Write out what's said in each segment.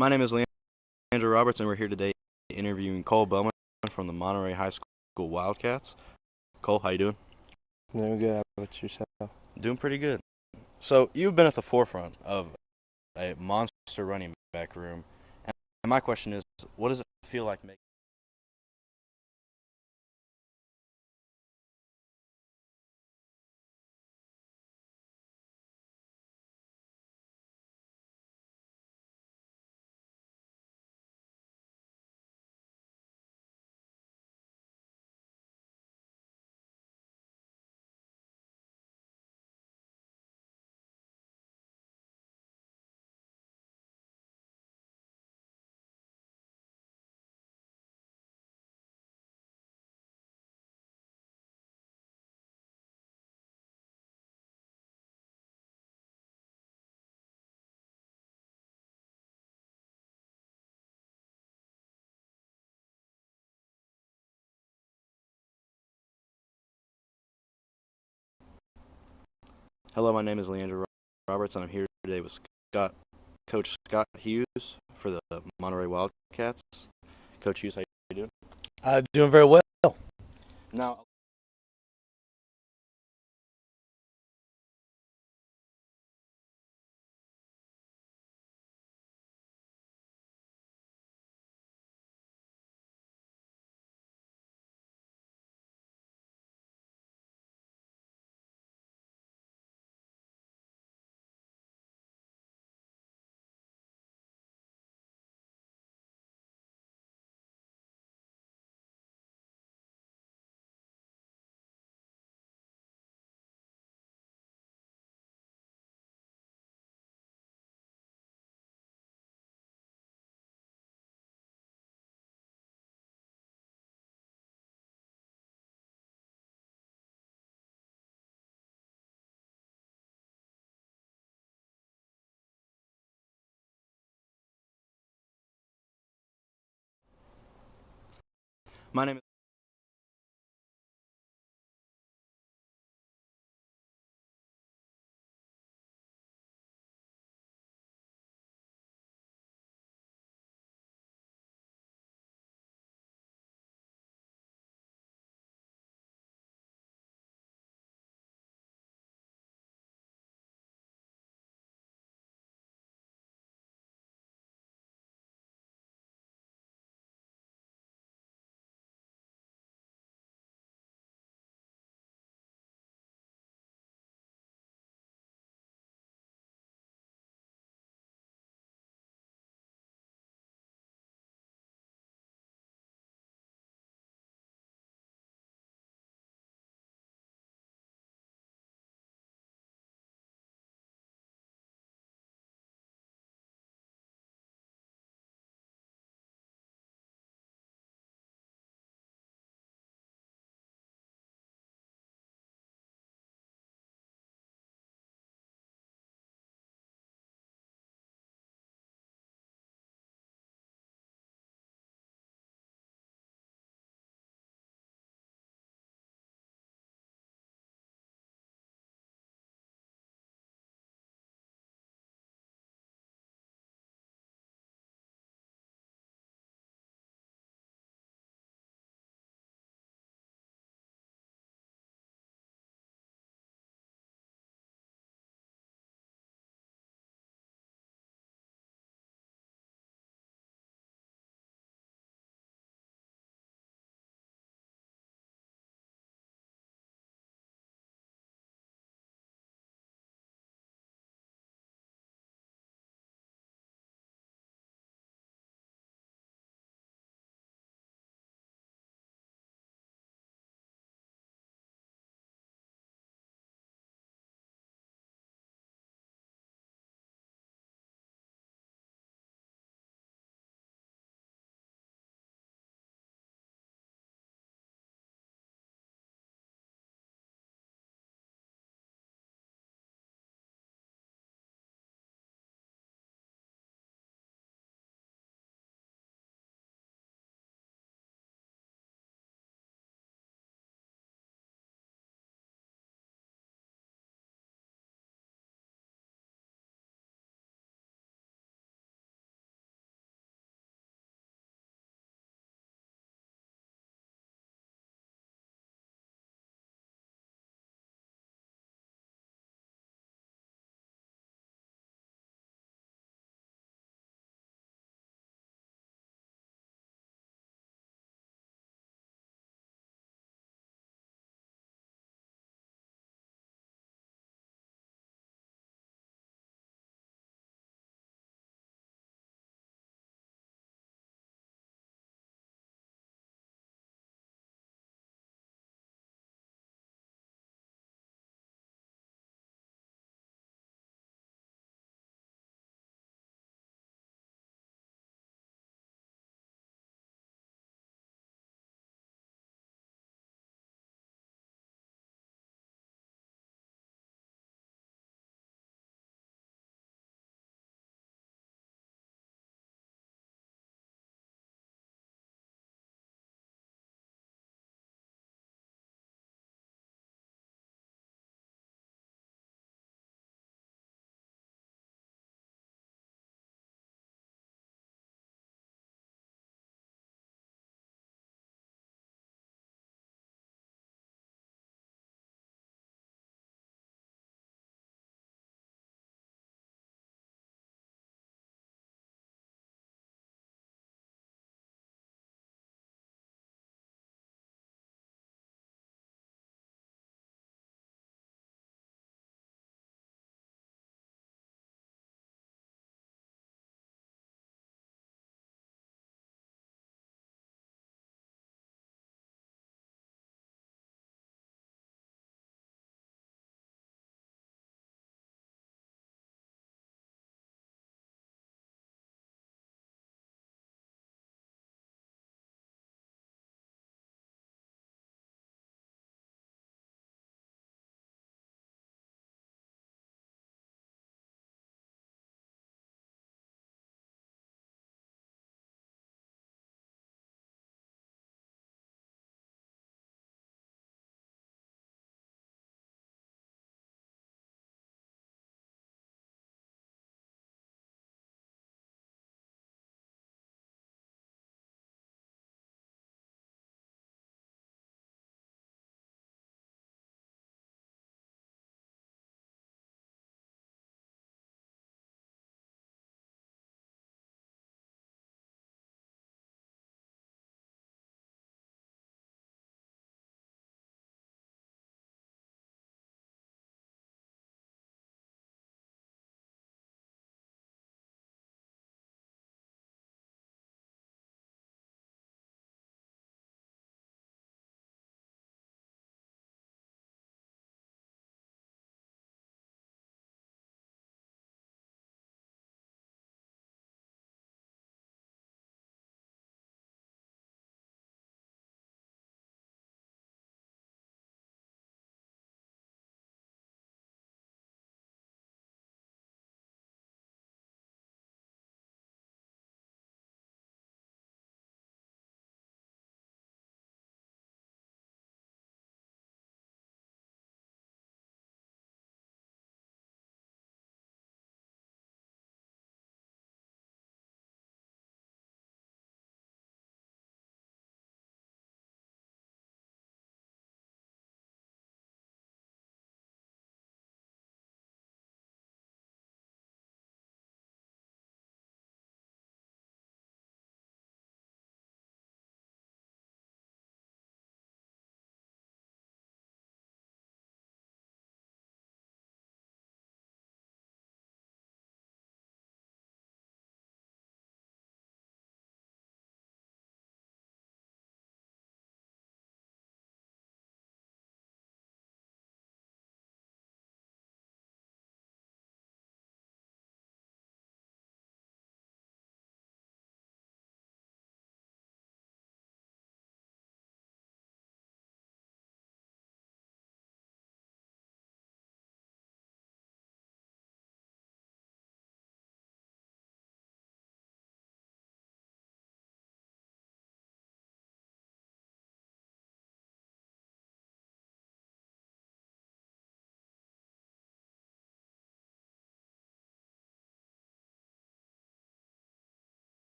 My name is Leandro and we're here today interviewing Cole Bowman from the Monterey High School Wildcats. Cole, how you doing? Doing good. How about yourself? Doing pretty good. So you've been at the forefront of a monster running back room, and my question is, what does it feel like making? Hello, my name is Leandro Roberts, and I'm here today with Coach Scott Hughes for the Monterey Wildcats. Coach Hughes, how you doing? Doing very well. Now, my name is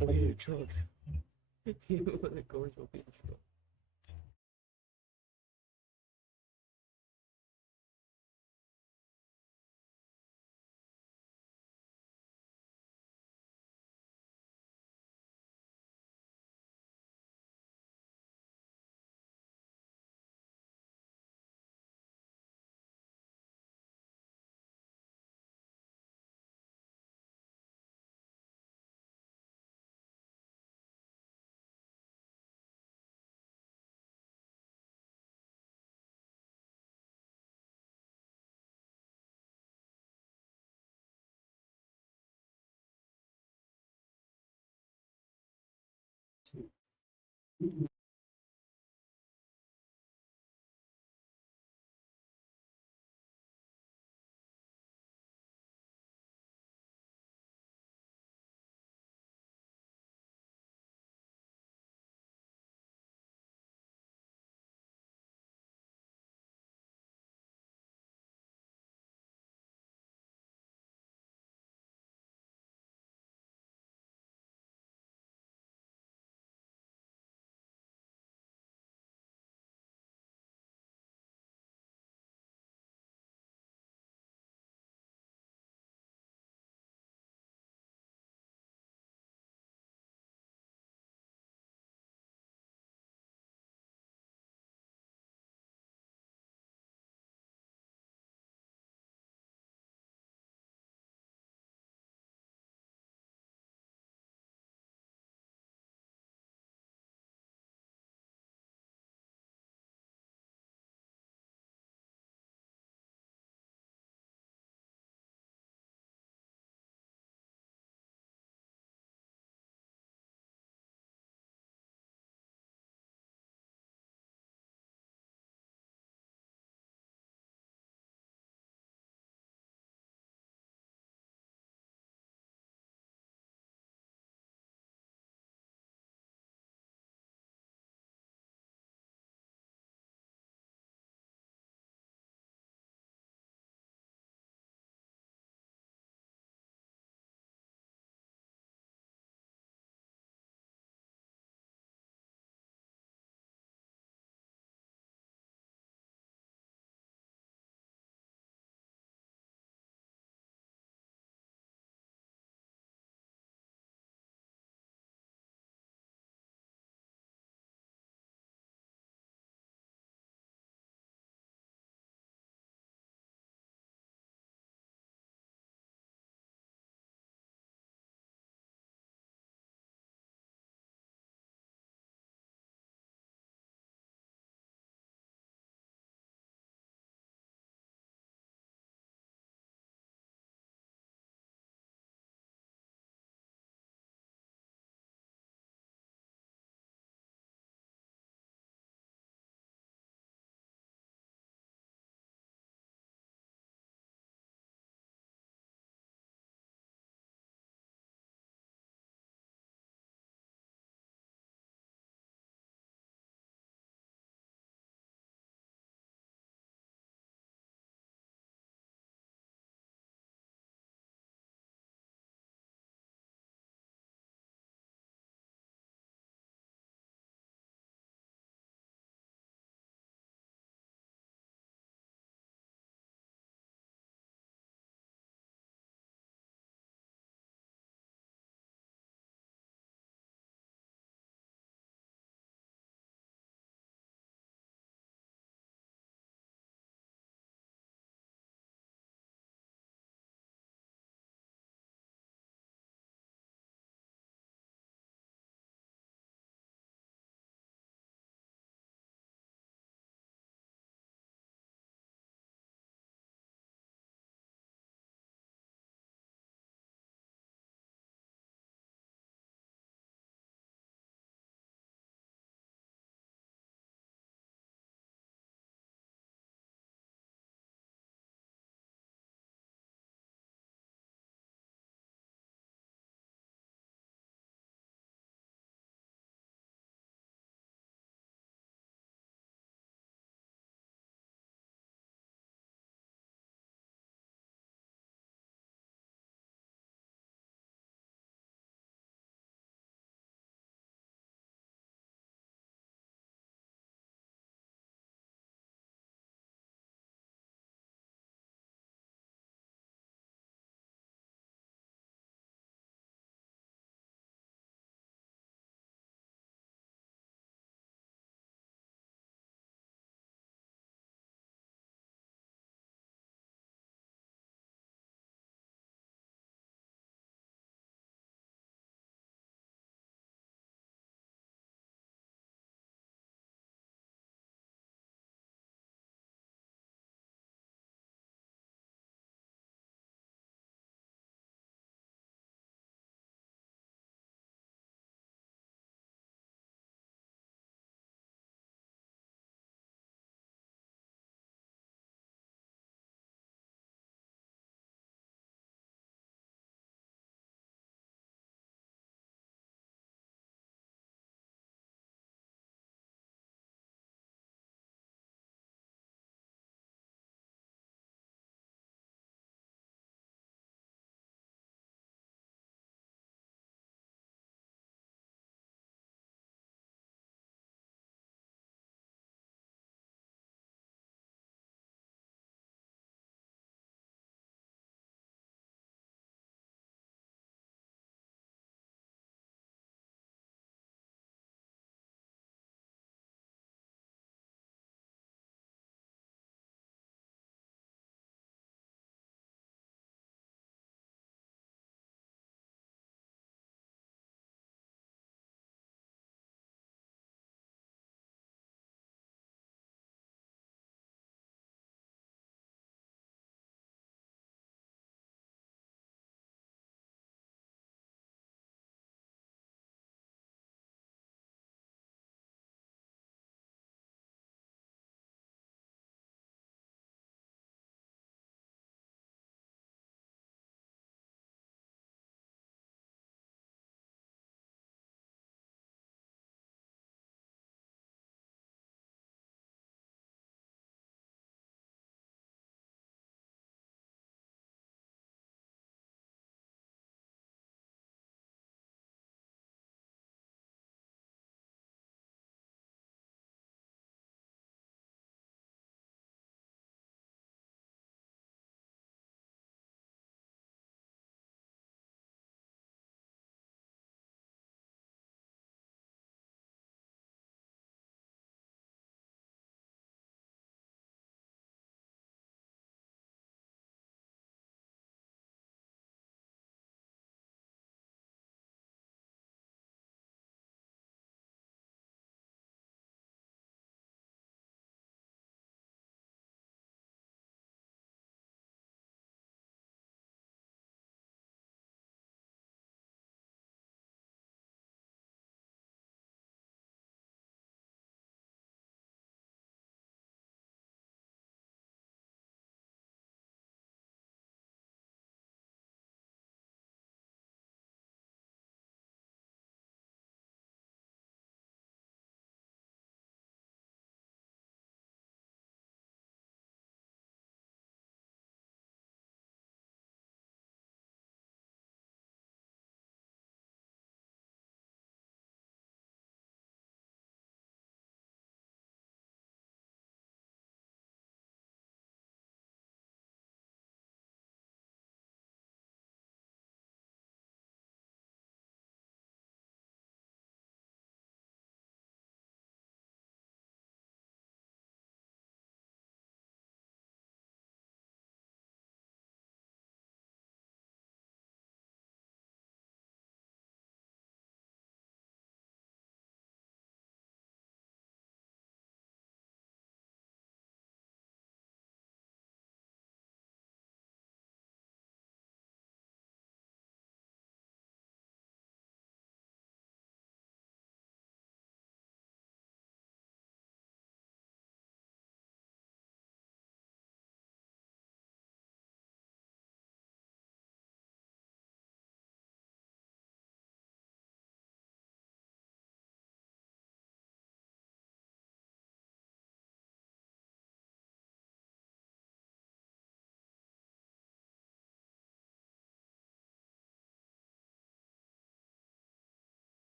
We need a truck. You want a Gordonsville truck.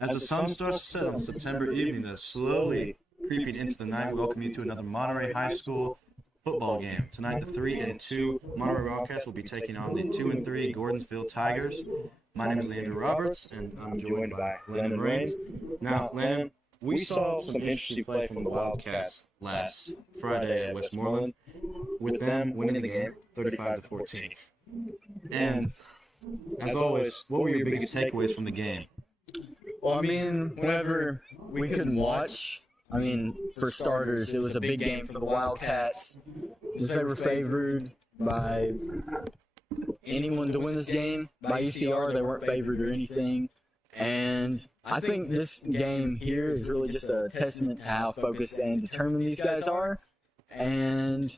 As the sun starts to set on September evening that is slowly creeping into the night, we welcome you to another Monterey High School football game. Tonight, the 3-2 Monterey Wildcats will be taking on the 2-3 Gordonsville Tigers. My name is Leandro Roberts, and I'm joined by Landon Rains. Now, Landon, we saw some interesting play from the Wildcats last Friday at Westmoreland, with them winning the game 35-14. And as always, what were your biggest takeaways from the game? Well, I mean, whenever we couldn't watch, I mean, for starters, it was a big game for the Wildcats, because they were favored by anyone to win this game. By UCR, they weren't favored or anything. And I think this game here is really just a testament to how focused and determined these guys are. And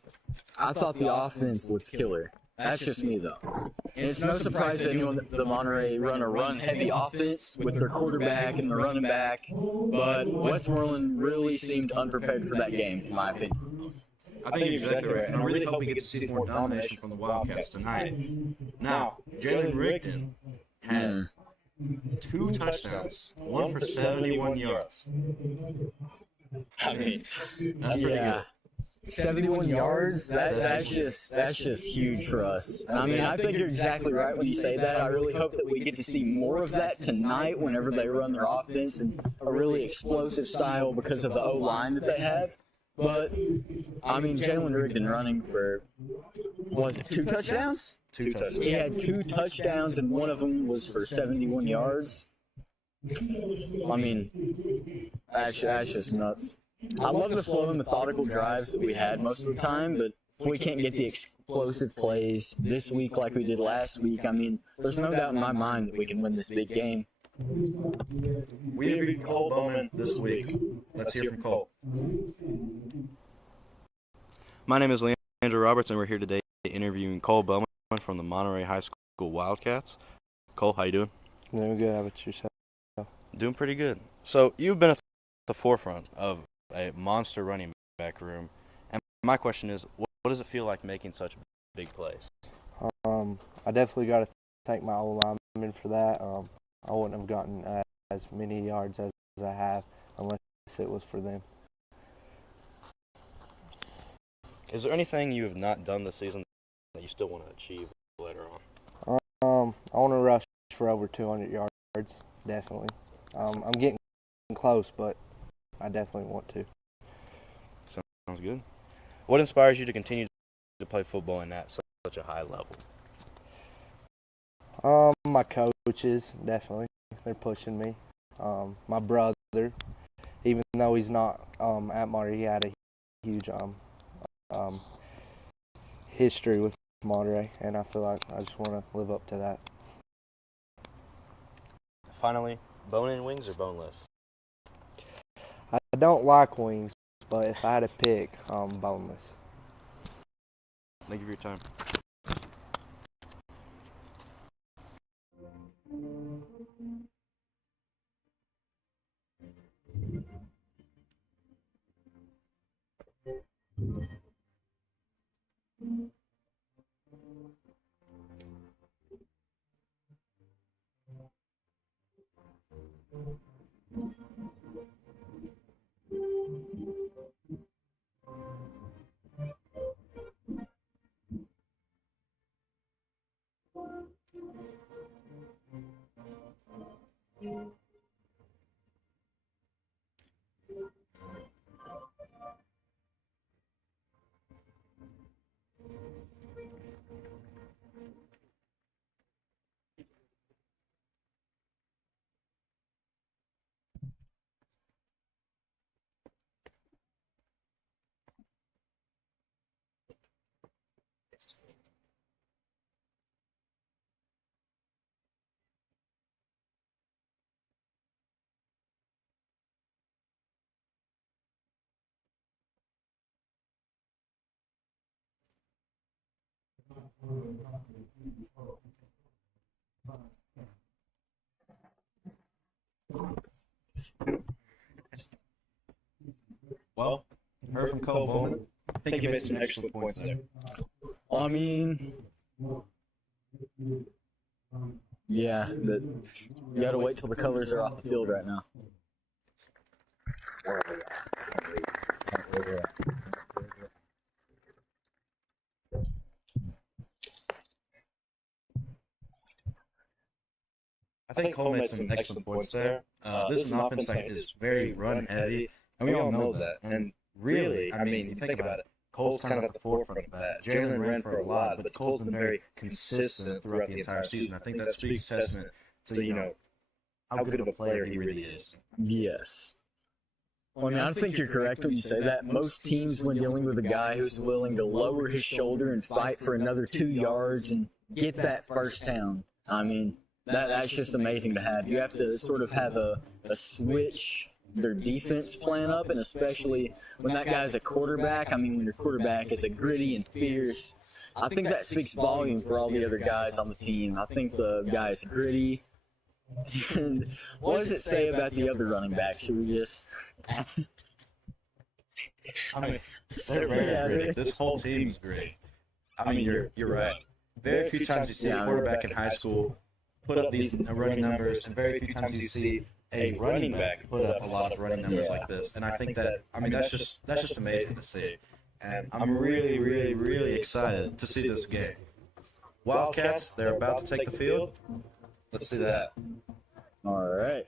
I thought the offense looked killer. That's just me, though. And it's no surprise to anyone that the Monterey run a run-heavy offense with their quarterback and the running back. But Westmoreland really seemed unprepared for that game, in my opinion. I think you're exactly right, and I really hope we get to see more domination from the Wildcats tonight. Now, Jalen Rigdon had 2 touchdowns, one for 71 yards. I mean, that's pretty good. 71 yards, that's just huge for us. And I mean, I think you're exactly right when you say that. I really hope that we get to see more of that tonight whenever they run their offense in a really explosive style because of the O-line that they have. But, I mean, Jalen Rigdon running for, was it 2 touchdowns? 2 touchdowns. He had 2 touchdowns, and one of them was for 71 yards. I mean, that's just nuts. I love the slow and methodical drives that we had most of the time, but if we can't get the explosive plays this week like we did last week, I mean, there's no doubt in my mind that we can win this big game. We interviewed Cole Bowman this week. Let's hear from Cole. My name is Leandro Roberts, and we're here today interviewing Cole Bowman from the Monterey High School Wildcats. Cole, how you doing? Doing good. How about yourself? Doing pretty good. So you've been at the forefront of a monster running back room, and my question is, what does it feel like making such big plays? I definitely got to thank my old lineman for that. I wouldn't have gotten as many yards as I have unless it was for them. Is there anything you have not done this season that you still want to achieve later on? I want to rush for over 200 yards, definitely. I'm getting close, but I definitely want to. Sounds good. What inspires you to continue to play football and at such a high level? My coaches, definitely. They're pushing me. My brother, even though he's not at Monterey, he had a huge history with Monterey, and I feel like I just want to live up to that. Finally, bone-in wings or boneless? I don't like wings, but if I had to pick, boneless. Thank you for your time. Well, heard from Cole Bowman. I think he made some excellent points there. I mean, Yeah, but you got to wait till the colors are off the field right now. I think Cole made some excellent points there. This is an offense that is very run heavy, and we all know that. And really, I mean, you think about it, Cole's kind of at the forefront of that. Jalen ran for a lot, but Cole's been very consistent throughout the entire season. I think that speaks testament to, you know, how good of a player he really is. Yes. Well, I mean, I think you're correct when you say that. Most teams, when dealing with a guy who's willing to lower his shoulder and fight for another 2 yards and get that first down, I mean, that's just amazing to have. You have to sort of have a switch their defense plan up, and especially when that guy's a quarterback. I mean, when your quarterback is a gritty and fierce, I think that speaks volume for all the other guys on the team. I think the guy is gritty. And what does it say about the other running backs? Should we just... I mean, they're very great. This whole team is great. I mean, you're right. Very few times you see a quarterback in high school put up these running numbers, and very few times you see a running back put up a lot of running numbers like this. And I think that, I mean, that's just amazing to see. And I'm really, really, really excited to see this game. Wildcats, they're about to take the field. Let's see that. All right.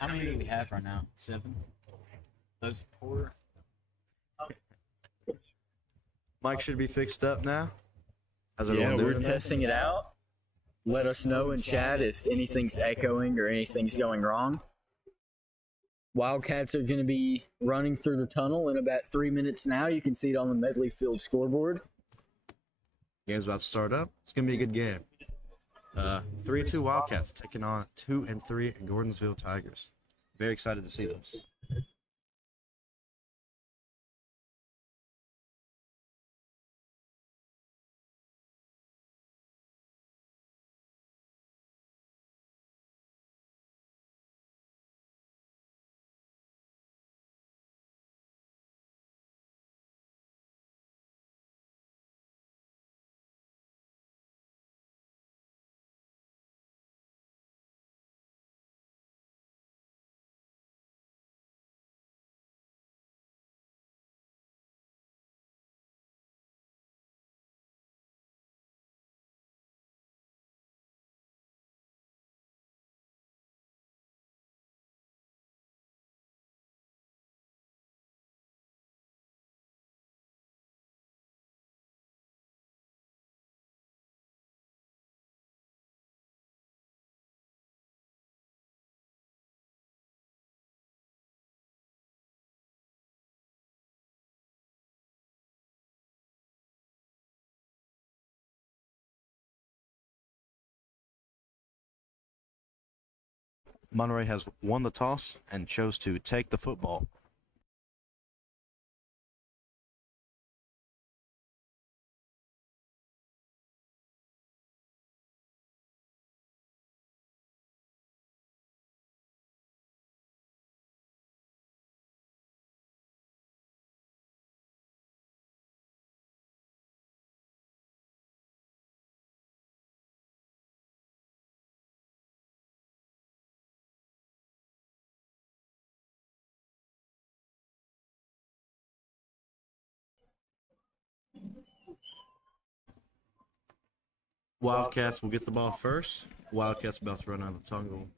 How many do we have right now? 7? Those 4? Mike should be fixed up now. How's Yeah, everyone we're doing? testing it out. Let us know in chat if anything's echoing or anything's going wrong. Wildcats are going to be running through the tunnel in about 3 minutes now. You can see it on the Medley Field scoreboard. Game's about to start up. It's gonna be a good game. 3-2 Wildcats taking on 2-3 Gordonsville Tigers. Very excited to see this. Monterey has won the toss and chose to take the football. Wildcats will get the ball first. Wildcats about to run out of the tunnel.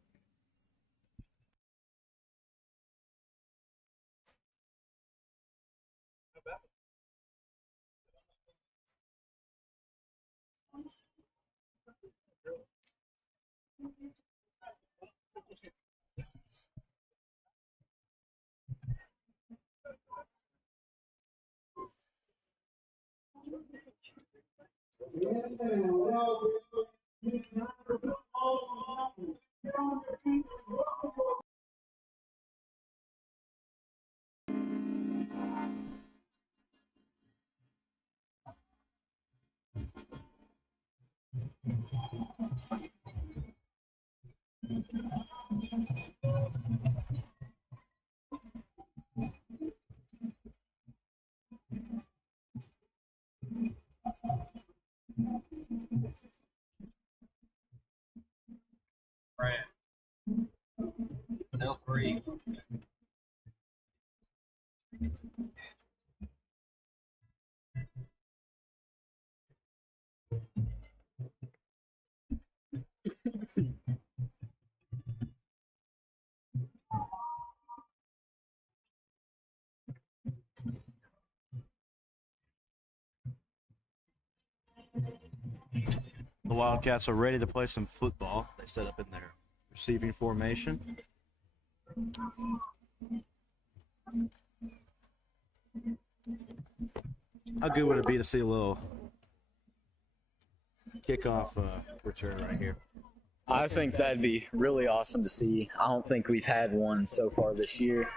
Brad. No free. The Wildcats are ready to play some football. They set up in their receiving formation. How good would it be to see a little kickoff return right here? I think that'd be really awesome to see. I don't think we've had one so far this year.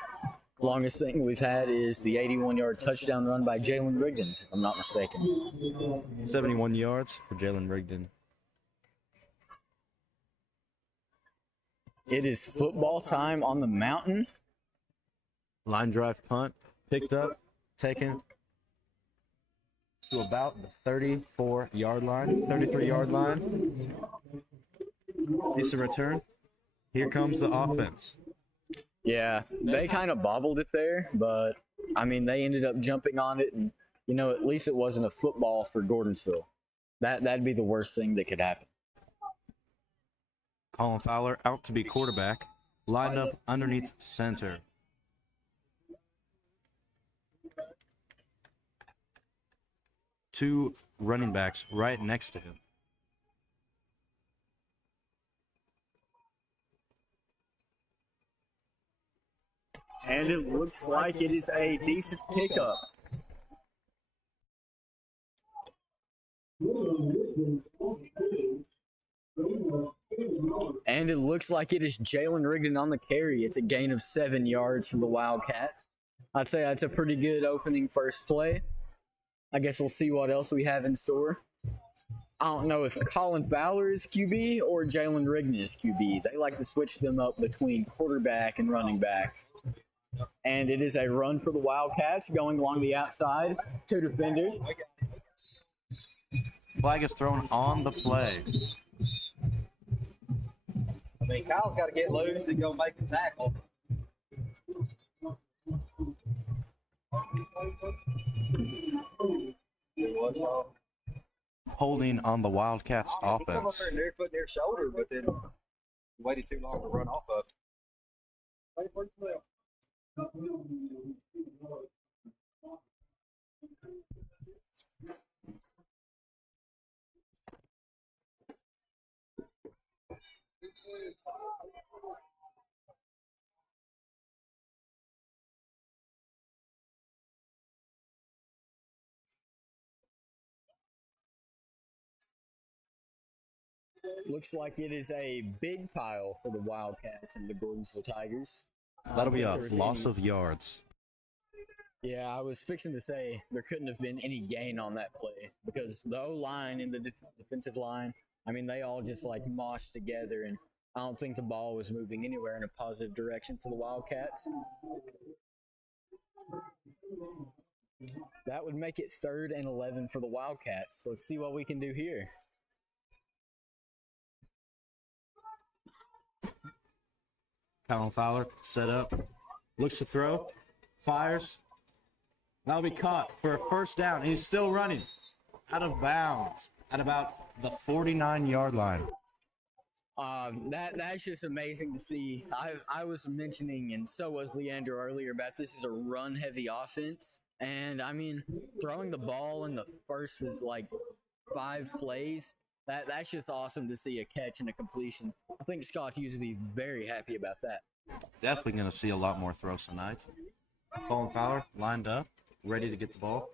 Longest thing we've had is the 81-yard touchdown run by Jalen Rigdon, if I'm not mistaken. 71 yards for Jalen Rigdon. It is football time on the mountain. Line drive punt, picked up, taken to about the 34-yard line, 33-yard line. Decent return. Here comes the offense. Yeah, they kind of bobbled it there, but, I mean, they ended up jumping on it, and, you know, at least it wasn't a football for Gordonsville. That'd be the worst thing that could happen. Colin Fowler out to be quarterback. lined up underneath center. Two running backs right next to him. And it looks like it is a decent pickup. And it looks like it is Jalen Rigdon on the carry. It's a gain of 7 yards for the Wildcats. I'd say that's a pretty good opening first play. I guess we'll see what else we have in store. I don't know if Colin Fowler is QB or Jalen Rigdon is QB. They like to switch them up between quarterback and running back. And it is a run for the Wildcats going along the outside. Two defenders. Flag is thrown on the play. I mean, Kyle's got to get loose and go make the tackle. Holding on the Wildcats offense. Near foot, near shoulder, but then waited too long to run off of. Looks like it is a big pile for the Wildcats and the Gordonsville Tigers. That'll be a loss of yards. Yeah, I was fixing to say there couldn't have been any gain on that play because the O-line and the defensive line, I mean, they all just like moshed together, and I don't think the ball was moving anywhere in a positive direction for the Wildcats. That would make it 3rd and 11 for the Wildcats. Let's see what we can do here. Colin Fowler set up, looks to throw, fires. That'll be caught for a first down. And he's still running out of bounds at about the 49-yard line. That's just amazing to see. I was mentioning, and so was Leandro earlier, about this is a run-heavy offense. And, I mean, throwing the ball in the first was like 5 plays. That's just awesome to see a catch and a completion. I think Scott Hughes would be very happy about that. Definitely going to see a lot more throws tonight. Colin Fowler lined up, ready to get the ball.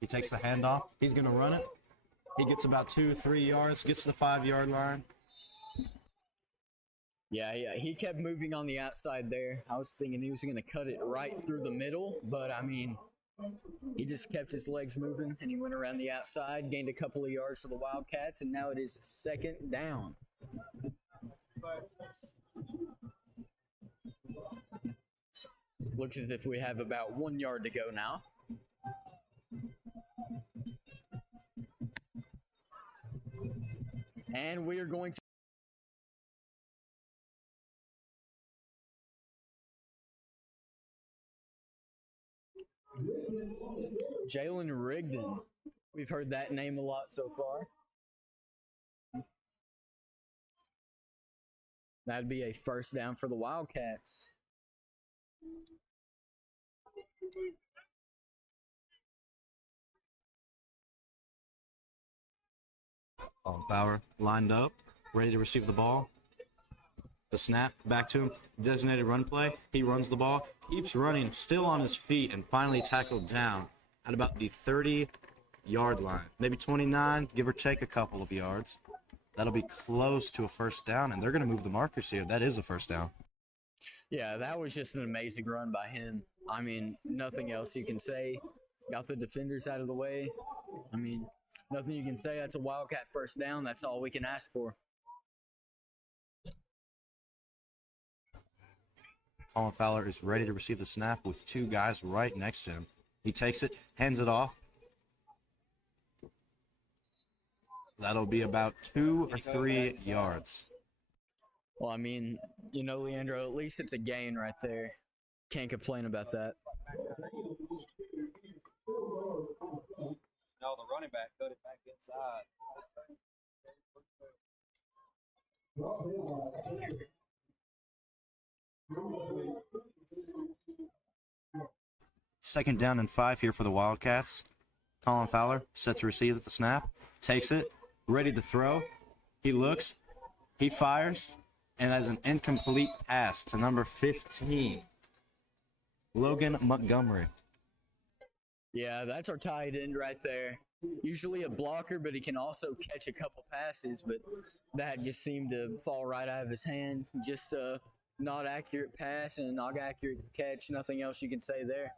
He takes the handoff. He's going to run it. He gets about 2-3 yards, gets to the 5-yard line. Yeah, he kept moving on the outside there. I was thinking he was going to cut it right through the middle, but, I mean, he just kept his legs moving, and he went around the outside, gained a couple of yards for the Wildcats, and now it is 2nd down. Looks as if we have about 1 yard to go now. And we are going to Jalen Rigdon. We've heard that name a lot so far. That'd be a first down for the Wildcats. Bauer lined up, ready to receive the ball. The snap, back to him, designated run play. He runs the ball, keeps running, still on his feet, and finally tackled down at about the 30-yard line. Maybe 29, give or take a couple of yards. That'll be close to a first down, and they're going to move the markers here. That is a first down. Yeah, that was just an amazing run by him. I mean, nothing else you can say. Got the defenders out of the way. I mean, nothing you can say. That's a Wildcat first down. That's all we can ask for. Colin Fowler is ready to receive the snap with 2 guys right next to him. He takes it, hands it off. That'll be about 2 or 3 yards. Well, I mean, you know, Leandro, at least it's a gain right there. Can't complain about that. No, the running back cut it back inside. Second down and 5 here for the Wildcats. Colin Fowler set to receive at the snap. Takes it. Ready to throw. He looks. He fires. And has an incomplete pass to number 15, Logan Montgomery. Yeah, that's our tight end right there. Usually a blocker, but he can also catch a couple passes, but that just seemed to fall right out of his hand. Just a not accurate pass and a not accurate catch. Nothing else you can say there.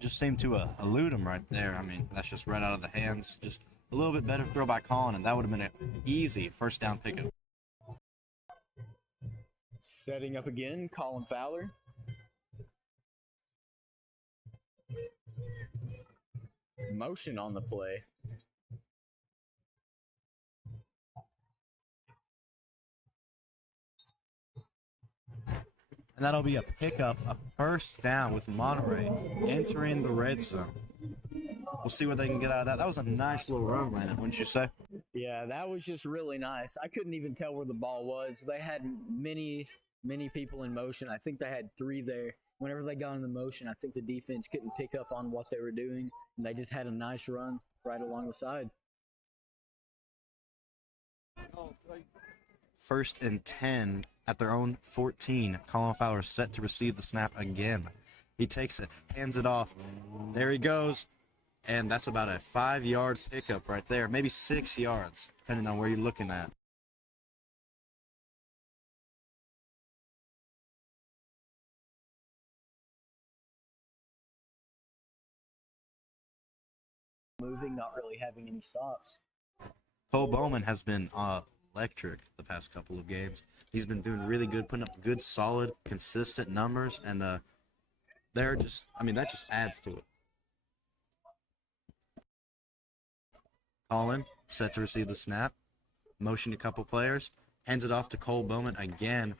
Just seemed to elude him right there. I mean, that's just right out of the hands. Just a little bit better throw by Colin, and that would have been an easy first down pickup. Setting up again, Colin Fowler. Motion on the play. And that'll be a pickup, a first down with Monterey entering the red zone. We'll see what they can get out of that. That was a nice little run, Landon, wouldn't you say? Yeah, that was just really nice. I couldn't even tell where the ball was. They had many people in motion. I think they had 3 there. Whenever they got in the motion, I think the defense couldn't pick up on what they were doing, and they just had a nice run right along the side. First and 10 at their own 14. Colin Fowler set to receive the snap again. He takes it, hands it off. There he goes. And that's about a 5-yard pickup right there. Maybe 6 yards, depending on where you're looking at. Moving, not really having any stops. Cole Bowman has been electric the past couple of games. He's been doing really good, putting up good, solid, consistent numbers, and that just adds to it. Colin set to receive the snap, motion a couple players, hands it off to Cole Bowman again,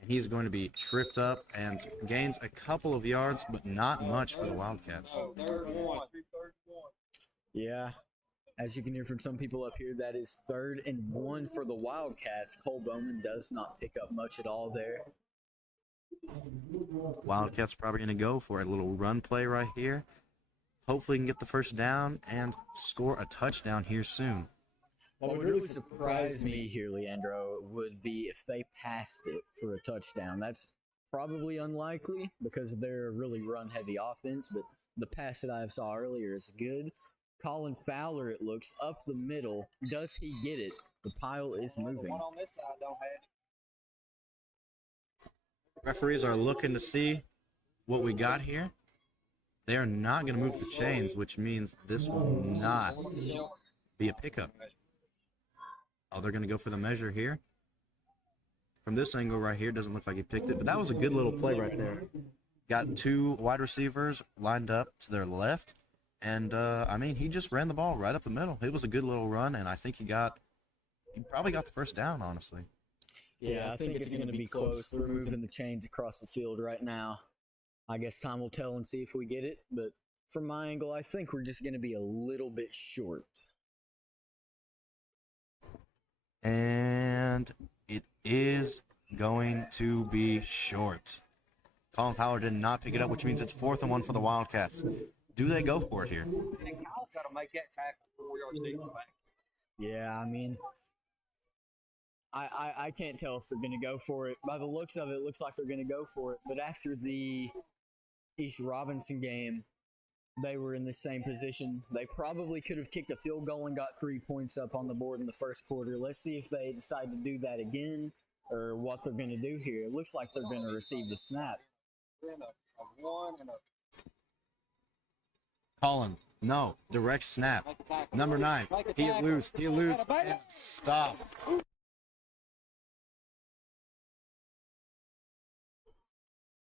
and he's going to be tripped up and gains a couple of yards, but not much for the Wildcats. Yeah, as you can hear from some people up here, that is 3rd and 1 for the Wildcats. Cole Bowman does not pick up much at all there. Wildcats probably going to go for a little run play right here. Hopefully can get the first down and score a touchdown here soon. What would really surprise me here, Leandro, would be if they passed it for a touchdown. That's probably unlikely because they're a really run-heavy offense, but the pass that I saw earlier is good. Colin Fowler, it looks, up the middle. Does he get it? The pile is moving. One on this side don't have. Referees are looking to see what we got here. They are not going to move the chains, which means this will not be a pickup. Oh, they're going to go for the measure here. From this angle right here, doesn't look like he picked it, but that was a good little play right there. Got 2 wide receivers lined up to their left, and, he just ran the ball right up the middle. It was a good little run, and I think he probably got the first down, honestly. Yeah, I think it's going to be close. They're moving the chains across the field right now. I guess time will tell and see if we get it, but from my angle, I think we're just going to be a little bit short. And it is going to be short. Colin Fowler did not pick it up, which means it's 4th and 1 for the Wildcats. Do they go for it here? And Kyle's got to make that tackle 4 yards deep back. Yeah, I can't tell if they're going to go for it. By the looks of it, it looks like they're going to go for it. But after the East Robinson game, they were in the same position. They probably could have kicked a field goal and got 3 points up on the board in the first quarter. Let's see if they decide to do that again or what they're going to do here. It looks like they're going to receive the snap. Then a 1 and a Colin, no, direct snap. Number 9, he eludes, and stop.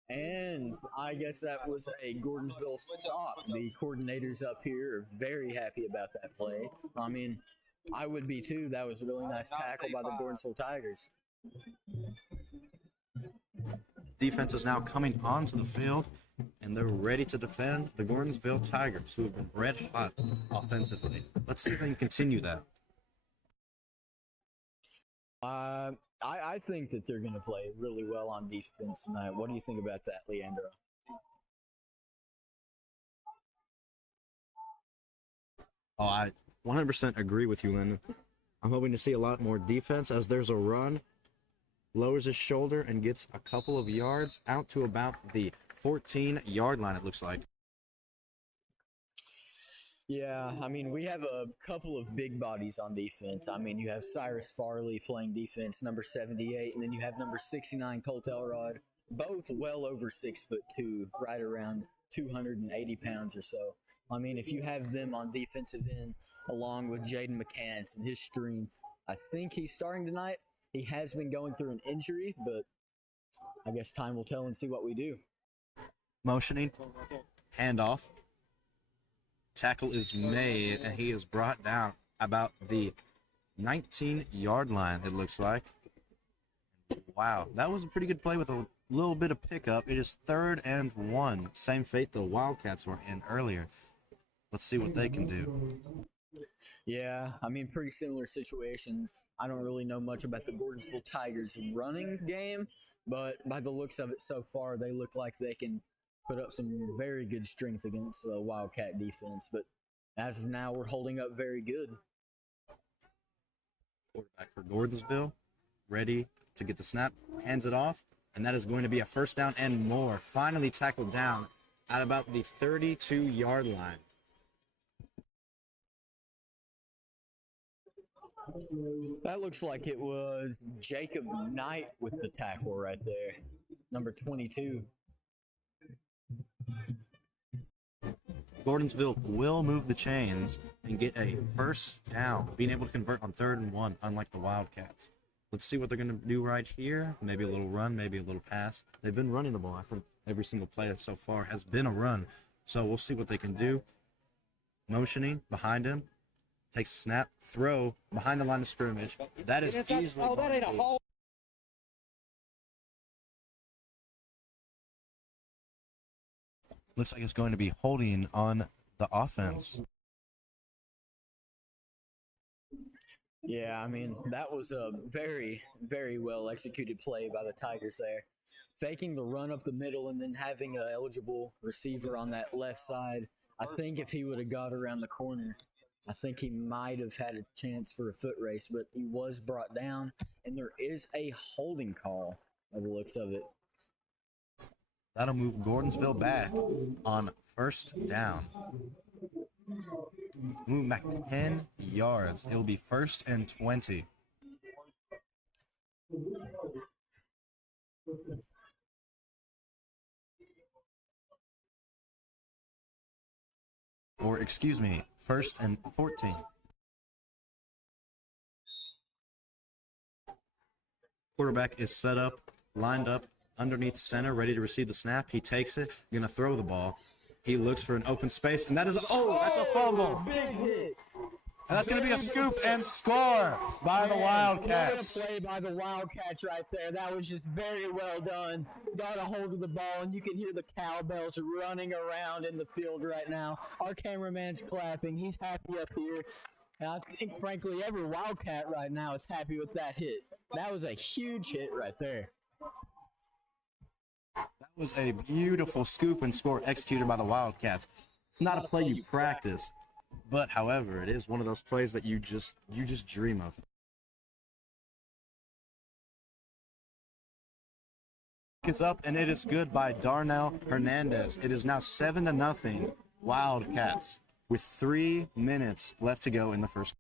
And I guess that was a Gordonsville stop. The coordinators up here are very happy about that play. I would be too. That was a really nice tackle by the Gordonsville Tigers. Defense is now coming onto the field, and they're ready to defend the Gordonsville Tigers, who have been red hot offensively. Let's see if they can continue that. I think that they're going to play really well on defense tonight. What do you think about that, Leandro? Oh, I 100% agree with you, Landon. I'm hoping to see a lot more defense as there's a run, lowers his shoulder, and gets a couple of yards out to about the 14-yard line, it looks like. Yeah, I mean, we have a couple of big bodies on defense. I mean, you have Cyrus Farley playing defense, number 78, and then you have number 69, Colt Elrod, both well over 6'2", right around 280 pounds or so. I mean, if you have them on defensive end, along with Jaden McCants and his strength, I think he's starting tonight. He has been going through an injury, but I guess time will tell and see what we do. Motioning, handoff. Tackle is made, and he is brought down about the 19-yard line, it looks like. Wow, that was a pretty good play with a little bit of pickup. It is 3rd and 1. Same fate the Wildcats were in earlier. Let's see what they can do. Yeah, I mean, pretty similar situations. I don't really know much about the Gordonsville Tigers running game, but by the looks of it so far, they look like they can put up some very good strength against the Wildcat defense. But as of now, we're holding up very good. Quarterback for Gordonsville, ready to get the snap, hands it off, and that is going to be a 1st down and more. Finally tackled down at about the 32-yard line. That looks like it was Jacob Knight with the tackle right there, number 22. Gordonsville will move the chains and get a 1st down, being able to convert on 3rd and 1, unlike the Wildcats. Let's see what they're going to do right here. Maybe a little run, maybe a little pass. They've been running the ball. I think every single play so far has been a run. So we'll see what they can do. Motioning behind him. Takes a snap, throw behind the line of scrimmage. That is easily. Oh, that ain't a hole. Looks like it's going to be holding on the offense. Yeah, I mean, that was a very, very well executed play by the Tigers there. Faking the run up the middle and then having an eligible receiver on that left side. I think if he would have got around the corner, I think he might have had a chance for a foot race, but he was brought down, and there is a holding call by the looks of it. That'll move Gordonsville back on 1st down. Move back 10 yards. It'll be 1st and 20. Or, excuse me, 1st and 14. Quarterback is set up, lined up underneath center, ready to receive the snap. He takes it, going to throw the ball. He looks for an open space, and that is, that's a fumble. Big hit. And that's going to be a scoop and score by the Wildcats. What a play by the Wildcats right there. That was just very well done. Got a hold of the ball, and you can hear the cowbells running around in the field right now. Our cameraman's clapping. He's happy up here. And I think, frankly, every Wildcat right now is happy with that hit. That was a huge hit right there. That was a beautiful scoop and score executed by the Wildcats. It's not a play you practice, but however, it is one of those plays that you just dream of. It's up, and it is good by Darnell Hernandez. It is now 7-0 Wildcats with 3 minutes left to go in the first.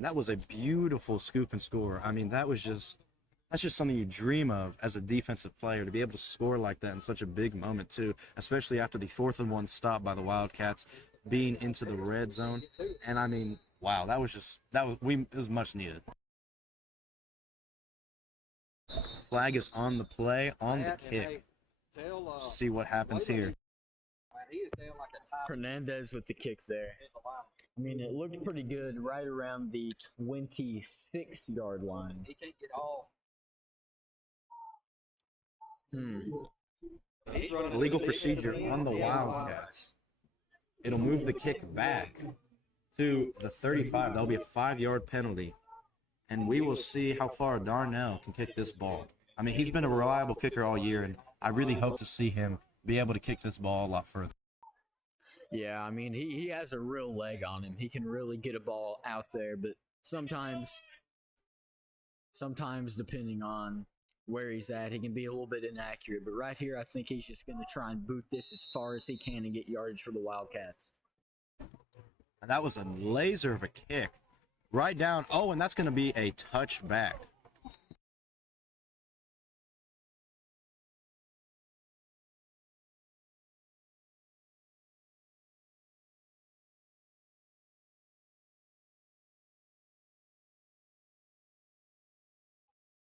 That was a beautiful scoop and score. I mean, that's just something you dream of as a defensive player, to be able to score like that in such a big moment too, especially after the 4th-and-1 stop by the Wildcats, being into the red zone. And I mean, wow, it was much needed. Flag is on the play, on the kick. See what happens here. Hernandez with the kick there. I mean, it looked pretty good right around the 26-yard line. He can't get off. Illegal procedure on the Wildcats. It'll move the kick back to the 35. That'll be a 5-yard penalty. And we will see how far Darnell can kick this ball. I mean, he's been a reliable kicker all year, and I really hope to see him be able to kick this ball a lot further. Yeah, I mean, he has a real leg on him. He can really get a ball out there, but sometimes depending on where he's at, he can be a little bit inaccurate. But right here, I think he's just going to try and boot this as far as he can and get yardage for the Wildcats. And that was a laser of a kick. Right down. Oh, and that's going to be a touchback.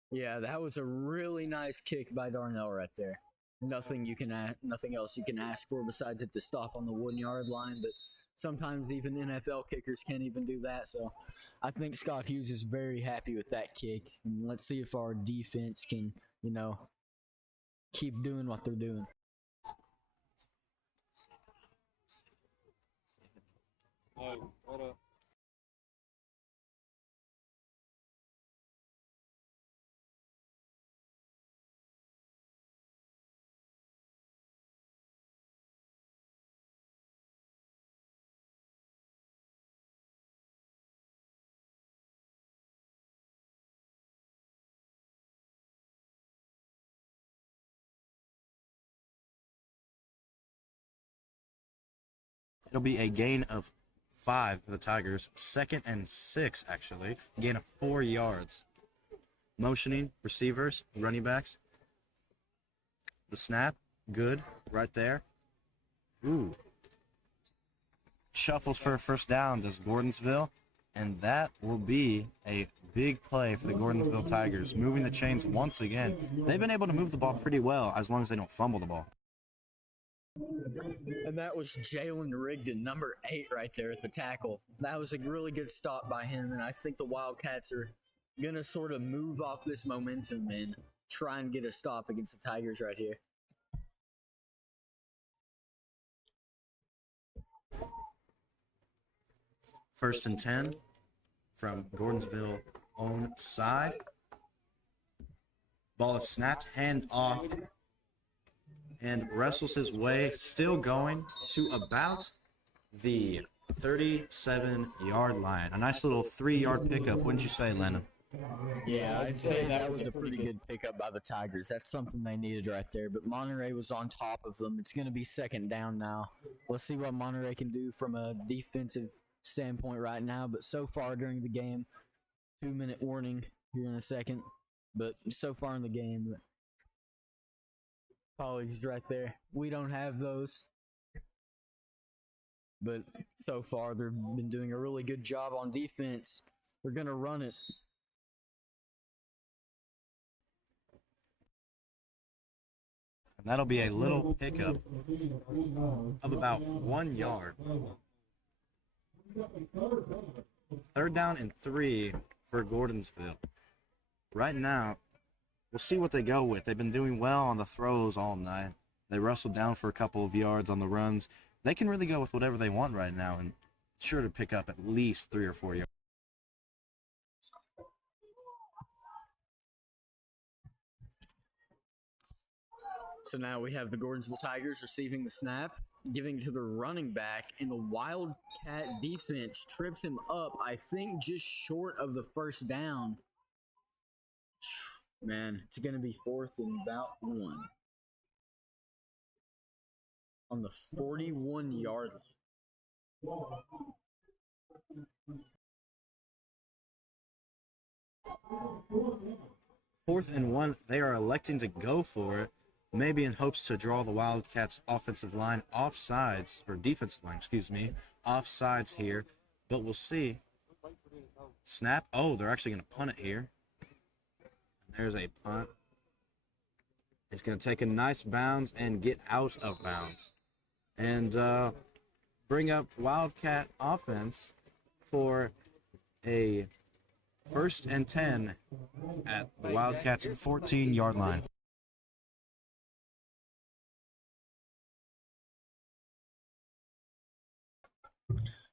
Yeah, that was a really nice kick by Darnell right there. Nothing else you can ask for besides it to stop on the 1-yard line, but sometimes even NFL kickers can't even do that. So I think Scott Hughes is very happy with that kick. And let's see if our defense can, keep doing what they're doing. Oh, what up? It'll be a gain of 5 for the Tigers. 2nd and 6, actually. Gain of 4 yards. Motioning, receivers, running backs. The snap, good, right there. Ooh. Shuffles for a first down, does Gordonsville. And that will be a big play for the Gordonsville Tigers, moving the chains once again. They've been able to move the ball pretty well as long as they don't fumble the ball. And that was Jalen Rigdon, number 8 right there at the tackle. That was a really good stop by him, and I think the Wildcats are going to sort of move off this momentum and try and get a stop against the Tigers right here. First and 10 from Gordonsville own side. Ball is snapped, hand off, and wrestles his way, still going to about the 37-yard line. A nice little 3-yard pickup, wouldn't you say, Landon? Yeah, I'd say that was a pretty good pickup by the Tigers. That's something they needed right there. But Monterey was on top of them. It's going to be 2nd down now. Let's see what Monterey can do from a defensive standpoint right now. But so far during the game, 2-minute warning here in a second. But so far in the game, apologies right there. We don't have those. But so far, they've been doing a really good job on defense. They're going to run it. And that'll be a little pickup of about 1 yard. 3rd down and 3 for Gordonsville. Right now, we'll see what they go with. They've been doing well on the throws all night. They wrestled down for a couple of yards on the runs. They can really go with whatever they want right now and sure to pick up at least 3 or 4 yards. So now we have the Gordonsville Tigers receiving the snap, giving it to the running back, and the Wildcat defense trips him up, I think just short of the first down. Man, it's going to be 4th and about 1. On the 41-yard line. 4th and 1, they are electing to go for it, maybe in hopes to draw the Wildcats offensive line offsides, or defensive line, excuse me, offsides here, but we'll see. Snap. Oh, they're actually going to punt it here. There's a punt. It's going to take a nice bounce and get out of bounds. And bring up Wildcat offense for a 1st and 10 at the Wildcats 14-yard line.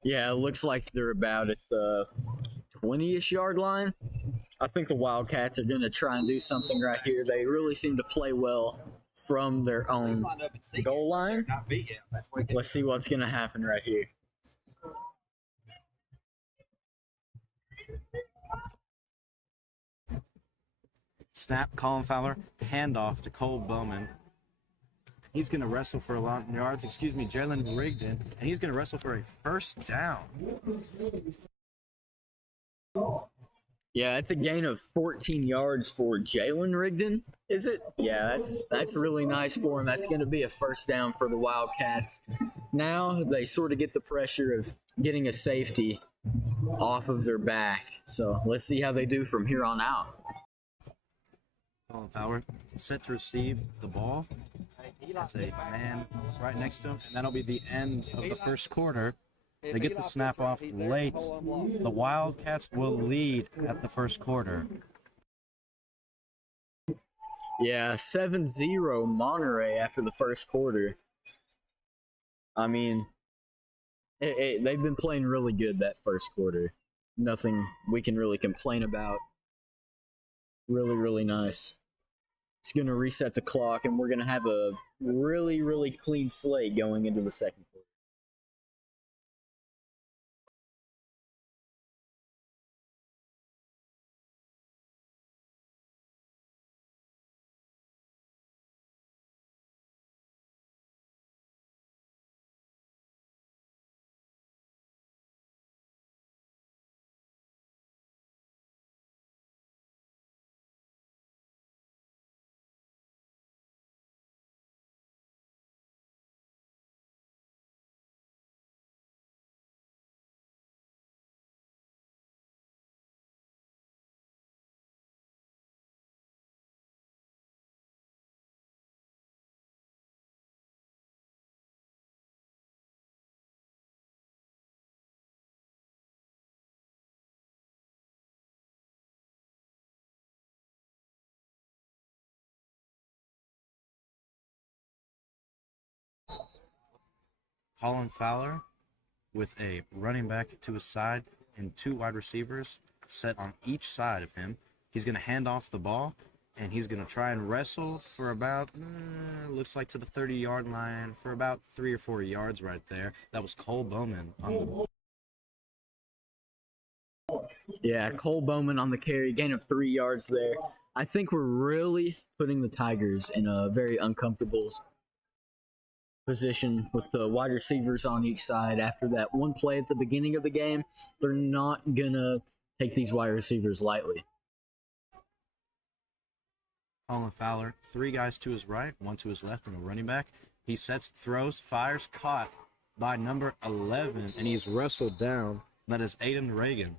Yeah, it looks like they're about at the 20-ish yard line. I think the Wildcats are going to try and do something right here. They really seem to play well from their own goal line. Let's see what's going to happen right here. Snap, Colin Fowler, handoff to Cole Bowman. He's going to wrestle for a lot of yards. Excuse me, Jalen Rigdon, and he's going to wrestle for a 1st down. Yeah, it's a gain of 14 yards for Jalen Rigdon, is it? Yeah, that's really nice for him. That's going to be a 1st down for the Wildcats. Now they sort of get the pressure of getting a safety off of their back. So let's see how they do from here on out. Colin Fowler set to receive the ball. That's a man right next to him, and that'll be the end of the 1st quarter. They get the snap off late. The Wildcats will lead at the 1st quarter. Yeah, 7-0 Monterey after the 1st quarter. I mean, they've been playing really good that 1st quarter. Nothing we can really complain about. Really, really nice. It's going to reset the clock, and we're going to have a really, really clean slate going into the 2nd quarter. Colin Fowler with a running back to his side and 2 wide receivers set on each side of him. He's going to hand off the ball, and he's going to try and wrestle for about, looks like to the 30-yard line, for about 3 or 4 yards right there. That was Cole Bowman on the ball. Yeah, Cole Bowman on the carry, gain of 3 yards there. I think we're really putting the Tigers in a very uncomfortable position with the wide receivers on each side. After that one play at the beginning of the game, they're not going to take these wide receivers lightly. Colin Fowler, 3 guys to his right, 1 to his left, and a running back. He sets, throws, fires, caught by number 11, and he's wrestled down. That is Aiden Reagan.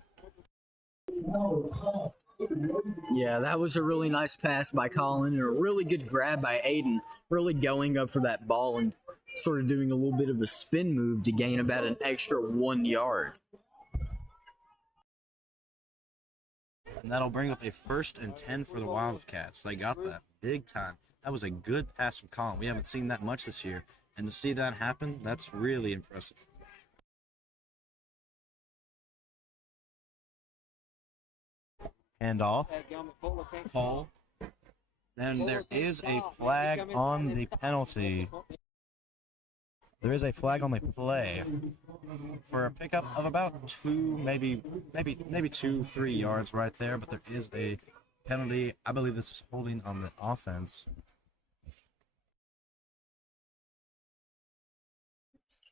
Yeah, that was a really nice pass by Colin and a really good grab by Aiden, really going up for that ball and sort of doing a little bit of a spin move to gain about an extra 1 yard. And that'll bring up a 1st and 10 for the Wildcats. They got that big time. That was a good pass from Colin. We haven't seen that much this year. And to see that happen, that's really impressive. Hand off. Call. Then there is a flag on the penalty. There is a flag on the play for a pickup of about 2, maybe 2-3 yards right there, but there is a penalty. I believe this is holding on the offense.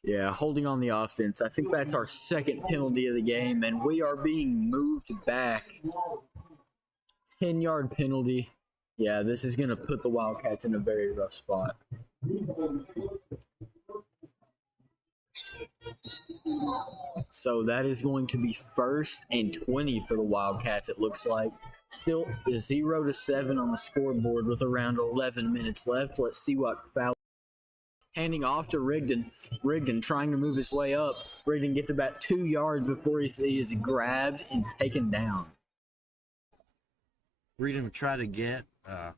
Yeah, holding on the offense. I think that's our 2nd penalty of the game, and we are being moved back 10-yard penalty. Yeah, this is going to put the Wildcats in a very rough spot. So that is going to be 1st and 20 for the Wildcats, it looks like. Still 0-7 on the scoreboard with around 11 minutes left. Let's see what foul. Handing off to Rigdon. Rigdon trying to move his way up. Rigdon gets about 2 yards before he is grabbed and taken down. Rigdon would try to get,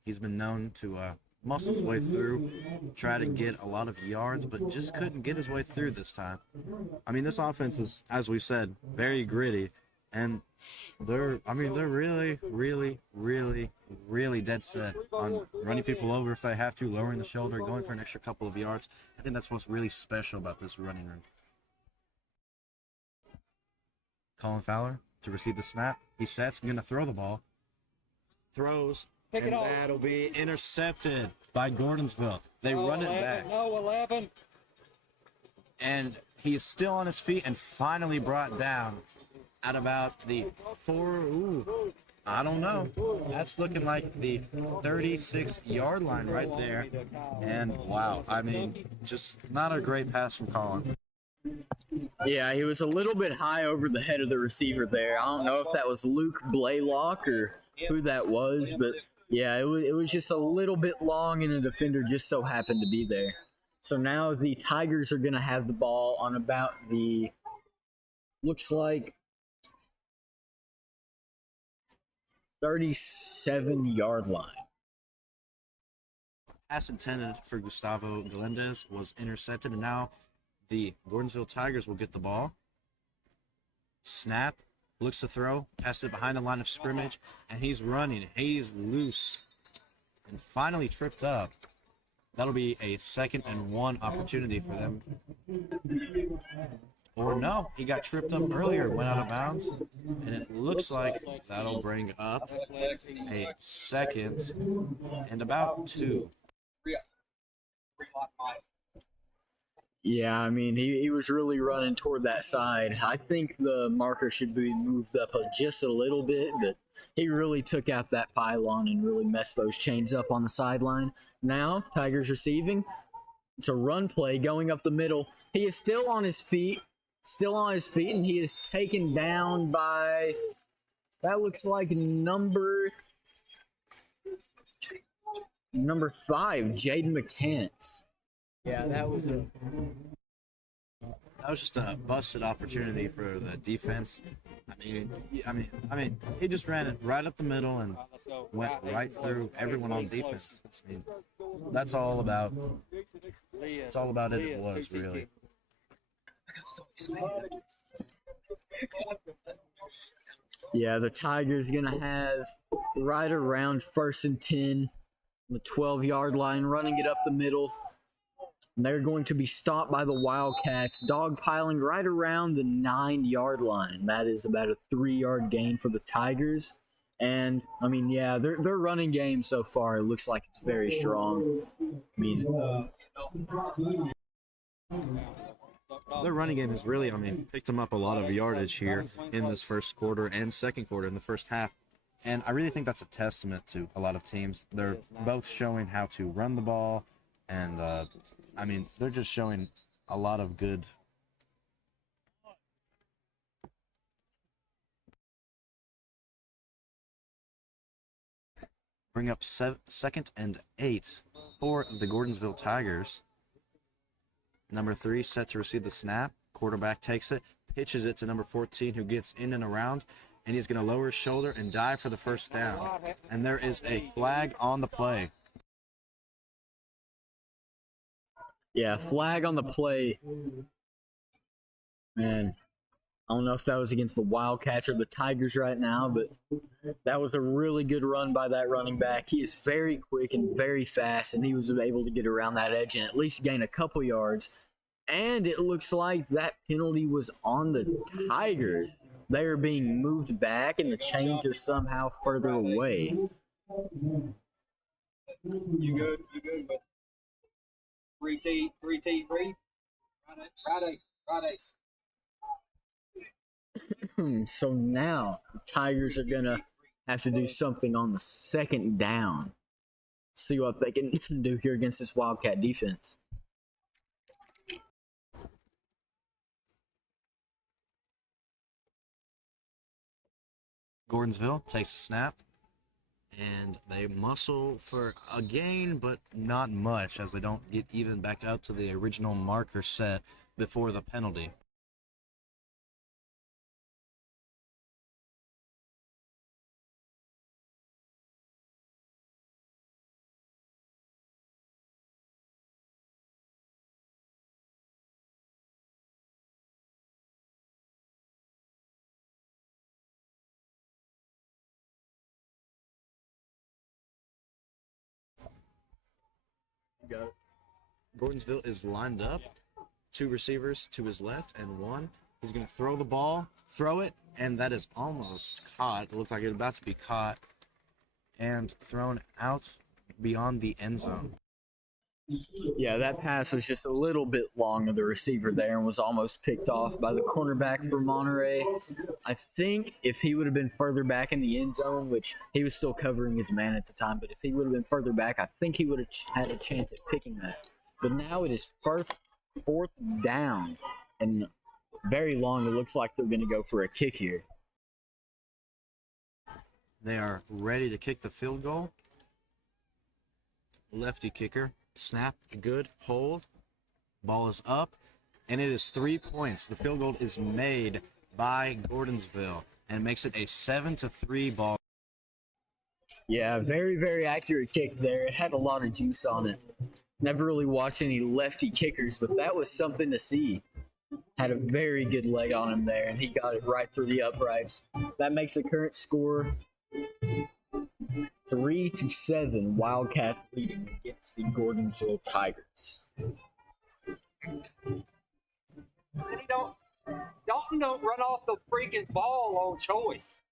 he's been known to muscle his way through, try to get a lot of yards, but just couldn't get his way through this time. I mean, this offense is, as we said, very gritty, and they're really, really, really, really dead set on running people over if they have to, lowering the shoulder, going for an extra couple of yards. I think that's what's really special about this running room. Colin Fowler to receive the snap. He sets, going to throw the ball. Throws, and that'll be intercepted by Gordonsville. They run it back. No, 11. And he's still on his feet and finally brought down at about the I don't know. That's looking like the 36-yard line right there. And wow, I mean, just not a great pass from Colin. Yeah, he was a little bit high over the head of the receiver there. I don't know if that was Luke Blaylock or who that was, but yeah, it was just a little bit long, and the defender just so happened to be there. So now the Tigers are going to have the ball on about the, looks like, 37-yard line. Pass intended for Gustavo Galindez was intercepted, and now the Gordonsville Tigers will get the ball. Snap. Looks to throw, passes it behind the line of scrimmage, and he's running. He's loose and finally tripped up. That'll be a 2nd and 1 opportunity for them. Or no, he got tripped up earlier, went out of bounds, and it looks like that'll bring up a 2nd and about 2. Yeah, I mean, he was really running toward that side. I think the marker should be moved up just a little bit, but he really took out that pylon and really messed those chains up on the sideline. Now, Tigers receiving. It's a run play going up the middle. He is still on his feet, and he is taken down by, that looks like number 5, Jaden McCants. Yeah, that was just a busted opportunity for the defense. I mean, he just ran it right up the middle and went right through everyone on defense. I mean, that's all about. It's all about it. It was really. Yeah, the Tigers gonna have right around 1st and 10, the 12-yard line, running it up the middle. They're going to be stopped by the Wildcats, dogpiling right around the 9-yard line. That is about a 3-yard gain for the Tigers. And, I mean, yeah, their running game so far, it looks like it's very strong. I mean, their running game has really, picked them up a lot of yardage here in this first quarter and second quarter in the first half. And I really think that's a testament to a lot of teams. They're both showing how to run the ball, and they're just showing a lot of good. Bring up 2nd and 8 for the Gordonsville Tigers. Number 3 set to receive the snap. Quarterback takes it, pitches it to number 14, who gets in and around, and he's going to lower his shoulder and dive for the first down. And there is a flag on the play. Yeah, flag on the play. Man, I don't know if that was against the Wildcats or the Tigers right now, but that was a really good run by that running back. He is very quick and very fast, and he was able to get around that edge and at least gain a couple yards. And it looks like that penalty was on the Tigers. They are being moved back, and the chains are somehow further away. You good? You good? But 3T, 3. Friday. So now the Tigers are going to have to do something on the second down. See what they can do here against this Wildcat defense. Gordonsville takes a snap, and they muscle for a gain, but not much, as they don't get even back out to the original marker set before the penalty. Got it. Gordonsville is lined up. 2 receivers to his left and 1. He's going to throw the ball, throw it, and that is almost caught. It looks like it's about to be caught and thrown out beyond the end zone. Yeah, that pass was just a little bit long of the receiver there and was almost picked off by the cornerback for Monterey. I think if he would have been further back in the end zone, which he was still covering his man at the time, but if he would have been further back, I think he would have had a chance at picking that. But now it is fourth down and very long. It looks like they're going to go for a kick here. They are ready to kick the field goal. Lefty kicker. Snap, good, hold. Ball is up, and it is 3 points. The field goal is made by Gordonsville, and makes it a 7-3 ball. Yeah, very, very accurate kick there. It had a lot of juice on it. Never really watched any lefty kickers, but that was something to see. Had a very good leg on him there, and he got it right through the uprights. That makes the current score 3-7, Wildcats leading against the Gordonsville Tigers. Dalton don't run off the freaking ball on choice.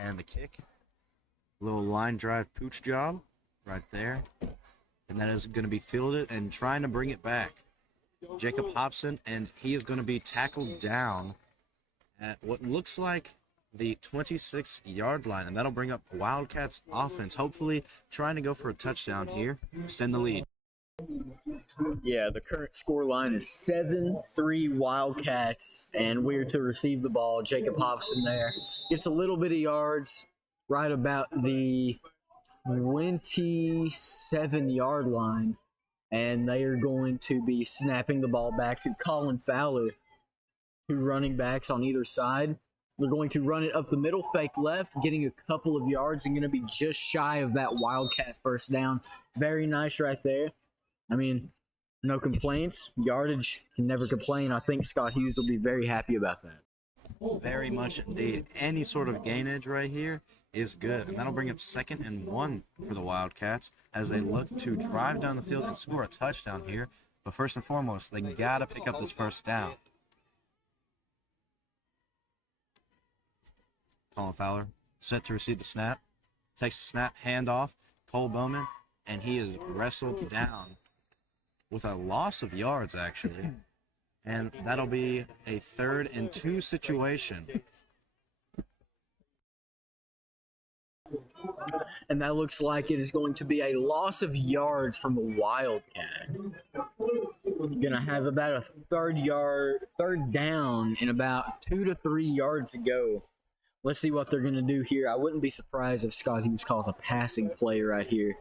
And the kick. Little line drive pooch job right there. And that is going to be fielded and trying to bring it back. Jacob Hobson, and he is going to be tackled down at what looks like the 26-yard line. And that'll bring up Wildcats offense, hopefully trying to go for a touchdown here, extend the lead. Yeah, the current score line is 7-3 Wildcats, and we're to receive the ball. Jacob Hobson there gets a little bit of yards right about the 27-yard line, and they are going to be snapping the ball back to Colin Fowler. 2 running backs on either side. They're going to run it up the middle, fake left, getting a couple of yards and going to be just shy of that Wildcat first down. Very nice right there. I mean, no complaints. Yardage, can never complain. I think Scott Hughes will be very happy about that. Very much indeed. Any sort of gainage right here is good. And that'll bring up 2nd and 1 for the Wildcats as they look to drive down the field and score a touchdown here. But first and foremost, they got to pick up this first down. Colin Fowler set to receive the snap. Takes the snap, handoff. Cole Bowman, and he is wrestled down with a loss of yards, actually. And that'll be a 3rd and 2 situation. And that looks like it is going to be a loss of yards from the Wildcats. Going to have about a third down and about 2 to 3 yards to go. Let's see what they're going to do here. I wouldn't be surprised if Scott Hughes calls a passing play right here.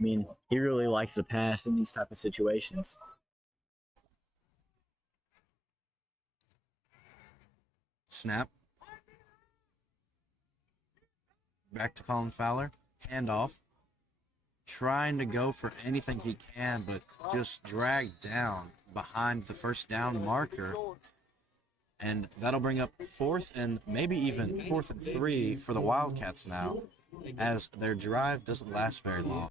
I mean, he really likes to pass in these type of situations. Snap. Back to Colin Fowler. handoff, trying to go for anything he can, but just dragged down behind the first down marker. And that'll bring up 4th and maybe even 4th and 3 for the Wildcats now, as their drive doesn't last very long.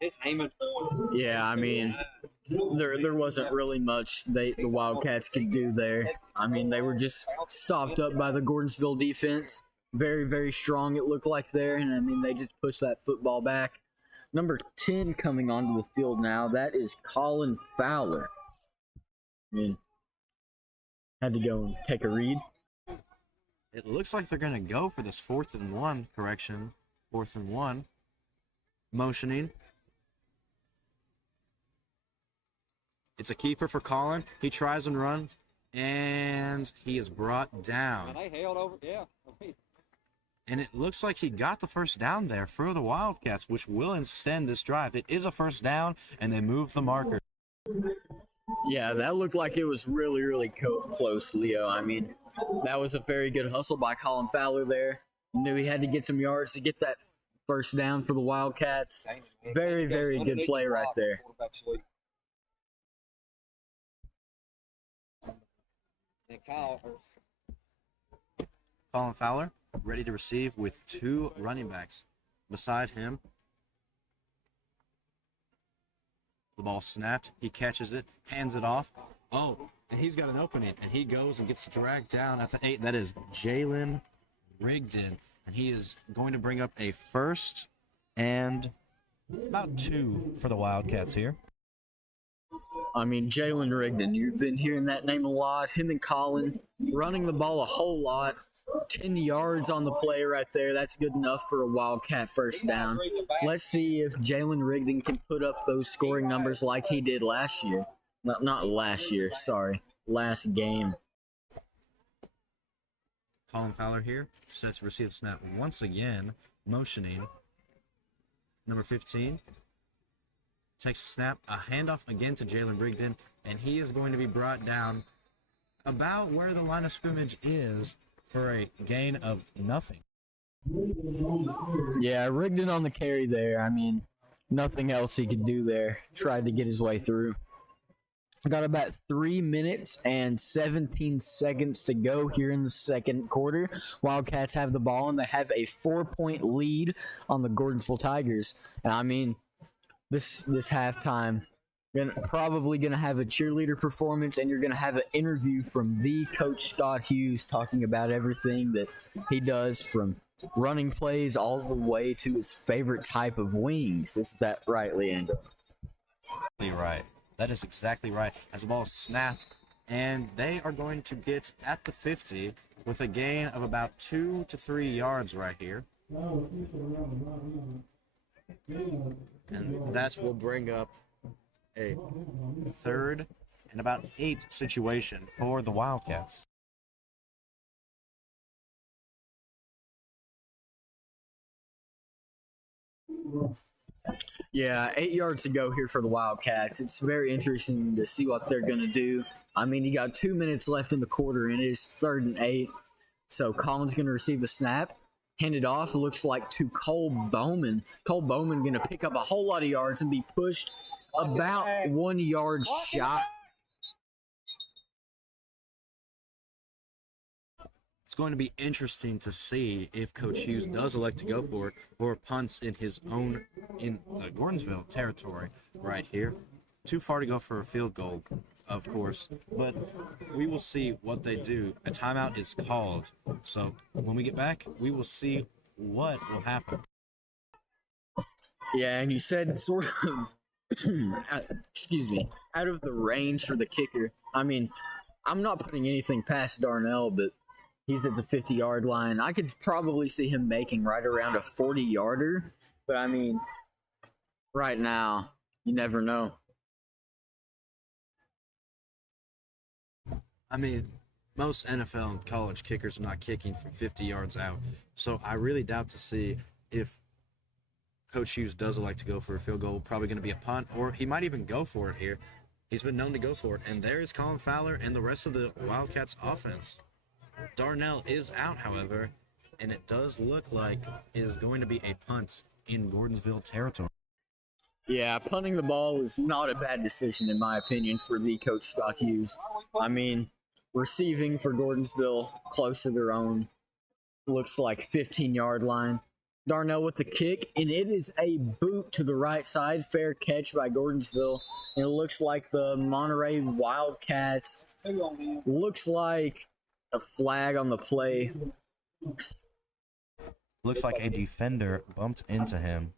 It's aiming for him. Yeah, I mean, there wasn't really much the Wildcats could do there. I mean, they were just stopped up by the Gordonsville defense. Very, very strong it looked like there, and I mean, they just pushed that football back. Number 10 coming onto the field now, that is Colin Fowler. I mean, had to go and take a read. It looks like they're going to go for this 4th and 1 correction. 4th and 1. Motioning. It's a keeper for Colin. He tries and run, and he is brought down. And they held over, yeah. And it looks like he got the first down there for the Wildcats, which will extend this drive. It is a first down, and they move the marker. Yeah, that looked like it was really, really close, Leo. I mean, that was a very good hustle by Colin Fowler there. Knew he had to get some yards to get that first down for the Wildcats. Very, very good play right there. Colin Fowler ready to receive with 2 running backs beside him. The ball snapped. He catches it, hands it off. Oh, and he's got an opening, and he goes and gets dragged down at the 8. That is Jalen Rigdon, and he is going to bring up a 1st and about 2 for the Wildcats here. I mean, Jalen Rigdon, you've been hearing that name a lot. Him and Colin running the ball a whole lot. 10 yards on the play right there. That's good enough for a Wildcat first down. Let's see if Jalen Rigdon can put up those scoring numbers like he did last year. Not last year, sorry. Last game. Colin Fowler here sets to receive the snap once again, motioning. Number 15 takes a snap, a handoff again to Jalen Rigdon, and he is going to be brought down about where the line of scrimmage is for a gain of nothing. Yeah, Rigdon on the carry there. I mean, nothing else he could do there. Tried to get his way through. Got about 3 minutes and 17 seconds to go here in the second quarter. Wildcats have the ball, and they have a 4-point lead on the Gordonsville Tigers. And I mean, this halftime, you're probably going to have a cheerleader performance, and you're going to have an interview from the Coach Scott Hughes talking about everything that he does, from running plays all the way to his favorite type of wings. Is that right, Leandro? Right. That is exactly right. As the ball is snapped, and they are going to get at the 50 with a gain of about 2 to 3 yards right here. And that will bring up a 3rd and about 8 situation for the Wildcats. Yeah, 8 yards to go here for the Wildcats. It's very interesting to see what they're going to do. I mean, you got 2 minutes left in the quarter, and it is 3rd and 8. So Colin's going to receive the snap. Hand it off. It looks like to Cole Bowman. Cole Bowman going to pick up a whole lot of yards and be pushed about 1 yard shy. It's going to be interesting to see if Coach Hughes does elect to go for it or punts in his own, in the Gordonsville territory right here. Too far to go for a field goal, of course, but we will see what they do. A timeout is called, so when we get back, we will see what will happen. Yeah, and you said sort of, excuse me, out of the range for the kicker. I mean, I'm not putting anything past Darnell, but he's at the 50-yard line. I could probably see him making right around a 40-yarder, but I mean, right now, you never know. I mean, most NFL and college kickers are not kicking from 50 yards out, so I really doubt to see if Coach Hughes does elect to go for a field goal. Probably going to be a punt, or he might even go for it here. He's been known to go for it, and there is Colin Fowler and the rest of the Wildcats offense. Darnell is out, however, and it does look like it is going to be a punt in Gordonsville territory. Yeah, punting the ball is not a bad decision, in my opinion, for the coach Scott Hughes. I mean, receiving for Gordonsville close to their own, looks like 15-yard line. Darnell with the kick, and it is a boot to the right side. Fair catch by Gordonsville. And it looks like the Monterey Wildcats. Looks like a flag on the play. Looks like a defender bumped into him.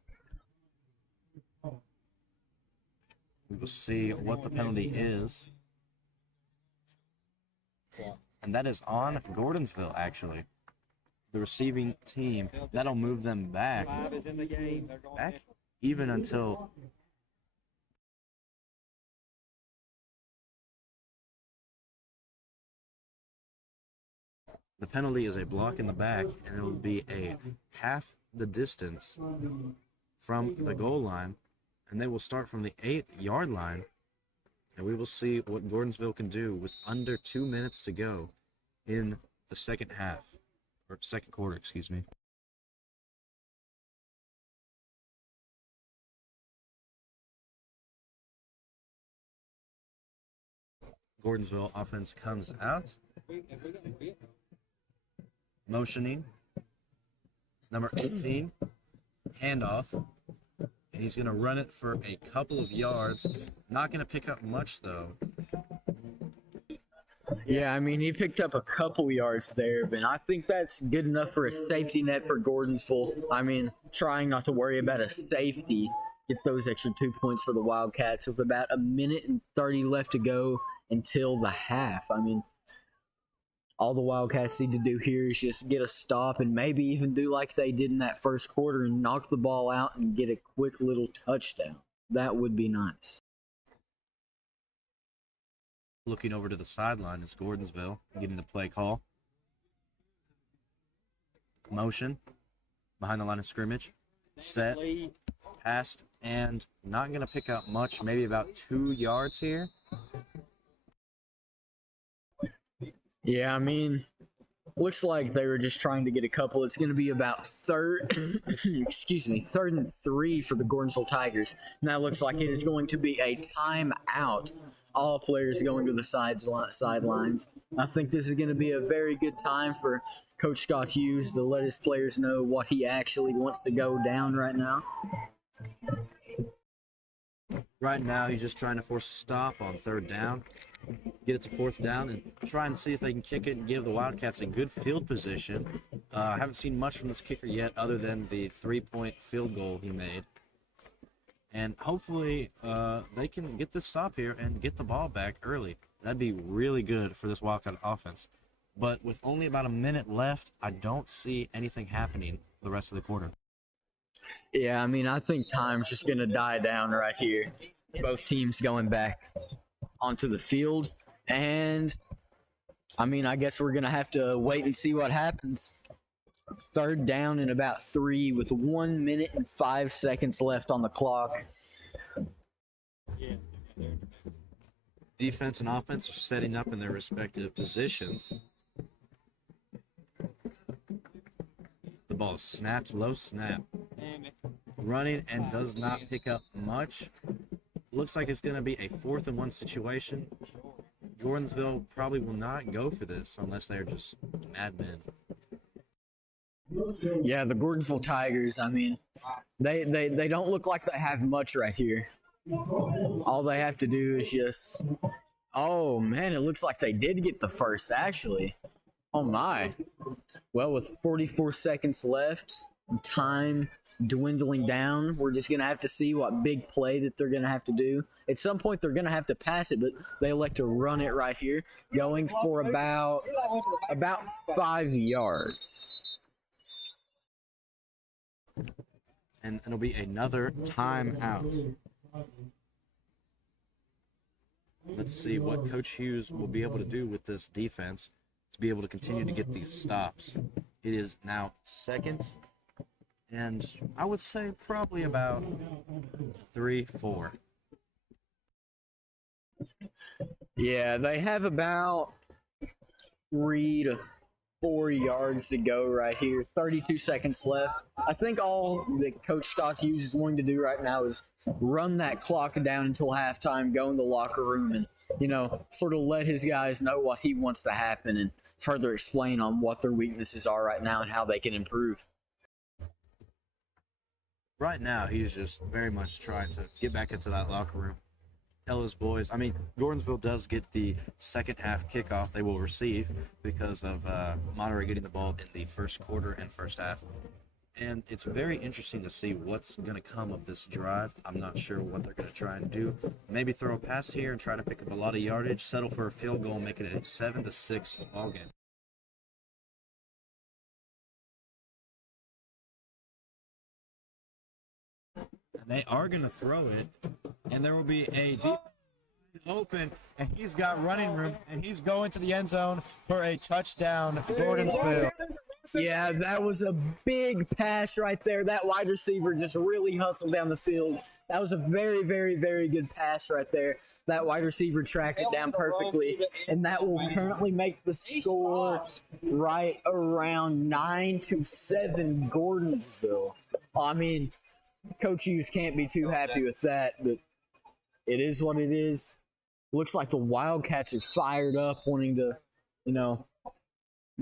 We will see what the penalty is. And that is on Gordonsville, actually. The receiving team. That'll move them back. Back even until the penalty is a block in the back, and it'll be a half the distance from the goal line, and they will start from the 8-yard line, and we will see what Gordonsville can do with under 2 minutes to go in the second half, or second quarter, excuse me. Gordonsville offense comes out, motioning, number 18, handoff, and he's going to run it for a couple of yards. Not going to pick up much, though. Yeah, I mean, he picked up a couple yards there, but I think that's good enough for a safety net for Gordonsville. I mean, trying not to worry about a safety, get those extra 2 points for the Wildcats with about 1:30 left to go until the half. I mean, all the Wildcats need to do here is just get a stop and maybe even do like they did in that first quarter and knock the ball out and get a quick little touchdown. That would be nice. Looking over to the sideline is Gordonsville getting the play call. Motion behind the line of scrimmage. Set, passed, and not going to pick up much, maybe about 2 yards here. Yeah, I mean, looks like they were just trying to get a couple. It's going to be about third and 3 for the Gordonsville Tigers. And that looks like it is going to be a timeout. All players going to the sidelines. I think this is going to be a very good time for Coach Scott Hughes to let his players know what he actually wants to go down right now. Right now, he's just trying to force a stop on third down, get it to fourth down, and try and see if they can kick it and give the Wildcats a good field position. I haven't seen much from this kicker yet other than the 3-point field goal he made. And hopefully they can get this stop here and get the ball back early. That'd be really good for this Wildcat offense. But with only about a minute left, I don't see anything happening the rest of the quarter. Yeah, I mean, I think time's just going to die down right here. Both teams going back onto the field. And, I mean, I guess we're going to have to wait and see what happens. Third down in about 3 with 1 minute and 5 seconds left on the clock. Defense and offense are setting up in their respective positions. The ball is snapped, low snap. Running and does not pick up much. Looks like it's going to be a 4th and 1 situation. Gordonsville probably will not go for this unless they're just madmen. Yeah, the Gordonsville Tigers, I mean, they don't look like they have much right here. All they have to do is just... Oh, man, it looks like they did get the first, actually. Oh, my. Well, with 44 seconds left, time dwindling down, we're just going to have to see what big play that they're going to have to do. At some point, they're going to have to pass it, but they elect to run it right here, going for about 5 yards. And it'll be another timeout. Let's see what Coach Hughes will be able to do with this defense to be able to continue to get these stops. It is now 2nd, and I would say probably about 3-4. Yeah, they have about 3 to 4 yards to go right here. 32 seconds left. I think all that Coach Scott Hughes is wanting to do right now is run that clock down until halftime, go in the locker room, and, sort of let his guys know what he wants to happen and further explain on what their weaknesses are right now and how they can improve. Right now, he's just very much trying to get back into that locker room. Tell his boys. I mean, Gordonsville does get the second half kickoff they will receive because of Monterey getting the ball in the first quarter and first half. And it's very interesting to see what's going to come of this drive. I'm not sure what they're going to try and do. Maybe throw a pass here and try to pick up a lot of yardage, settle for a field goal, and make it a 7-6 ball game. And they are going to throw it, and there will be a deep open, and he's got running room, and he's going to the end zone for a touchdown, Gordonsville. Yeah, that was a big pass right there. That wide receiver just really hustled down the field. That was a very, very, very good pass right there. That wide receiver tracked it down perfectly, and that will currently make the score right around 9-7 Gordonsville. I mean, Coach Hughes can't be too happy with that, but it is what it is. Looks like the Wildcats are fired up, wanting to,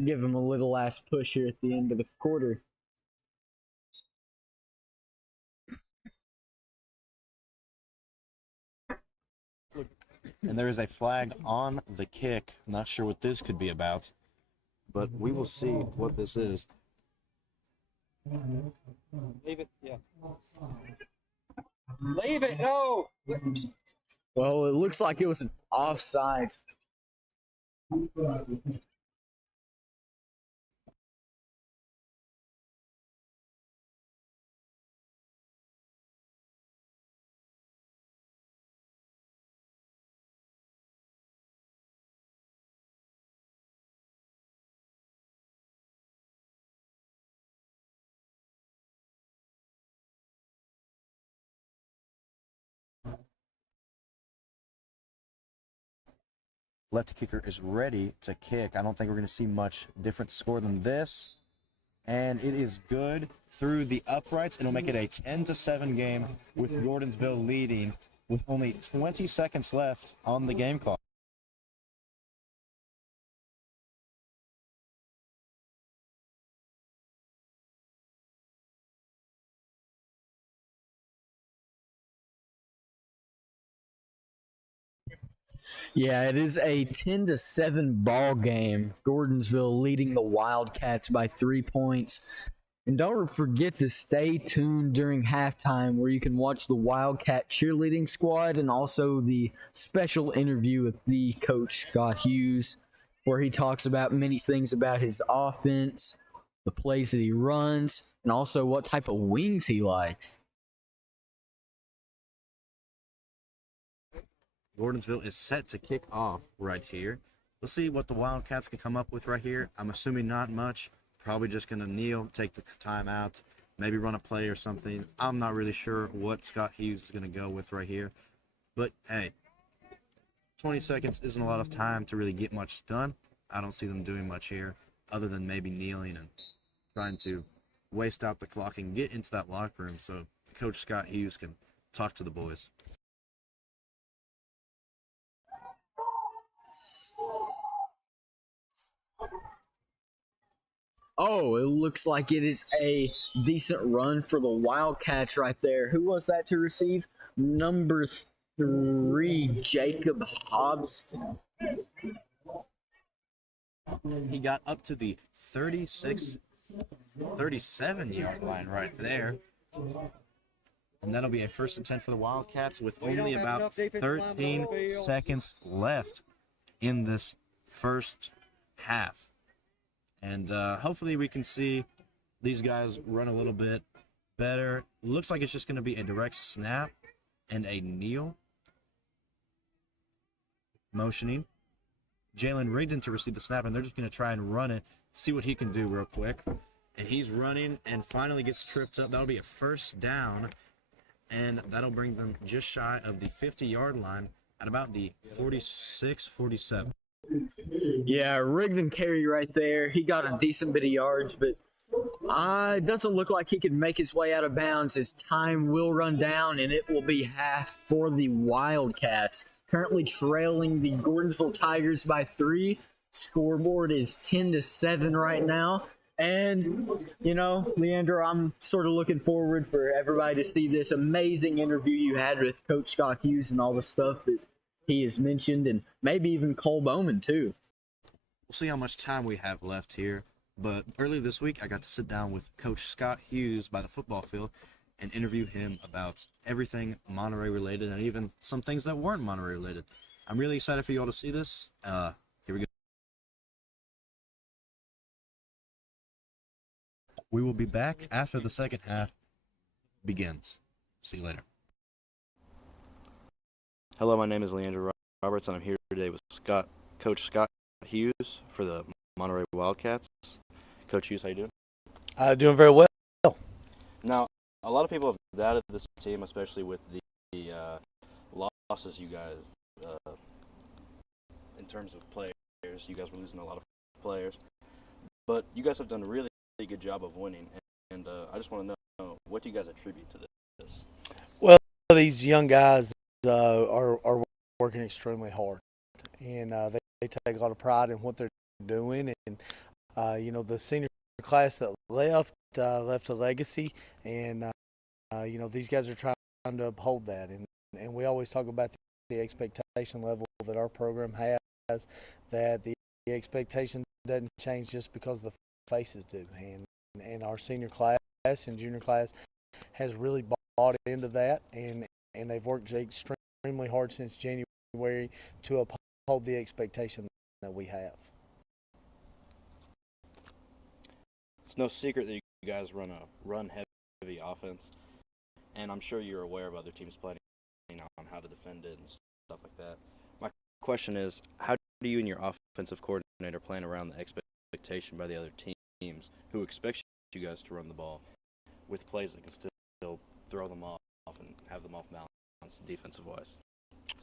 give them a little last push here at the end of the quarter. And there is a flag on the kick. Not sure what this could be about, but we will see what this is. Leave it, yeah. Leave it, no! Well, it looks like it was an offside. Lefty kicker is ready to kick. I don't think we're going to see much different score than this. And it is good through the uprights. It'll make it a 10-7 game with Gordonsville leading with only 20 seconds left on the game clock. Yeah, it is a 10-7 ball game. Gordonsville leading the Wildcats by 3 points. And don't forget to stay tuned during halftime where you can watch the Wildcat cheerleading squad and also the special interview with the coach, Scott Hughes, where he talks about many things about his offense, the plays that he runs, and also what type of wings he likes. Gordonsville is set to kick off right here. Let's see what the Wildcats can come up with right here. I'm assuming not much. Probably just going to kneel, take the time out, maybe run a play or something. I'm not really sure what Scott Hughes is going to go with right here. But, hey, 20 seconds isn't a lot of time to really get much done. I don't see them doing much here other than maybe kneeling and trying to waste out the clock and get into that locker room so Coach Scott Hughes can talk to the boys. Oh, it looks like it is a decent run for the Wildcats right there. Who was that to receive? Number 3, Jacob Hobson. He got up to the 37-yard line right there. And that'll be a 1st and 10 for the Wildcats with only about 13 seconds left in this first half. And hopefully we can see these guys run a little bit better. Looks like it's just going to be a direct snap and a kneel. Motioning. Jalen Rigdon to receive the snap, and they're just going to try and run it, see what he can do real quick. And he's running and finally gets tripped up. That'll be a 1st down, and that'll bring them just shy of the 50-yard line at about the 46-47. Yeah, Rigdon carry right there. He got a decent bit of yards, but it doesn't look like he can make his way out of bounds. His time will run down, and it will be half for the Wildcats. Currently trailing the Gordonsville Tigers by 3. Scoreboard is 10-7 right now. And, Leandro, I'm sort of looking forward for everybody to see this amazing interview you had with Coach Scott Hughes and all the stuff that he has mentioned, and maybe even Cole Bowman, too. We'll see how much time we have left here. But earlier this week, I got to sit down with Coach Scott Hughes by the football field and interview him about everything Monterey related and even some things that weren't Monterey related. I'm really excited for you all to see this. Here we go. We will be back after the second half begins. See you later. Hello, my name is Leandro Roberts, and I'm here today with Coach Scott Hughes for the Monterey Wildcats. Coach Hughes, how you doing? Doing very well. Now, a lot of people have doubted this team, especially with the losses you guys, in terms of players. You guys were losing a lot of players. But you guys have done a really good job of winning. And I just want to know, what do you guys attribute to this? Well, these young guys are working extremely hard. And they take a lot of pride in what they're doing. And, the senior class that left a legacy. And, these guys are trying to uphold that. And we always talk about the expectation level that our program has, that the expectation doesn't change just because the faces do. And our senior class and junior class has really bought into that. And they've worked extremely hard since January to uphold the expectation that we have. It's no secret that you guys run a run-heavy offense, and I'm sure you're aware of other teams planning on how to defend it and stuff like that. My question is, how do you and your offensive coordinator plan around the expectation by the other teams who expect you guys to run the ball with plays that can still throw them off and have them off balance defensive-wise?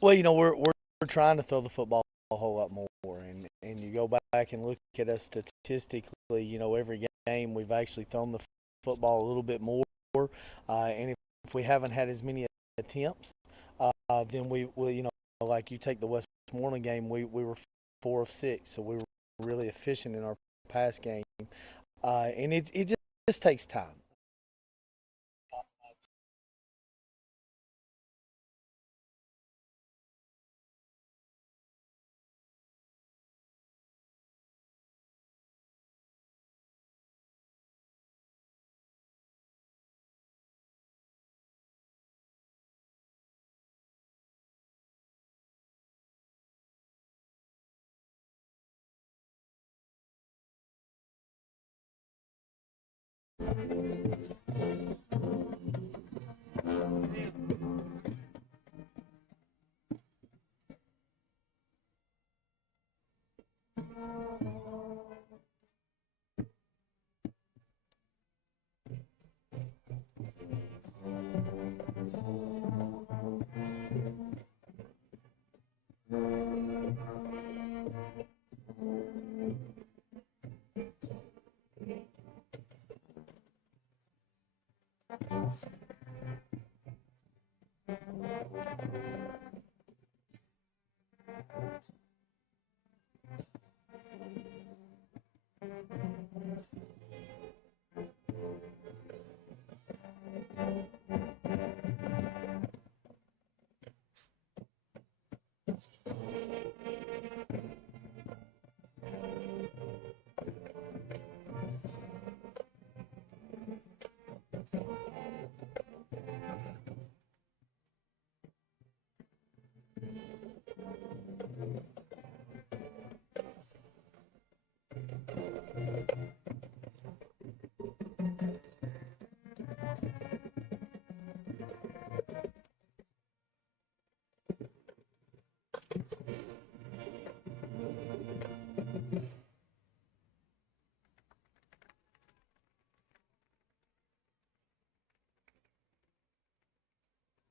Well, we're trying to throw the football a whole lot more, and you go back and look at us statistically, every game we've actually thrown the football a little bit more, and if we haven't had as many attempts, then we like you take the Westmoreland game, we were 4 of 6, so we were really efficient in our pass game, and it just takes time.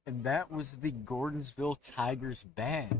And that was the Gordonsville Tigers band.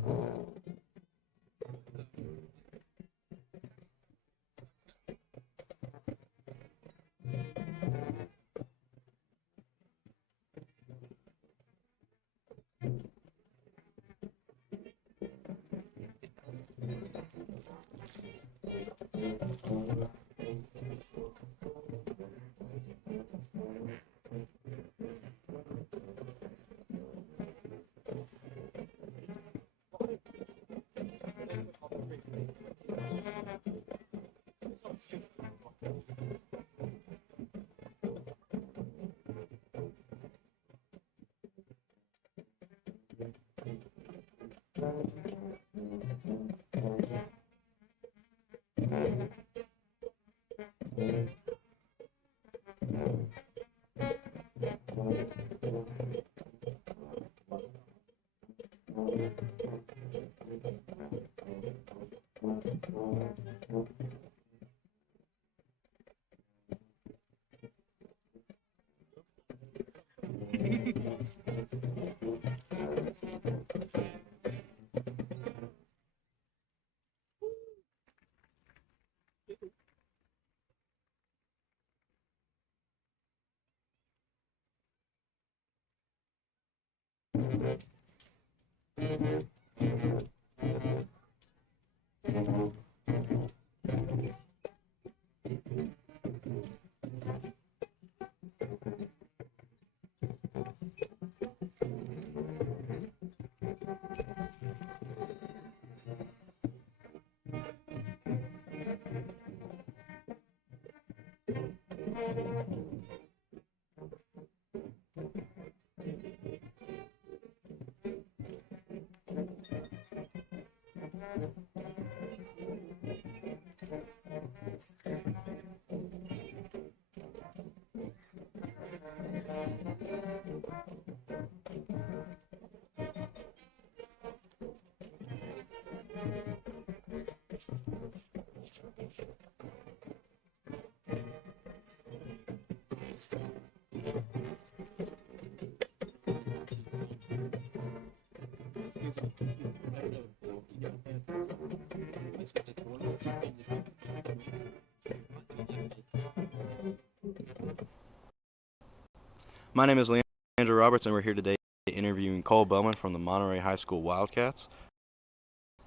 My name is Leandro Roberts, and we're here today interviewing Cole Bowman from the Monterey High School Wildcats.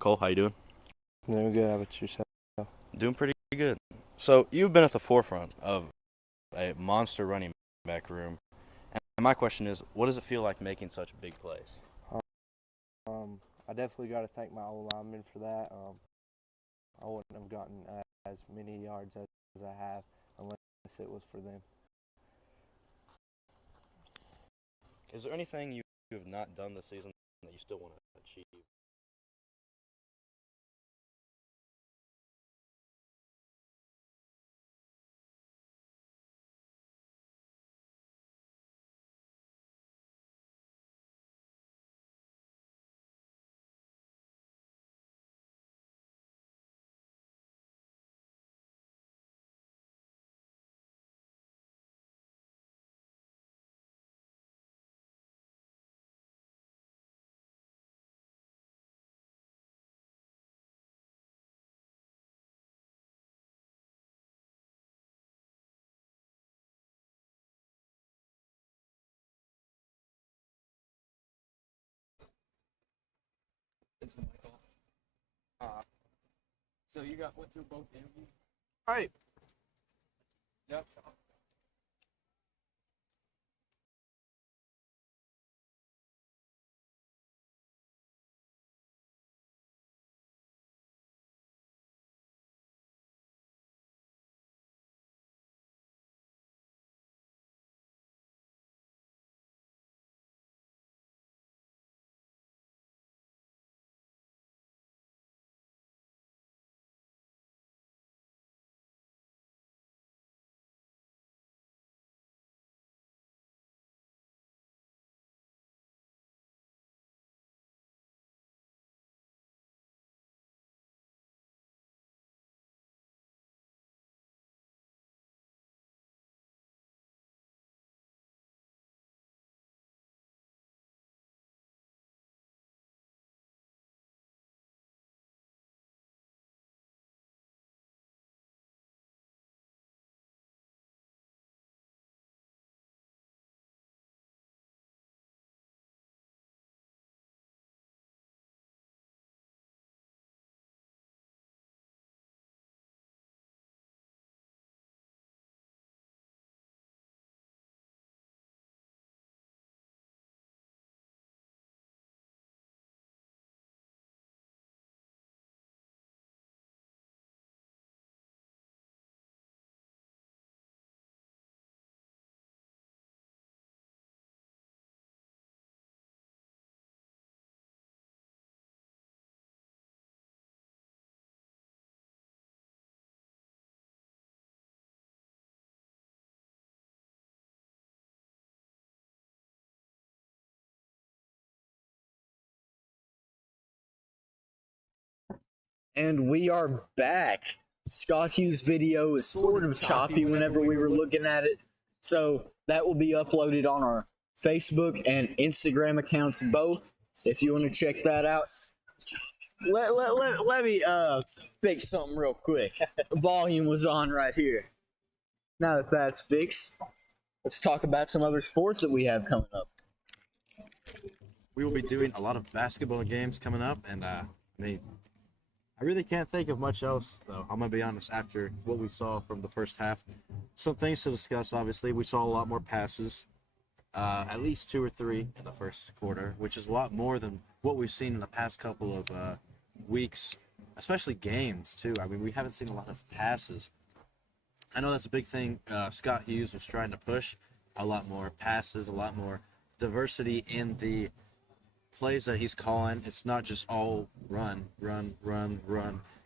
Cole, how you doing? Doing good. How about yourself? Doing pretty good. So you've been at the forefront of a monster running back room, and my question is, what does it feel like making such big plays? I definitely got to thank my old linemen for that. I wouldn't have gotten as many yards as I have unless it was for them. Is there anything you have not done this season that you still want to achieve? So you went through both interviews? All right. Yep. And we are back. Scott Hughes' video is sort of choppy whenever we were looking at it. So that will be uploaded on our Facebook and Instagram accounts both, if you want to check that out. Let me fix something real quick. Volume was on right here. Now that that's fixed, let's talk about some other sports that we have coming up. We will be doing a lot of basketball games coming up, and I really can't think of much else, though. I'm going to be honest, after what we saw from the first half. Some things to discuss, obviously. We saw a lot more passes, at least 2 or 3 in the first quarter, which is a lot more than what we've seen in the past couple of weeks, especially games, too. I mean, we haven't seen a lot of passes. I know that's a big thing Scott Hughes was trying to push, a lot more passes, a lot more diversity in the plays that he's calling. It's not just all run.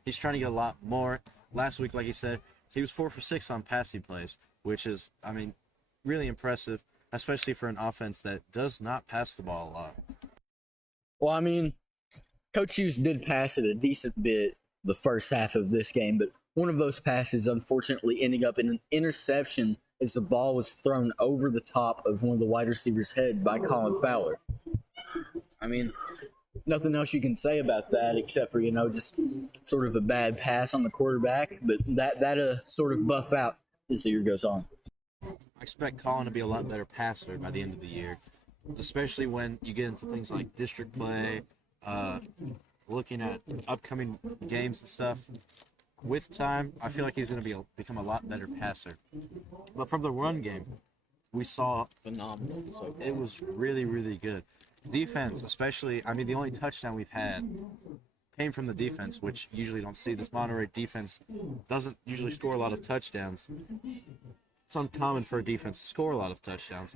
He's trying to get a lot more. Last week, like he said, he was 4 for 6 on passing plays, which is, I mean, really impressive, especially for an offense that does not pass the ball a lot. Well, I mean, Coach Hughes did pass it a decent bit the first half of this game, but one of those passes unfortunately ending up in an interception as the ball was thrown over the top of one of the wide receivers' head by Colin Fowler. I mean, nothing else you can say about that except for, just sort of a bad pass on the quarterback, but that sort of buff out as the year goes on. I expect Colin to be a lot better passer by the end of the year, especially when you get into things like district play, looking at upcoming games and stuff. With time, I feel like he's going to become a lot better passer. But from the run game, we saw Phenomenal. So it was really, really good. Defense, especially, I mean, the only touchdown we've had came from the defense, which you usually don't see. This Monterey defense doesn't usually score a lot of touchdowns. It's uncommon for a defense to score a lot of touchdowns.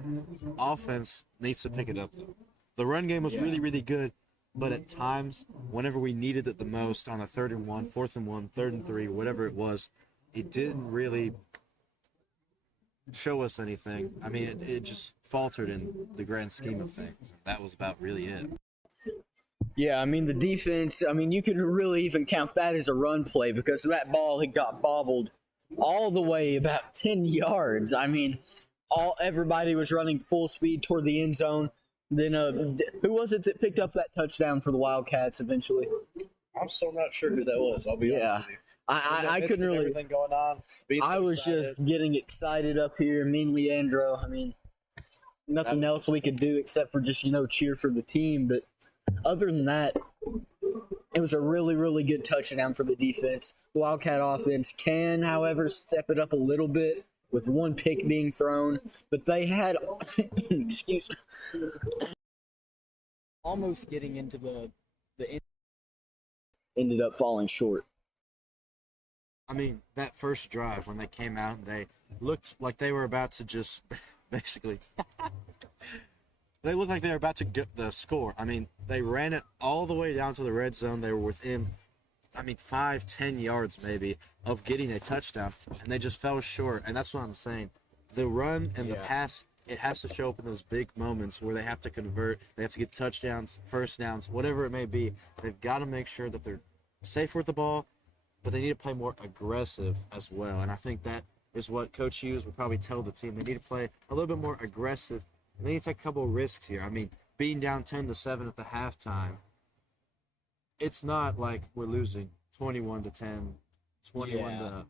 Offense needs to pick it up, though. The run game was really, really good. But at times, whenever we needed it the most on a 3rd and 1, 4th and 1, 3rd and 3, whatever it was, it didn't really show us anything. I mean, it just faltered in the grand scheme of things. That was about really it. Yeah, I mean, the defense, you could really even count that as a run play because that ball had got bobbled all the way about 10 yards. I mean, everybody was running full speed toward the end zone. Then who was it that picked up that touchdown for the Wildcats eventually? I'm still not sure who that was. I'll be honest with you. I couldn't really. Everything going on. I was just getting excited up here. Me and Leandro. I mean, nothing else we could do except for just cheer for the team. But other than that, it was a really, really good touchdown for the defense. The Wildcat offense can, however, step it up a little bit with one pick being thrown, but they had, excuse me, almost getting into the ended up falling short. I mean, that first drive when they came out, they looked like they were about to just basically they looked like they were about to get the score. I mean, they ran it all the way down to the red zone. They were within 5-10 yards maybe of getting a touchdown, and they just fell short. And that's what I'm saying. The run and the pass, it has to show up in those big moments where they have to convert. They have to get touchdowns, first downs, whatever it may be. They've got to make sure that they're safe with the ball, but they need to play more aggressive as well. And I think that is what Coach Hughes would probably tell the team. They need to play a little bit more aggressive, and they need to take a couple of risks here. I mean, being down 10-7 at the halftime, it's not like we're losing 21-10, 21-3.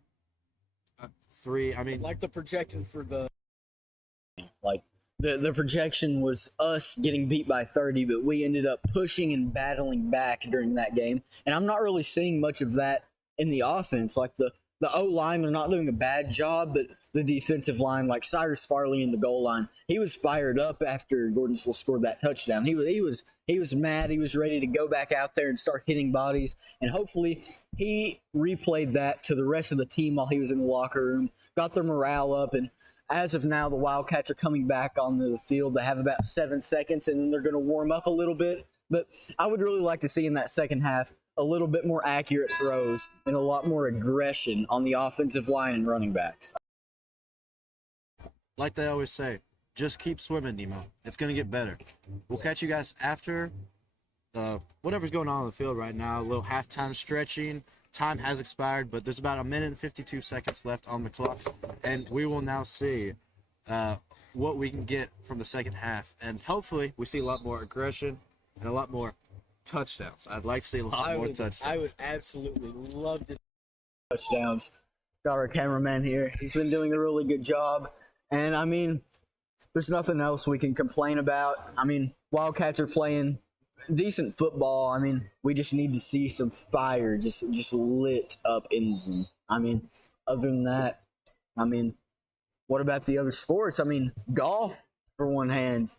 I mean, like the projection for the projection was us getting beat by 30, but we ended up pushing and battling back during that game. And I'm not really seeing much of that in the offense. Like the O-line, they're not doing a bad job, but the defensive line, like Cyrus Farley in the goal line, he was fired up after Gordonsville scored that touchdown. He was mad. He was ready to go back out there and start hitting bodies. And hopefully he replayed that to the rest of the team while he was in the locker room, got their morale up. And as of now, the Wildcats are coming back on the field. They have about 7 seconds, and then they're going to warm up a little bit. But I would really like to see in that second half a little bit more accurate throws and a lot more aggression on the offensive line and running backs. like they always say, just keep swimming, Nemo. It's going to get better. We'll catch you guys after whatever's going on the field right now. A little halftime stretching. Time has expired, but there's about 1:52 left on the clock, and we will now see what we can get from the second half. And hopefully we see a lot more aggression and a lot more touchdowns. I'd like to see a lot more touchdowns. I would absolutely love to. Touchdowns. Got our cameraman here. He's been doing a really good job. And, I mean, there's nothing else we can complain about. I mean, Wildcats are playing decent football. I mean, we just need to see some fire just lit up in them. I mean, other than that, I mean, what about the other sports? I mean, golf, for one hand.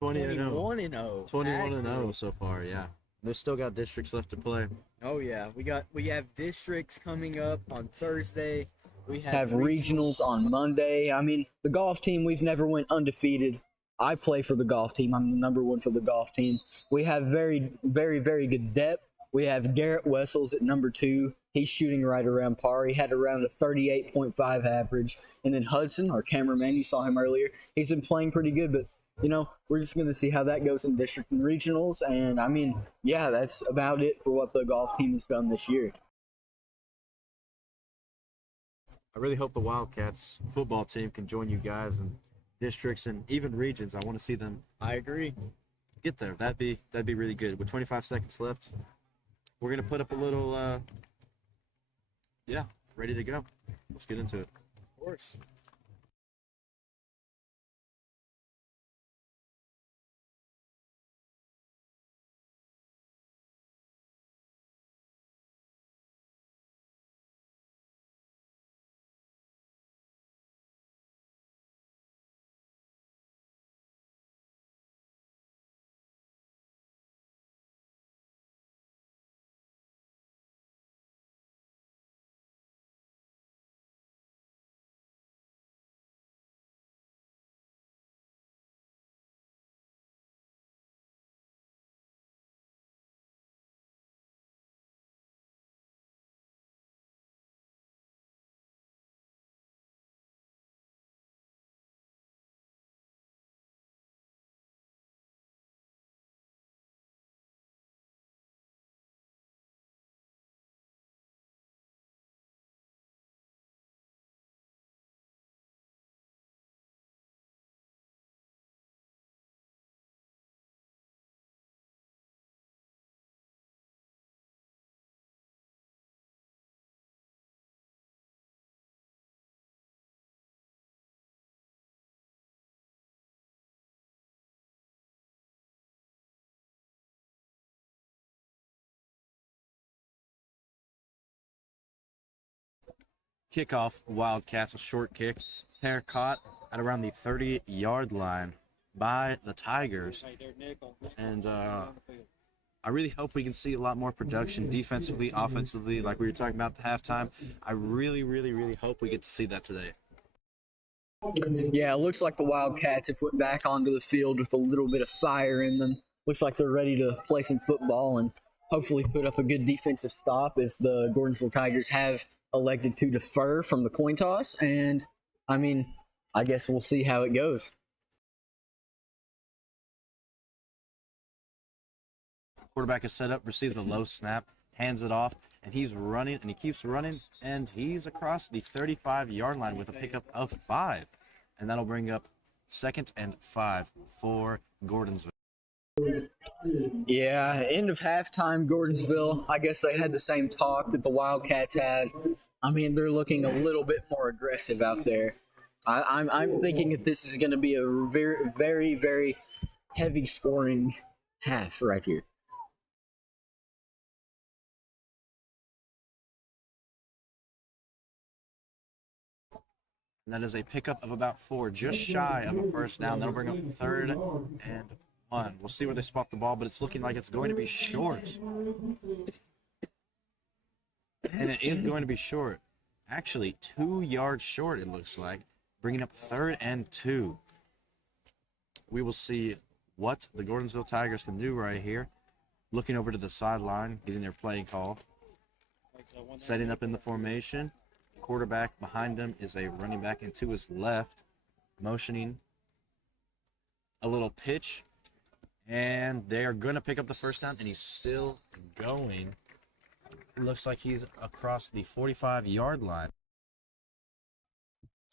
21 and 0. 21 and 0 so far, yeah. They've still got districts left to play. Oh yeah, we have districts coming up on Thursday. We Have regionals on Monday. I mean, the golf team, we've never went undefeated. I play for the golf team. I'm the number one for the golf team. We have very, very, very good depth. We have Garrett Wessels at number 2. He's shooting right around par. He had around a 38.5 average. And then Hudson, our cameraman, you saw him earlier. He's been playing pretty good, but, you know, we're just going to see how that goes in district and regionals. And, I mean, yeah, that's about it for what the golf team has done this year. I really hope the Wildcats football team can join you guys in districts and even regions. I want to see them I agree. get there. That'd be really good. With 25 seconds left, we're gonna put up a little ready to go. Let's get into it. Of course. Kickoff, Wildcats, a short kick. They're caught at around the 30-yard line by the Tigers. And I really hope we can see a lot more production defensively, offensively, like we were talking about at the halftime. I really, really, really hope we get to see that today. Yeah, it looks like the Wildcats have went back onto the field with a little bit of fire in them. Looks like they're ready to play some football and hopefully put up a good defensive stop, as the Gordonsville Tigers have elected to defer from the coin toss. And, I mean, I guess we'll see how it goes. Quarterback is set up, receives a low snap, hands it off, and he's running, and he keeps running, and he's across the 35-yard line with a pickup of 5. And that'll bring up 2nd and 5 for Gordonsville. Yeah, end of halftime, Gordonsville. I guess they had the same talk that the Wildcats had. I mean, they're looking a little bit more aggressive out there. I'm thinking that this is going to be a very, very, very heavy scoring half right here. And that is a pickup of about 4, just shy of a first down. That'll bring up 3rd and 1. We'll see where they spot the ball, but it's looking like it's going to be short. And it is going to be short. Actually, 2 yards short, it looks like. Bringing up 3rd and 2. We will see what the Gordonsville Tigers can do right here. Looking over to the sideline, getting their playing call. Setting up in the formation. Quarterback behind him is a running back, and to his left, motioning a little pitch, And they are going to pick up the first down, and he's still going. Looks like he's across the 45-yard line.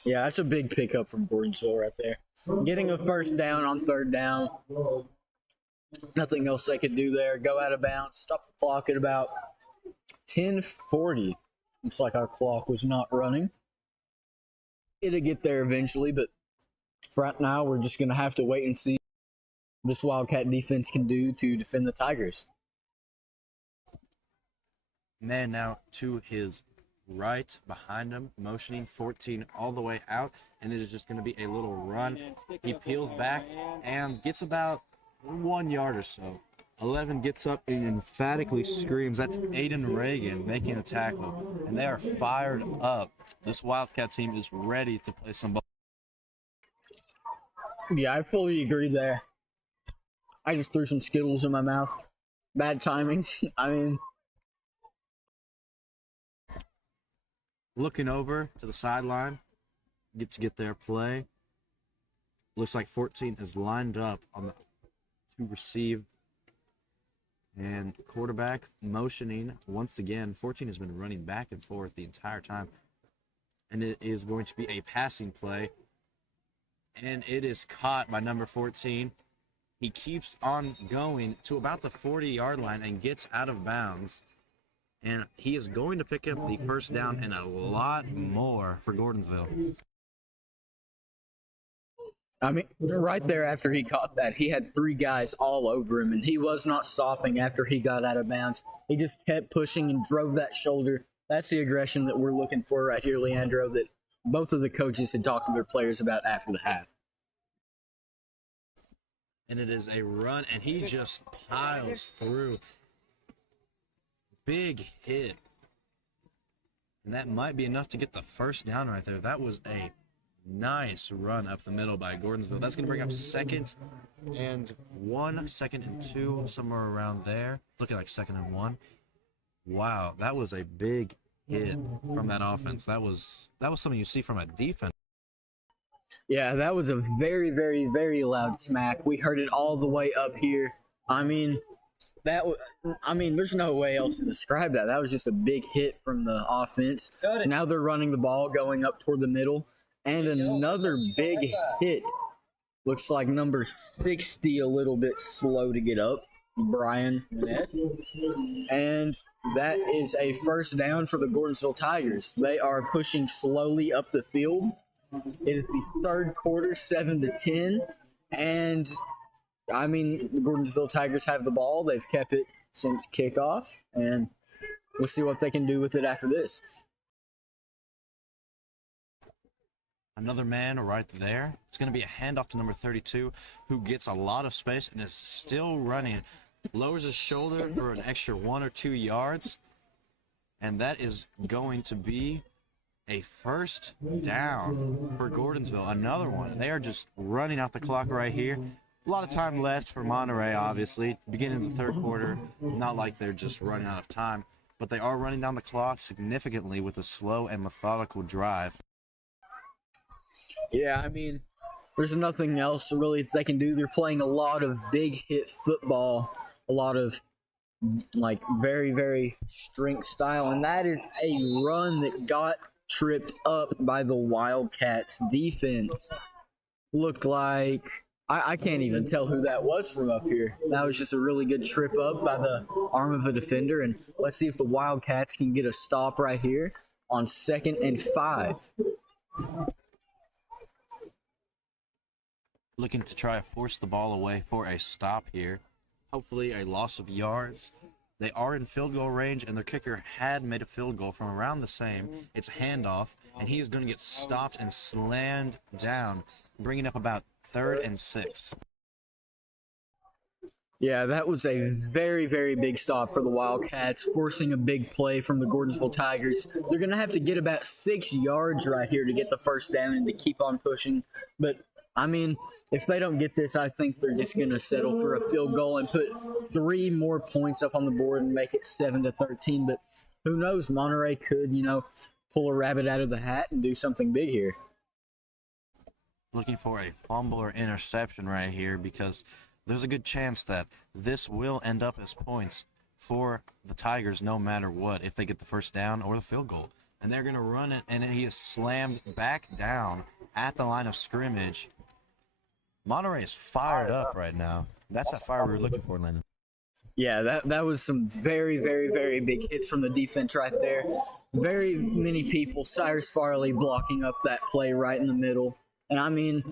Yeah, that's a big pickup from Gordonsville right there. Getting a first down on third down. Nothing else they could do there. Go out of bounds. Stop the clock at about 10:40. Looks like our clock was not running. It'll get there eventually, but for right now, we're just going to have to wait and see what this Wildcat defense can do to defend the Tigers. Man now to his right behind him, motioning 14 all the way out, and it is just going to be a little run. He peels back and gets about 1 yard or so. 11 gets up and emphatically screams. That's Aiden Reagan making a tackle, and they are fired up. This Wildcat team is ready to play some ball. Yeah, I fully agree there. I just threw some Skittles in my mouth. Bad timing. I mean, looking over to the sideline, get their play. Looks like 14 is lined up on the to receive. And quarterback motioning once again. 14 has been running back and forth the entire time. And it is going to be a passing play. And it is caught by number 14. He keeps on going to about the 40-yard line and gets out of bounds. And he is going to pick up the first down and a lot more for Gordonsville. I mean, right there after he caught that, he had 3 guys all over him, and he was not stopping after he got out of bounds. He just kept pushing and drove that shoulder. That's the aggression that we're looking for right here, Leandro, that both of the coaches had talked to their players about after the half. And it is a run, and he just piles through. Big hit. And that might be enough to get the first down right there. That was a nice run up the middle by Gordonsville. That's going to bring up 2nd and 1, 2nd and 2, somewhere around there. Looking like 2nd and 1. Wow, that was a big hit from that offense. That was something you see from a defense. Yeah, that was a very, very, very loud smack. We heard it all the way up here. I mean, there's no way else to describe that. That was just a big hit from the offense. Now they're running the ball, going up toward the middle. And another big hit. Looks like number 60 a little bit slow to get up. Brian Manette. And that is a first down for the Gordonsville Tigers. They are pushing slowly up the field. It is the 3rd quarter, 7-10. And, I mean, the Gordonsville Tigers have the ball. They've kept it since kickoff. And we'll see what they can do with it after this. Another man right there. It's going to be a handoff to number 32, who gets a lot of space and is still running. Lowers his shoulder for an extra 1 or 2 yards. And that is going to be a first down for Gordonsville. Another one. They are just running out the clock right here. A lot of time left for Monterey, obviously. Beginning of the 3rd quarter. Not like they're just running out of time. But they are running down the clock significantly with a slow and methodical drive. Yeah, I mean, there's nothing else really they can do. They're playing a lot of big hit football, a lot of like very, very strength style, and that is a run that got tripped up by the Wildcats defense. Looked like I can't even tell who that was from up here. That was just a really good trip up by the arm of a defender, and let's see if the Wildcats can get a stop right here on 2nd and 5. Looking to try to force the ball away for a stop here. Hopefully a loss of yards. They are in field goal range, and their kicker had made a field goal from around the same. It's a handoff, and he is going to get stopped and slammed down, bringing up about 3rd and 6. Yeah, that was a very, very big stop for the Wildcats, forcing a big play from the Gordonsville Tigers. They're going to have to get about 6 yards right here to get the first down and to keep on pushing. But, I mean, if they don't get this, I think they're just going to settle for a field goal and put 3 more points up on the board and make it 7-13. But who knows? Monterey could, pull a rabbit out of the hat and do something big here. Looking for a fumble or interception right here because there's a good chance that this will end up as points for the Tigers no matter what, if they get the first down or the field goal. And they're going to run it, and he is slammed back down at the line of scrimmage. Monterey is fired up right now. That's that fire we were looking for, Landon. Yeah, that was some very, very, very big hits from the defense right there. Very many people, Cyrus Farley blocking up that play right in the middle. And I mean,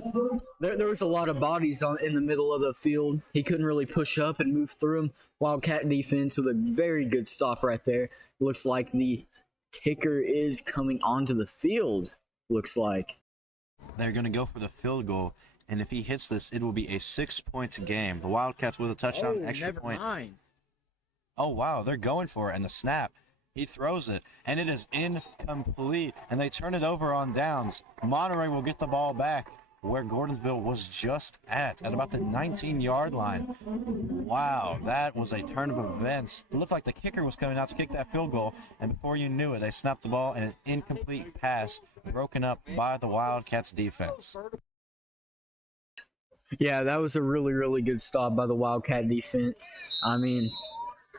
there was a lot of bodies in the middle of the field. He couldn't really push up and move through them. Wildcat defense with a very good stop right there. Looks like the kicker is coming onto the field, looks like. They're going to go for the field goal, and if he hits this, it will be a 6-point game. The Wildcats with a touchdown, extra point. Mind. Oh, wow, they're going for it, and the snap. He throws it, and it is incomplete, and they turn it over on downs. Monterey will get the ball back where Gordonsville was just at about the 19-yard line. Wow, that was a turn of events. It looked like the kicker was coming out to kick that field goal, and before you knew it, they snapped the ball, and an incomplete pass broken up by the Wildcats defense. Yeah, that was a really, really good stop by the Wildcat defense. I mean,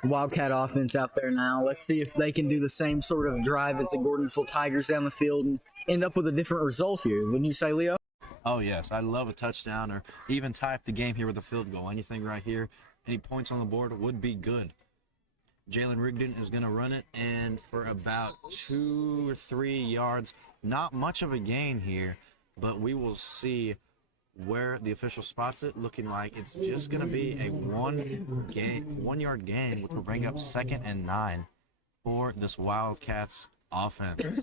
Wildcat offense out there now. Let's see if they can do the same sort of drive as the Gordonsville Tigers down the field and end up with a different result here. Wouldn't you say, Leo? Oh, yes. I love a touchdown or even tie up the game here with a field goal. Anything right here, any points on the board would be good. Jalen Rigdon is going to run it, and for about 2 or 3 yards, not much of a gain here, but we will see where the official spots it, looking like it's just going to be a 1-yard gain, which will bring up 2nd and 9 for this Wildcats offense.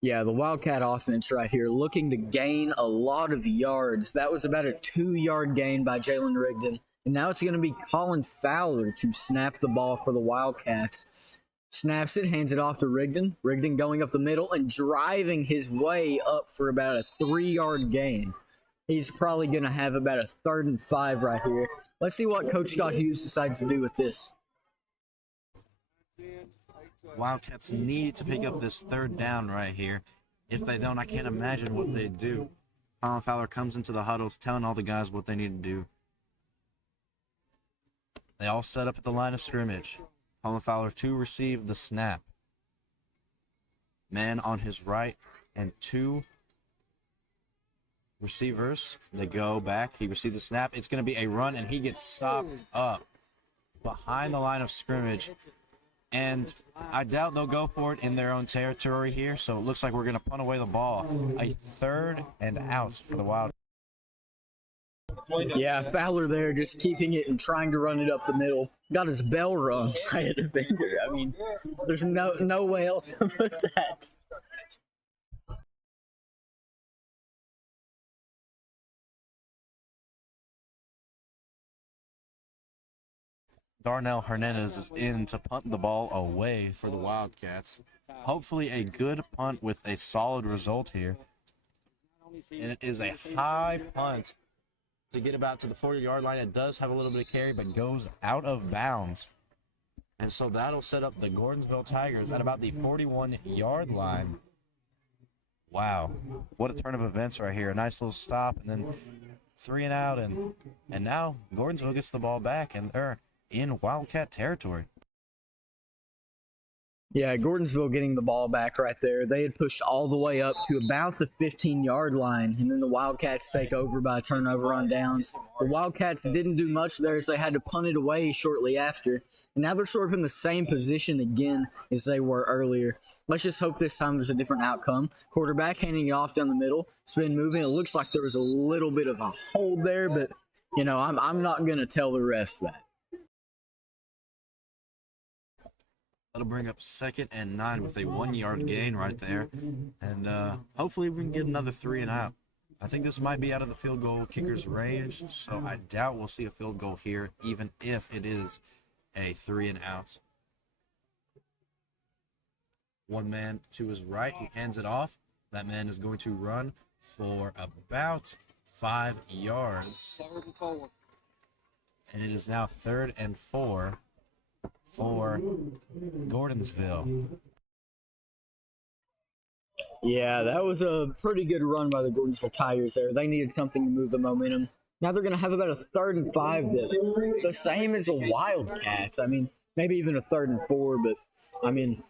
Yeah, the Wildcat offense right here looking to gain a lot of yards. That was about a 2-yard gain by Jalen Rigdon. And now it's going to be Colin Fowler to snap the ball for the Wildcats. Snaps it, hands it off to Rigdon. Rigdon going up the middle and driving his way up for about a 3-yard gain. He's probably going to have about a 3rd and 5 right here. Let's see what Coach Scott Hughes decides to do with this. Wildcats need to pick up this 3rd down right here. If they don't, I can't imagine what they'd do. Colin Fowler comes into the huddle telling all the guys what they need to do. They all set up at the line of scrimmage. Colin Fowler to receive the snap. Man on his right and 2 receivers. They go back. He receives the snap. It's going to be a run, and he gets stopped up behind the line of scrimmage. And I doubt they'll go for it in their own territory here, so it looks like we're going to punt away the ball. A 3rd and out for the Wildcats. Yeah, Fowler there just keeping it and trying to run it up the middle. Got his bell rung by a defender. I mean, there's no way else to put that. Darnell Hernandez is in to punt the ball away for the Wildcats. Hopefully a good punt with a solid result here. And it is a high punt to get about to the 40-yard line. It does have a little bit of carry, but goes out of bounds. And so that'll set up the Gordonsville Tigers at about the 41-yard line. Wow, what a turn of events right here. A nice little stop, and then 3 and out, and now Gordonsville gets the ball back, and they're in Wildcat territory. Yeah, Gordonsville getting the ball back right there. They had pushed all the way up to about the 15-yard line, and then the Wildcats take over by a turnover on downs. The Wildcats didn't do much there, so they had to punt it away shortly after. And now they're sort of in the same position again as they were earlier. Let's just hope this time there's a different outcome. Quarterback handing it off down the middle. It's been moving. It looks like there was a little bit of a hold there, but, you know, I'm not going to tell the rest that. That'll bring up 2nd and 9 with a 1-yard gain right there. And hopefully we can get another 3 and out. I think this might be out of the field goal kicker's range, so I doubt we'll see a field goal here, even if it is a 3 and out. One man to his right, he hands it off. That man is going to run for about 5 yards. 3rd and 4. And it is now 3rd and 4 for Gordonsville. Yeah, that was a pretty good run by the Gordonsville Tigers there. They needed something to move the momentum. Now they're going to have about a 3rd and 5, the same as the Wildcats. I mean, maybe even a 3rd and 4, but I mean,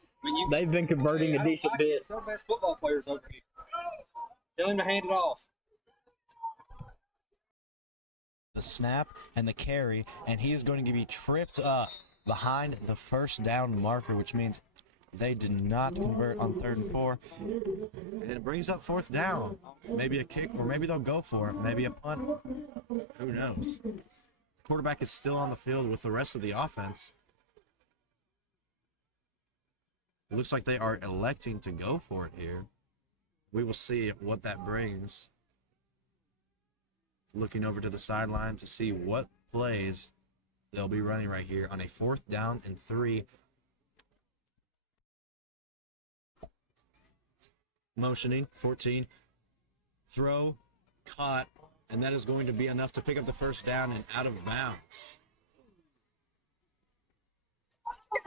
they've been converting a decent bit. It's the best football players over here. Tell him to hand it off. The snap and the carry, and he is going to be tripped up behind the first down marker, which means they did not convert on 3rd and 4. And it brings up 4th down. Maybe a kick, or maybe they'll go for it. Maybe a punt. Who knows? The quarterback is still on the field with the rest of the offense. It looks like they are electing to go for it here. We will see what that brings. Looking over to the sideline to see what plays they'll be running right here on a 4th down and 3. Motioning, 14. Throw, caught, and that is going to be enough to pick up the 1st down and out of bounds.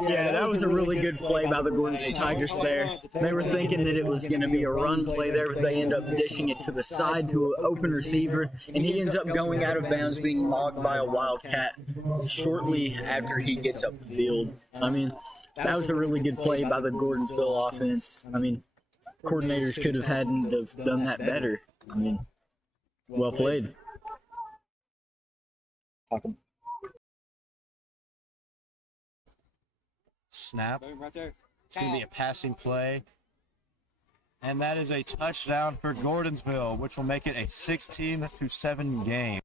Yeah, that was a really good play by the Gordonsville Tigers there. They were thinking that it was going to be a run play there, but they end up dishing it to the side to an open receiver, and he ends up going out of bounds, being mogged by a Wildcat shortly after he gets up the field. I mean, that was a really good play by the Gordonsville offense. I mean, coordinators could have hadn't have done that better. I mean, well played. Snap. Boom, right there. It's going to be a passing play. And that is a touchdown for Gordonsville, which will make it a 16-7 game.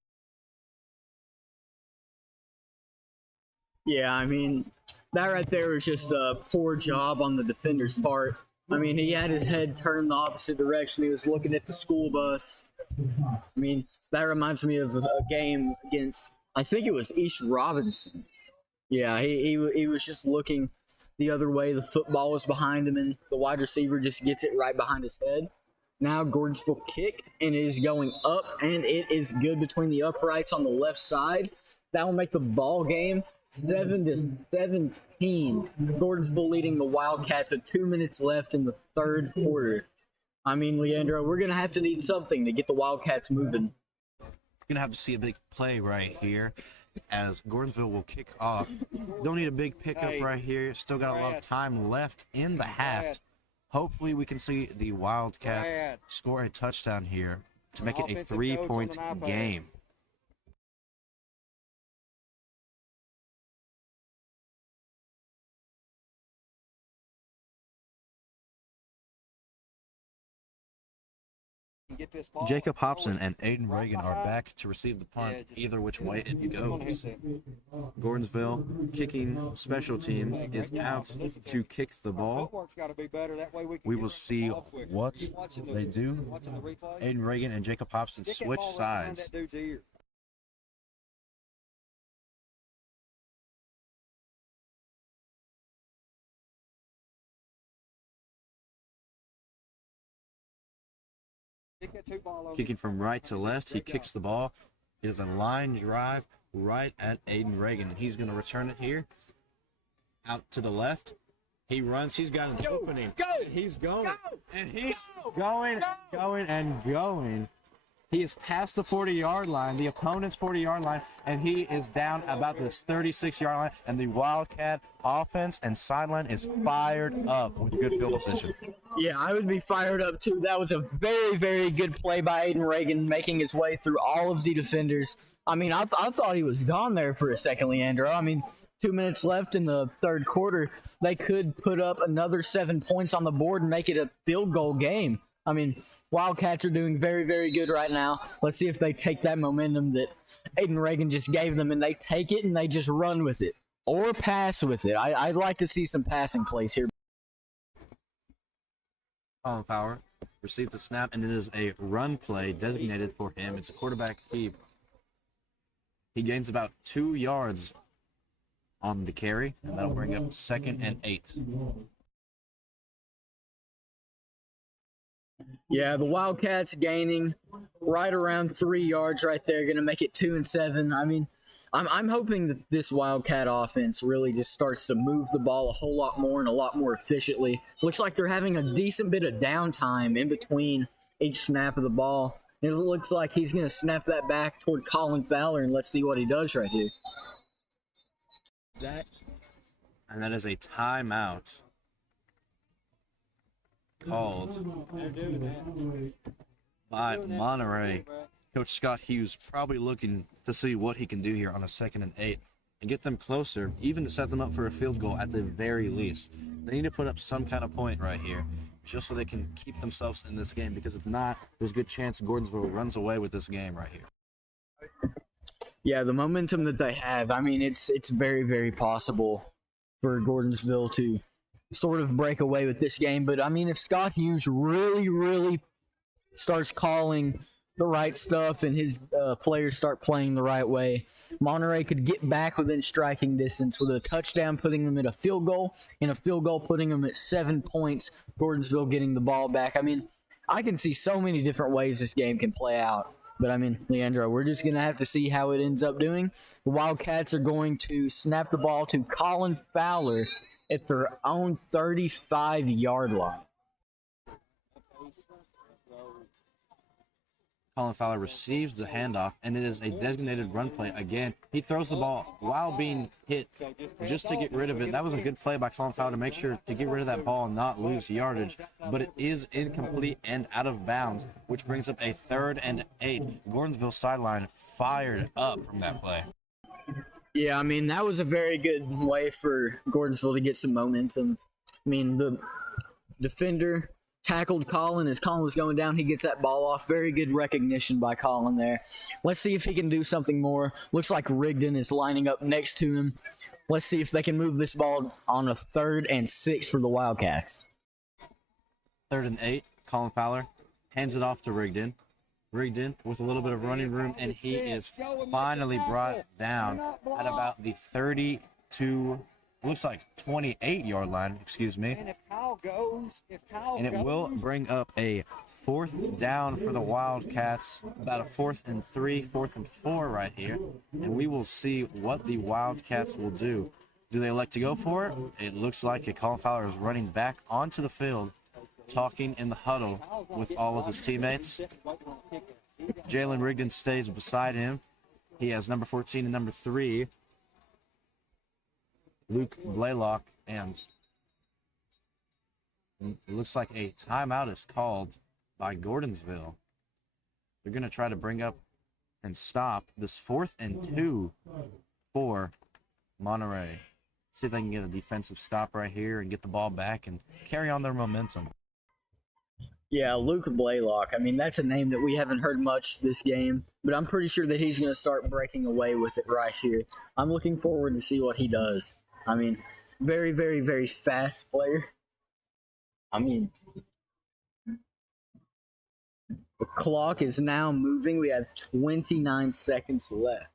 Yeah, I mean, that right there was just a poor job on the defender's part. I mean, he had his head turned the opposite direction. He was looking at the school bus. I mean, that reminds me of a game against, I think it was East Robinson. Yeah, he was just looking the other way. The football was behind him, and the wide receiver just gets it right behind his head. Now Gordonsville kick, and it is going up, and it is good between the uprights on the left side. That will make the ball game 7-17. Gordonsville leading the Wildcats with 2 minutes left in the 3rd quarter. I mean, Leandro, we're going to have to need something to get the Wildcats moving. We're going to have to see a big play right here as Gordonsville will kick off. Don't need a big pickup right here. Still got a lot of time left in the half. Hopefully we can see the Wildcats score a touchdown here to make it a 3-point game. Jacob Hobson and Aiden Reagan are back to receive the punt, either which way it goes. Gordonsville kicking special teams is out to kick the ball. We will see what they do. Aiden Reagan and Jacob Hobson switch sides. Kicking from right to left, he kicks the ball. It is a line drive right at Aiden Reagan, and he's going to return it here. Out to the left. He runs. He's got an opening. He's going. And he's going. He is past the 40-yard line, the opponent's 40-yard line, and he is down about this 36-yard line, and the Wildcat offense and sideline is fired up with good field position. Yeah, I would be fired up too. That was a very, very good play by Aiden Reagan, making his way through all of the defenders. I mean, I thought he was gone there for a second, Leandro. I mean, 2 minutes left in the 3rd quarter. They could put up another 7 points on the board and make it a field goal game. I mean, Wildcats are doing very, very good right now. Let's see if they take that momentum that Aiden Reagan just gave them, and they take it and they just run with it or pass with it. I'd like to see some passing plays here. Colin Fowler received the snap, and it is a run play designated for him. It's a quarterback keep. He gains about 2 yards on the carry, and that'll bring up 2nd and 8. Yeah, the Wildcats gaining right around 3 yards right there, going to make it 2 and 7. I mean, I'm hoping that this Wildcat offense really just starts to move the ball a whole lot more and a lot more efficiently. Looks like they're having a decent bit of downtime in between each snap of the ball. It looks like he's going to snap that back toward Colin Fowler, and let's see what he does right here. And that is a timeout called by Monterey. Coach Scott Hughes probably looking to see what he can do here on a 2nd and 8 and get them closer, even to set them up for a field goal at the very least. They need to put up some kind of point right here just so they can keep themselves in this game, because if not, there's a good chance Gordonsville runs away with this game right here. Yeah, the momentum that they have, I mean, it's very, very possible for Gordonsville to sort of break away with this game. But, I mean, if Scott Hughes really starts calling the right stuff and his players start playing the right way, Monterey could get back within striking distance with a touchdown putting them at a field goal, and a field goal putting them at 7 points, Gordonsville getting the ball back. I mean, I can see so many different ways this game can play out. But, I mean, Leandro, we're just going to have to see how it ends up doing. The Wildcats are going to snap the ball to Colin Fowler at their own 35-yard line. Colin Fowler receives the handoff, and it is a designated run play. Again, he throws the ball while being hit just to get rid of it. That was a good play by Colin Fowler to make sure to get rid of that ball and not lose yardage, but it is incomplete and out of bounds, which brings up a 3rd and 8. Gordonsville sideline fired up from that play. Yeah, I mean, that was a very good way for Gordonsville to get some momentum. I mean, the defender tackled Colin as Colin was going down. He gets that ball off. Very good recognition by Colin there. Let's see if he can do something more. Looks like Rigdon is lining up next to him. Let's see if they can move this ball on a 3rd and 6 for the Wildcats. 3rd and 8. Colin Fowler hands it off to Rigdon. Rigdon with a little bit of running room, and he is finally brought down at about the 32, looks like 28-yard line, excuse me. And it will bring up a 4th down for the Wildcats, about a 4th and 3, 4th and 4 right here. And we will see what the Wildcats will do. Do they elect to go for it? It looks like Colin Fowler is running back onto the field, talking in the huddle with all of his teammates. Jalen Rigdon stays beside him. He has number 14 and number 3, Luke Blaylock, and it looks like a timeout is called by Gordonsville. They're going to try to bring up and stop this 4th and 2 for Monterey. See if they can get a defensive stop right here and get the ball back and carry on their momentum. Yeah, Luke Blaylock. I mean, that's a name that we haven't heard much this game, but I'm pretty sure that he's going to start breaking away with it right here. I'm looking forward to see what he does. I mean, very, very, very fast player. I mean, the clock is now moving. We have 29 seconds left.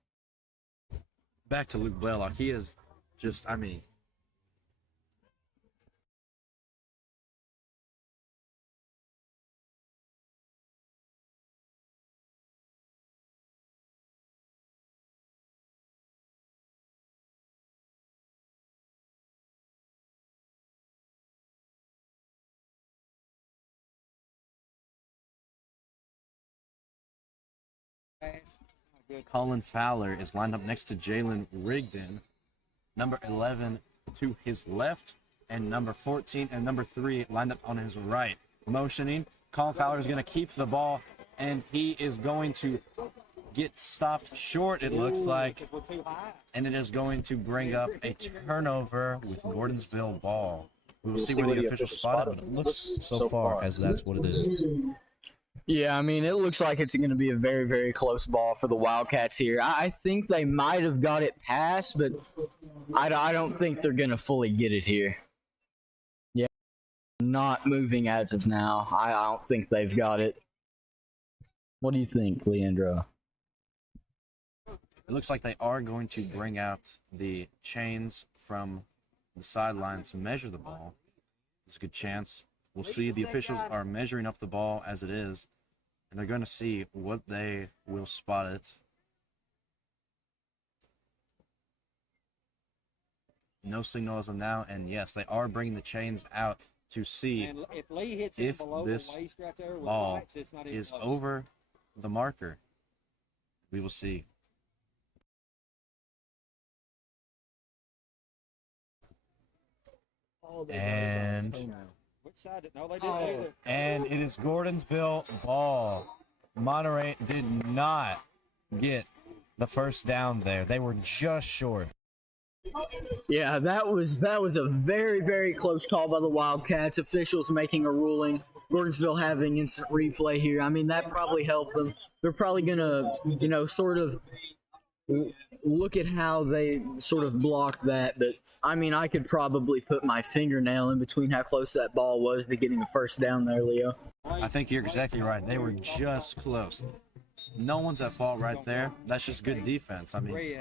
Back to Luke Blaylock. He is just, I mean, Colin Fowler is lined up next to Jalen Rigdon, number 11 to his left, and number 14 and number 3 lined up on his right. Motioning, Colin Fowler is going to keep the ball, and he is going to get stopped short, it looks like, and it is going to bring up a turnover with Gordonsville ball. We will see where the official spot it, but it looks so far as that's what it is. Yeah, I mean, it looks like it's going to be a very, very close ball for the Wildcats here. I think they might have got it past, but I don't think they're going to fully get it here. Yeah, not moving as of now. I don't think they've got it. What do you think, Leandro? It looks like they are going to bring out the chains from the sideline to measure the ball. There's a good chance. We'll see. The officials are measuring up the ball as it is, and they're going to see what they will spot it. no signal as of now, and yes, they are bringing the chains out to see And if Lee hits if it below this the waist right there with ball lights, it's not even is close. over the marker. We will see. And Which side? No, they didn't either. and it is Gordonsville ball. Monterey did not get the first down there. They were just short. Yeah, that was a very, very close call by the Wildcats. Officials making a ruling. Gordonsville having instant replay here. I mean, that probably helped them. They're probably gonna, sort of look at how they sort of blocked that. But I mean, I could probably put my fingernail in between how close that ball was to getting the first down there, Leo. I think you're exactly right. They were just close. No one's at fault right there. That's just good defense. I mean,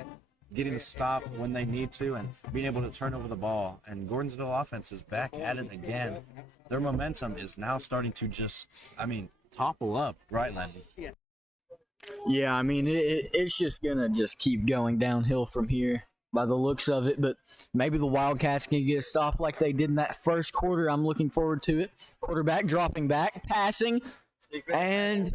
getting the stop when they need to and being able to turn over the ball. And Gordonsville offense is back at it again. Their momentum is now starting to just, topple up. Right, Landon? Yeah, I mean, it's just gonna just keep going downhill from here by the looks of it. But maybe the Wildcats can get a stop like they did in that first quarter. I'm looking forward to it. Quarterback dropping back, passing, and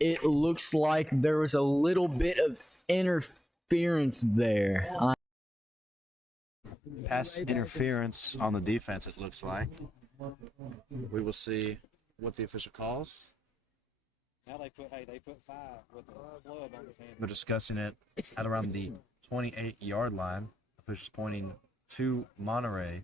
it looks like there was a little bit of interference there. Pass interference on the defense, it looks like. We will see what the official calls. Now they put 5 with the club on his hand. They're discussing it at around the 28-yard line. Officials pointing to Monterey.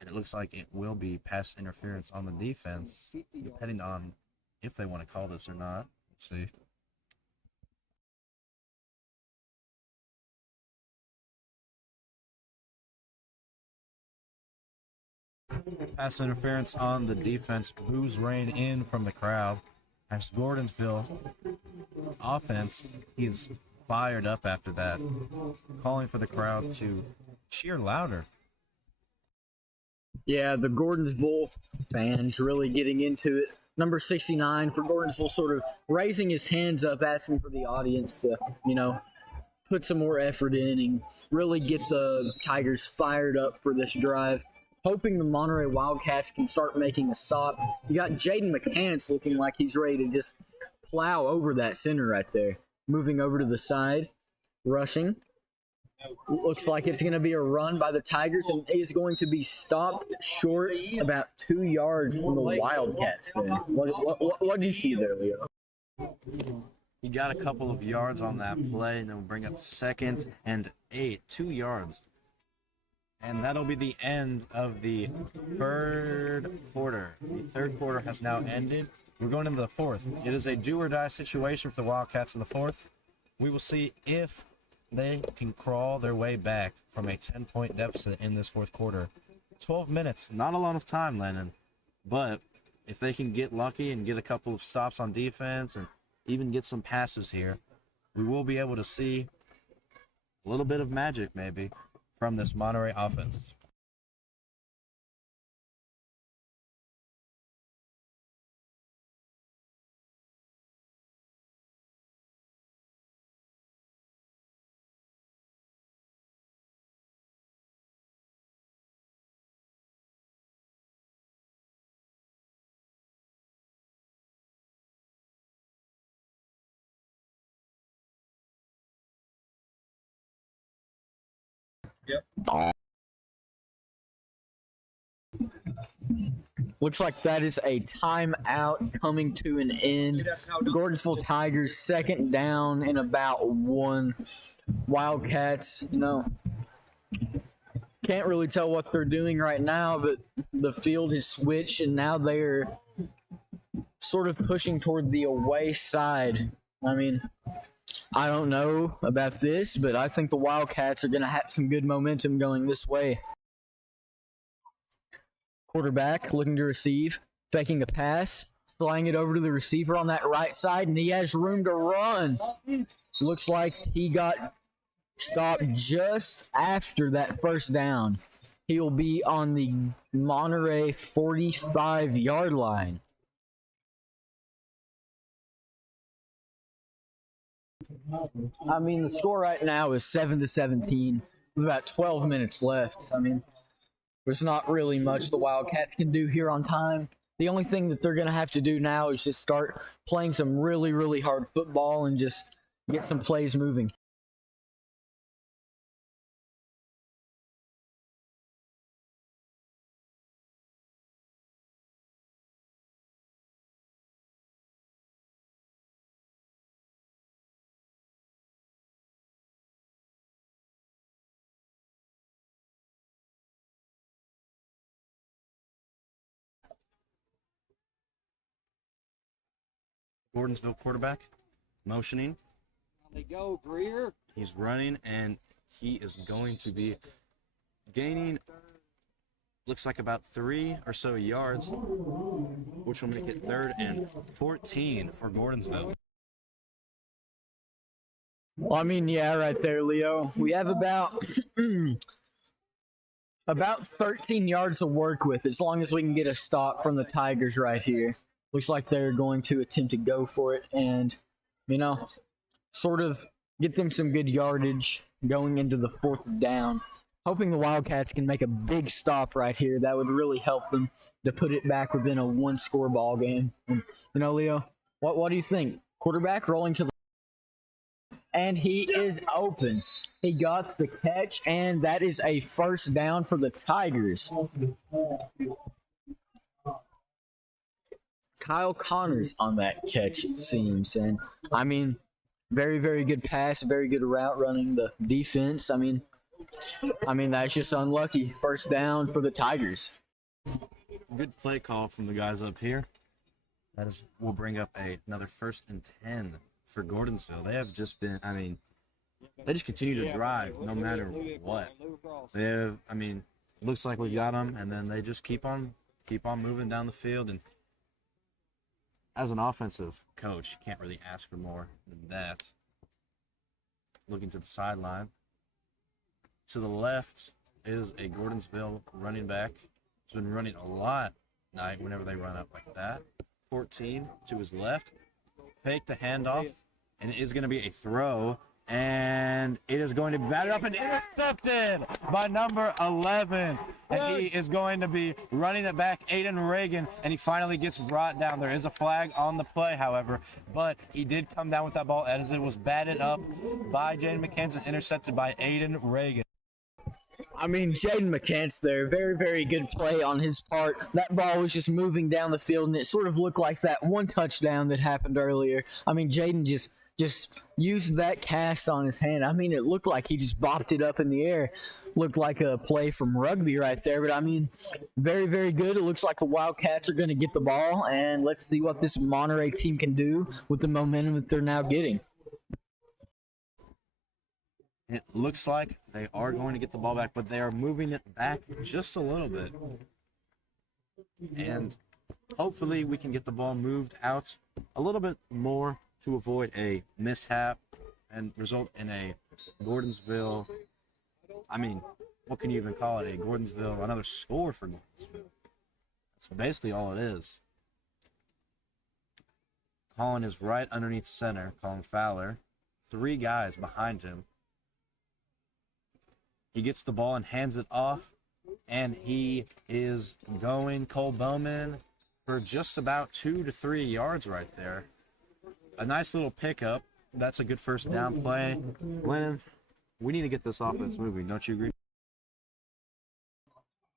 And it looks like it will be pass interference on the defense, depending on if they want to call this or not. Let's see. Pass interference on the defense. Boos rain in from the crowd. As Gordonsville offense is fired up after that, calling for the crowd to cheer louder. Yeah, the Gordonsville fans really getting into it. Number 69 for Gordonsville sort of raising his hands up, asking for the audience to, put some more effort in and really get the Tigers fired up for this drive. Hoping the Monterey Wildcats can start making a stop. You got Jaden McCants looking like he's ready to just plow over that center right there. Moving over to the side, rushing. Looks like it's going to be a run by the Tigers, and is going to be stopped short about 2 yards from the Wildcats there. What do you see there, Leo? He got a couple of yards on that play, and then we'll bring up 2nd and 8, 2 yards. And that'll be the end of the third quarter. The third quarter has now ended. We're going into the fourth. It is a do-or-die situation for the Wildcats in the fourth. We will see if they can crawl their way back from a 10-point deficit in this fourth quarter. 12 minutes, not a lot of time, Landon. But if they can get lucky and get a couple of stops on defense and even get some passes here, we will be able to see a little bit of magic maybe from this Monterey offense. Looks like that is a timeout coming to an end. Gordonsville Tigers 2nd down and about 1. Wildcats, can't really tell what they're doing right now, but the field has switched and now they're sort of pushing toward the away side. I mean, I don't know about this, but I think the Wildcats are going to have some good momentum going this way. Quarterback looking to receive, faking a pass, flying it over to the receiver on that right side, and he has room to run. Looks like he got stopped just after that first down. He will be on the Monterey 45-yard line. I mean, the score right now is 7-17 with about 12 minutes left. I mean, there's not really much the Wildcats can do here on time. The only thing that they're going to have to do now is just start playing some really, really hard football and just get some plays moving. Gordonsville quarterback motioning. They go, Greer. He's running, and he is going to be gaining, looks like about 3 or so yards, which will make it 3rd and 14 for Gordonsville. Well, I mean, yeah, right there, Leo. We have about 13 yards to work with as long as we can get a stop from the Tigers right here. Looks like they're going to attempt to go for it and, sort of get them some good yardage going into the 4th down. Hoping the Wildcats can make a big stop right here. That would really help them to put it back within a 1-score ball game. And, Leo, what do you think? Quarterback rolling to the... And he is open. He got the catch, and that is a 1st down for the Tigers. Kyle Connors on that catch, it seems. And, I mean, very, very good pass, very good route running. The defense, I mean, that's just unlucky. 1st down for the Tigers. Good play call from the guys up here. Will bring up another 1st and 10 for Gordonsville. They have just been, they just continue to drive no matter what. They have, looks like we got them, and then they just keep on moving down the field. And as an offensive coach, you can't really ask for more than that. Looking to the sideline. To the left is a Gordonsville running back. He's been running a lot tonight whenever they run up like that. 14 to his left. Fake the handoff, and it is going to be a throw. And it is going to be batted up and intercepted by number 11. And he is going to be running it back, Aiden Reagan, and he finally gets brought down. There is a flag on the play, however, but he did come down with that ball as it was batted up by Jaden McCants and intercepted by Aiden Reagan. Jaden McCants there, very, very good play on his part. That ball was just moving down the field, and it sort of looked like that one touchdown that happened earlier. Jaden just used that cast on his hand. It looked like he just bopped it up in the air. Looked like a play from rugby right there, but very, very good. It looks like the Wildcats are going to get the ball, and let's see what this Monterey team can do with the momentum that they're now getting. It looks like they are going to get the ball back, but they are moving it back just a little bit. And hopefully we can get the ball moved out a little bit more to avoid a mishap and result in a Gordonsville, what can you even call it? A Gordonsville, another score for Gordonsville. That's basically all it is. Colin is right underneath center, Colin Fowler. 3 guys behind him. He gets the ball and hands it off, and he is going Cole Bowman for just about 2 to 3 yards right there. A nice little pickup. That's a good 1st down play. Landon, we need to get this offense moving. Don't you agree?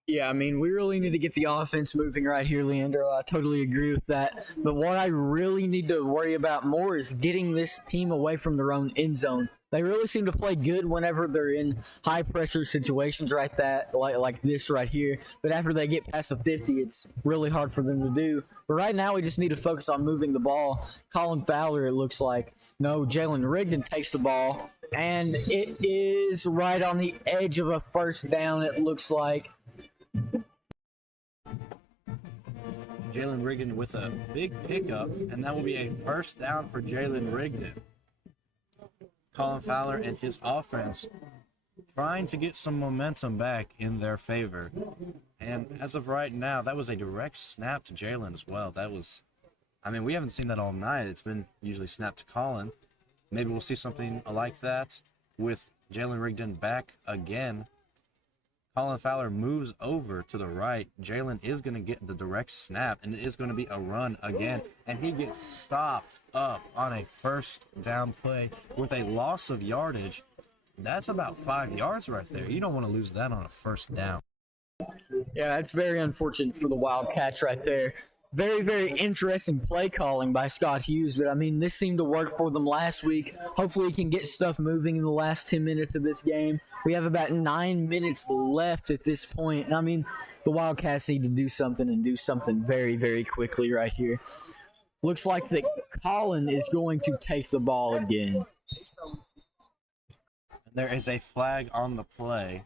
Yeah, we really need to get the offense moving right here, Leandro. I totally agree with that. But what I really need to worry about more is getting this team away from their own end zone. They really seem to play good whenever they're in high-pressure situations like this right here. But after they get past the 50, it's really hard for them to do. But right now, we just need to focus on moving the ball. Colin Fowler, it looks like. No, Jalen Rigdon takes the ball. And it is right on the edge of a 1st down, it looks like. Jalen Rigdon with a big pickup, and that will be a 1st down for Jalen Rigdon. Colin Fowler and his offense trying to get some momentum back in their favor. And as of right now, that was a direct snap to Jalen as well. That was, we haven't seen that all night. It's been usually snapped to Colin. Maybe we'll see something like that with Jalen Rigdon back again. Colin Fowler moves over to the right. Jalen is going to get the direct snap, and it is going to be a run again. And he gets stopped up on a first down play with a loss of yardage. That's about 5 yards right there. You don't want to lose that on a first down. Yeah, that's very unfortunate for the Wildcats right there. Very, very interesting play calling by Scott Hughes, but I mean, this seemed to work for them last week. Hopefully he can get stuff moving in the last 10 minutes of this game. We have about 9 minutes left at this point. And I mean, the Wildcats need to do something and do something very, very quickly right here. Looks like that Colin is going to take the ball again. There is a flag on the play.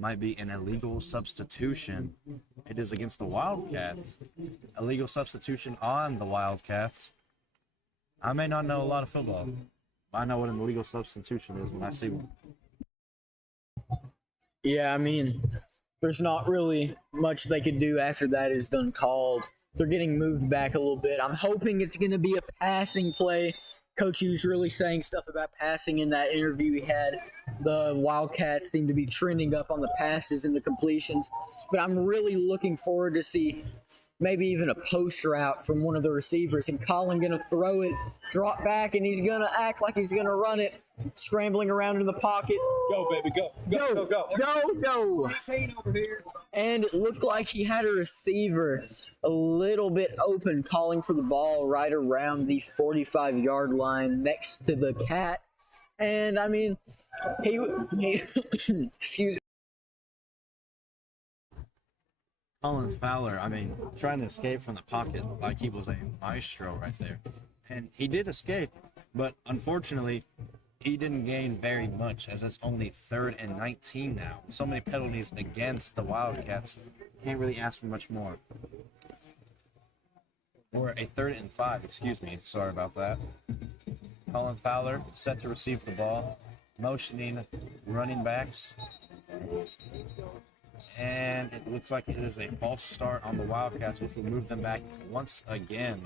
Might be an illegal substitution. It is against the Wildcats. Illegal substitution on the Wildcats. I may not know a lot of football, but I know what an illegal substitution is when I see one. Yeah, I mean, there's not really much they could do after that is done called. They're getting moved back a little bit. I'm hoping it's going to be a passing play. Coach Hughes really saying stuff about passing in that interview he had. The Wildcats seem to be trending up on the passes and the completions. But I'm really looking forward to see maybe even a post route from one of the receivers. And Colin going to throw it, drop back, and he's going to act like he's going to run it. Scrambling around in the pocket. Go, baby, go. Go. And it looked like he had a receiver a little bit open, calling for the ball right around the 45-yard line next to the cat. And, I mean, he excuse me. Colin Fowler, trying to escape from the pocket like he was a maestro right there. And he did escape, but unfortunately, he didn't gain very much, as it's only 3rd and 19 now. So many penalties against the Wildcats. Can't really ask for much more. Or a 3rd and 5, excuse me. Sorry about that. Colin Fowler set to receive the ball, motioning running backs. And it looks like it is a false start on the Wildcats, which will move them back once again.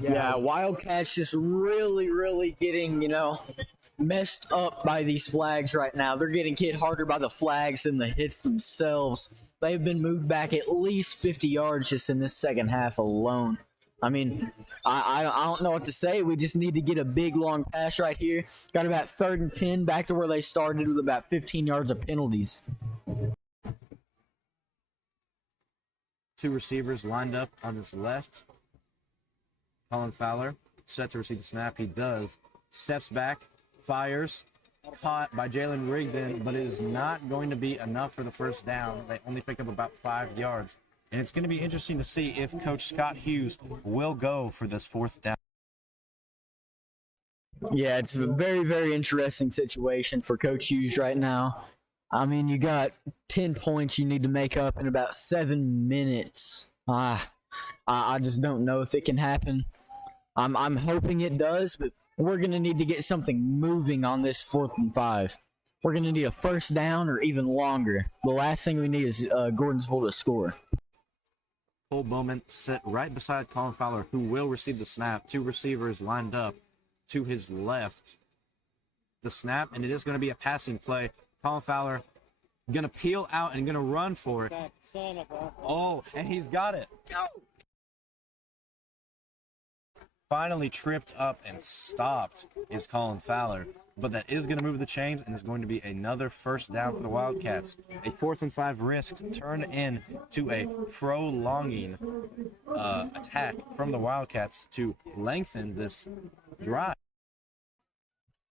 Yeah, Wildcats just really, really getting, messed up by these flags right now. They're getting hit harder by the flags than the hits themselves. They've been moved back at least 50 yards just in this second half alone. I mean, I don't know what to say. We just need to get a big, long pass right here. Got about 3rd and 10, back to where they started with about 15 yards of penalties. 2 receivers lined up on his left. Colin Fowler set to receive the snap. He does. Steps back, fires, caught by Jalen Rigdon, but it is not going to be enough for the first down. They only pick up about 5 yards. And it's going to be interesting to see if Coach Scott Hughes will go for this 4th down. Yeah, it's a very, very interesting situation for Coach Hughes right now. I mean, you got 10 points you need to make up in about 7 minutes. I just don't know if it can happen. I'm hoping it does, but we're going to need to get something moving on this 4th and 5. We're going to need a first down or even longer. The last thing we need is Gordonsville to score. Cole Bowman set right beside Colin Fowler, who will receive the snap. 2 receivers lined up to his left. The snap, and it is going to be a passing play. Colin Fowler going to peel out and going to run for it. Oh, and he's got it. Finally tripped up and stopped is Colin Fowler. But that is going to move the chains and is going to be another first down for the Wildcats. A 4th and 5 risk turned in to a prolonging attack from the Wildcats to lengthen this drive.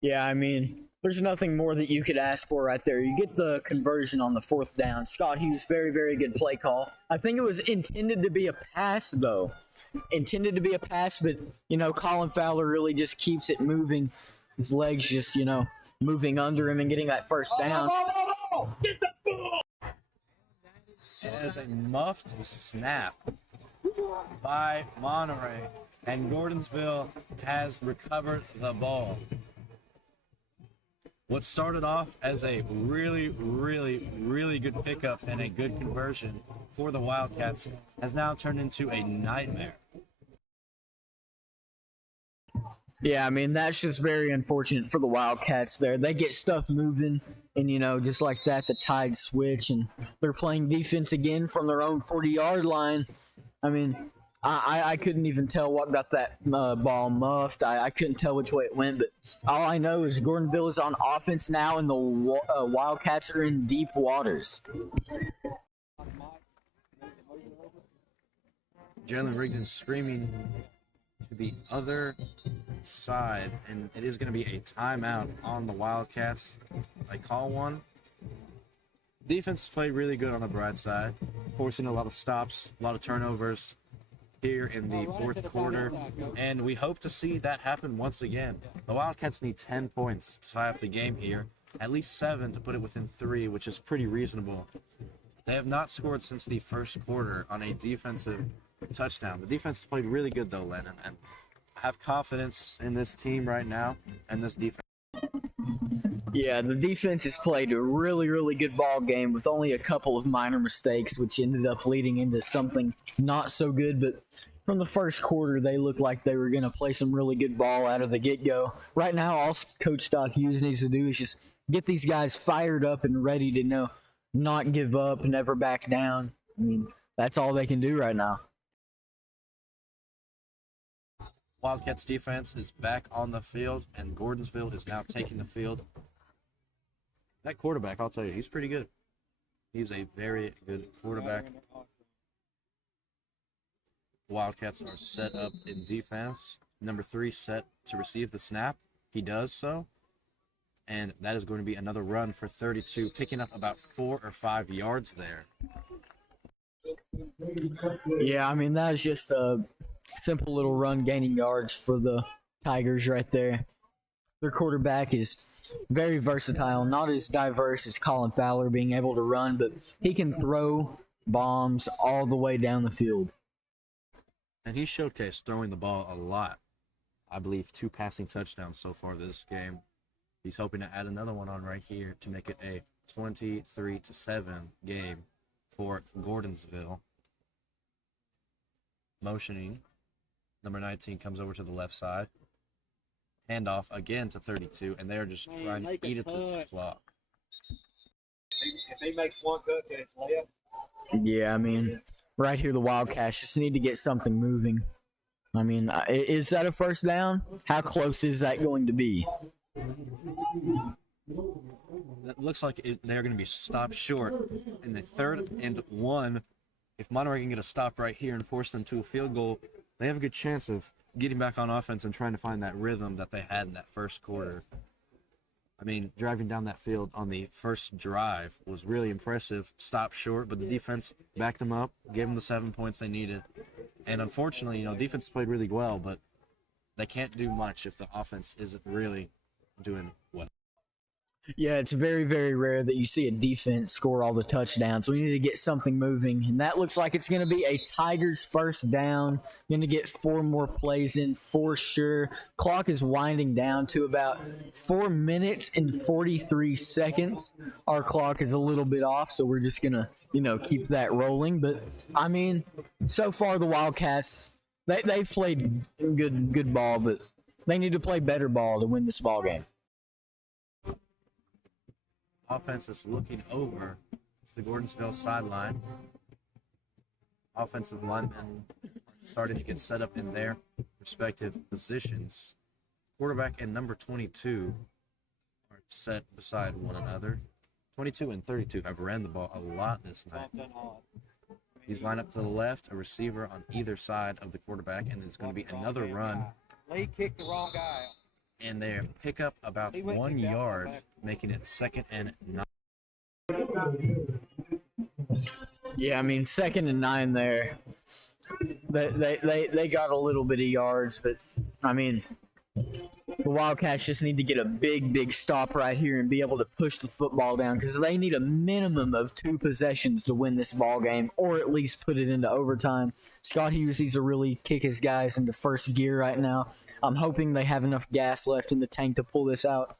Yeah, I mean, there's nothing more that you could ask for right there. You get the conversion on the 4th down. Scott Hughes, very, very good play call. I think it was intended to be a pass, though. Intended to be a pass, but, Colin Fowler really just keeps it moving. His legs just, moving under him and getting that first down. Get the ball! It is a muffed snap by Monterey, and Gordonsville has recovered the ball. What started off as a really, really, really good pickup and a good conversion for the Wildcats has now turned into a nightmare. Yeah, I mean, that's just very unfortunate for the Wildcats there. They get stuff moving, and, just like that, the tide switch, and they're playing defense again from their own 40-yard line. I mean, I couldn't even tell what got that ball muffed. I couldn't tell which way it went, but all I know is Gordonsville is on offense now, and the Wildcats are in deep waters. Jalen Rigdon screaming to the other side, and it is going to be a timeout on the Wildcats. They call one. Defense played really good on the bright side, forcing a lot of stops, a lot of turnovers here in the fourth quarter, and we hope to see that happen once again. The Wildcats need 10 points to tie up the game here, at least 7 to put it within 3, which is pretty reasonable. They have not scored since the first quarter on a defensive touchdown. The defense played really good though, Landon, and I have confidence in this team right now and this defense. Yeah, the defense has played a really, really good ball game with only a couple of minor mistakes, which ended up leading into something not so good. But from the first quarter, they looked like they were going to play some really good ball out of the get-go. Right now, all Coach Doc Hughes needs to do is just get these guys fired up and ready to not give up, never back down. I mean, that's all they can do right now. Wildcats defense is back on the field, and Gordonsville is now taking the field. That quarterback, I'll tell you, he's pretty good. He's a very good quarterback. Wildcats are set up in defense. Number 3 set to receive the snap. He does so. And that is going to be another run for 32, picking up about 4 or 5 yards there. Yeah, I mean, that was just a simple little run gaining yards for the Tigers right there. Their quarterback is very versatile, not as diverse as Colin Fowler being able to run, but he can throw bombs all the way down the field. And he showcased throwing the ball a lot. I believe 2 passing touchdowns so far this game. He's hoping to add another one on right here to make it a 23-7 game for Gordonsville. Motioning. Number 19 comes over to the left side. Handoff again to 32, and they're just trying to eat at this clock. If he makes one cut to his left. Yeah, I mean, right here the Wildcats just need to get something moving. I mean, is that a first down? How close is that going to be? That looks like they're going to be stopped short in the 3rd and 1. If Monterey can get a stop right here and force them to a field goal, they have a good chance of getting back on offense and trying to find that rhythm that they had in that first quarter. I mean, driving down that field on the first drive was really impressive. Stopped short, but the defense backed them up, gave them the 7 points they needed. And unfortunately, defense played really well, but they can't do much if the offense isn't really doing well. Yeah, it's very, very rare that you see a defense score all the touchdowns. We need to get something moving, and that looks like it's going to be a Tigers first down. Going to get 4 more plays in for sure. Clock is winding down to about 4 minutes and 43 seconds. Our clock is a little bit off, so we're just going to, keep that rolling. But, I mean, so far the Wildcats, they've played good ball, but they need to play better ball to win this ball game. Offense is looking over to the Gordonsville sideline. Offensive linemen starting to get set up in their respective positions. Quarterback and number 22 are set beside one another. 22 and 32 have ran the ball a lot this night. He's lined up to the left, a receiver on either side of the quarterback, and it's going to be another run. Lee kicked the wrong guy out. And they pick up about 1 yard, making it 2nd and 9. Yeah, I mean, 2nd and 9 there. They got a little bit of yards, but I mean, the Wildcats just need to get a big stop right here and be able to push the football down because they need a minimum of 2 possessions to win this ball game, or at least put it into overtime. Scott Hughes needs to really kick his guys into first gear right now. I'm hoping they have enough gas left in the tank to pull this out.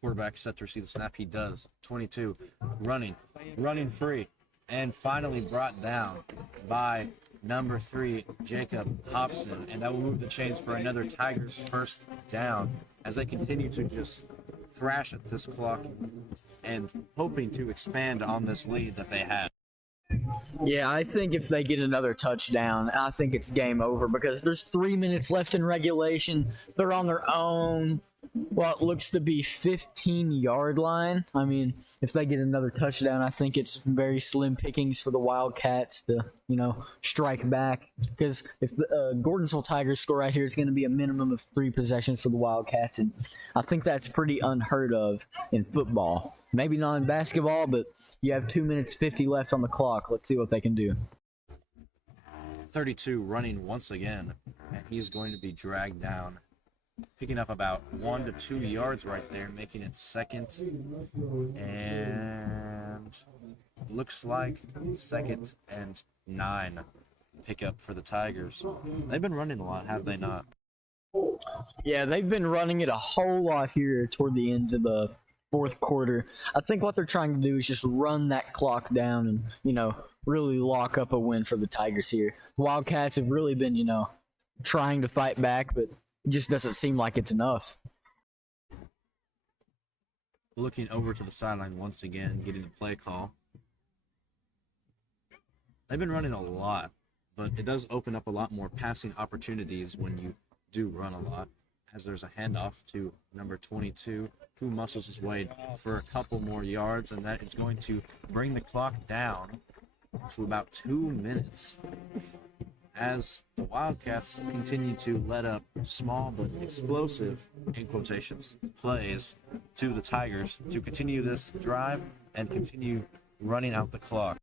Quarterback set to receive the snap. He does. 22, running free, and finally brought down by number 3, Jacob Hobson, and that will move the chains for another Tigers first down as they continue to just thrash at this clock and hoping to expand on this lead that they had. Yeah, I think if they get another touchdown, I think it's game over because there's 3 minutes left in regulation. They're on their own, what looks to be 15-yard line. I mean, if they get another touchdown, I think it's very slim pickings for the Wildcats to, strike back. Because if the Gordonsville Tigers score right here, it's going to be a minimum of 3 possessions for the Wildcats. And I think that's pretty unheard of in football. Maybe not in basketball, but you have 2 minutes 50 left on the clock. Let's see what they can do. 32 running once again, and he's going to be dragged down, picking up about 1 to 2 yards right there, making it second, and looks like 2nd and 9 pickup for the Tigers. They've been running a lot, have they not? Yeah, they've been running it a whole lot here toward the ends of the fourth quarter. I think what they're trying to do is just run that clock down and, really lock up a win for the Tigers here. The Wildcats have really been, trying to fight back, but it just doesn't seem like it's enough. Looking over to the sideline once again, getting the play call. They've been running a lot, but it does open up a lot more passing opportunities when you do run a lot, as there's a handoff to number 22, who muscles his way for a couple more yards, and that is going to bring the clock down to about 2 minutes as the Wildcats continue to let up small but explosive, in quotations, plays to the Tigers to continue this drive and continue running out the clock.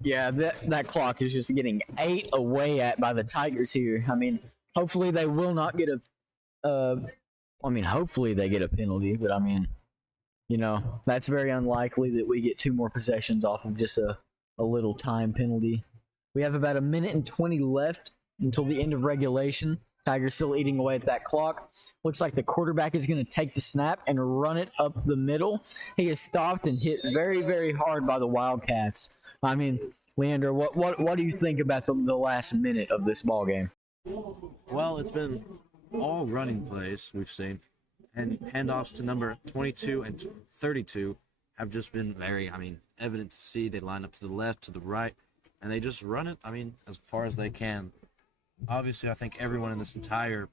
Yeah, that clock is just getting ate away at by the Tigers here. I mean, hopefully they will not get hopefully they get a penalty, but that's very unlikely that we get 2 more possessions off of just a little time penalty. We have about 1 minute and 20 left until the end of regulation. Tigers still eating away at that clock. Looks like the quarterback is going to take the snap and run it up the middle. He is stopped and hit very, very hard by the Wildcats. I mean, Leandro, what do you think about the last minute of this ball game? Well, it's been all running plays we've seen, and handoffs to number 22 and 32 have just been very, evident to see. They line up to the left, to the right, and they just run it, as far as they can. Obviously, I think everyone in this entire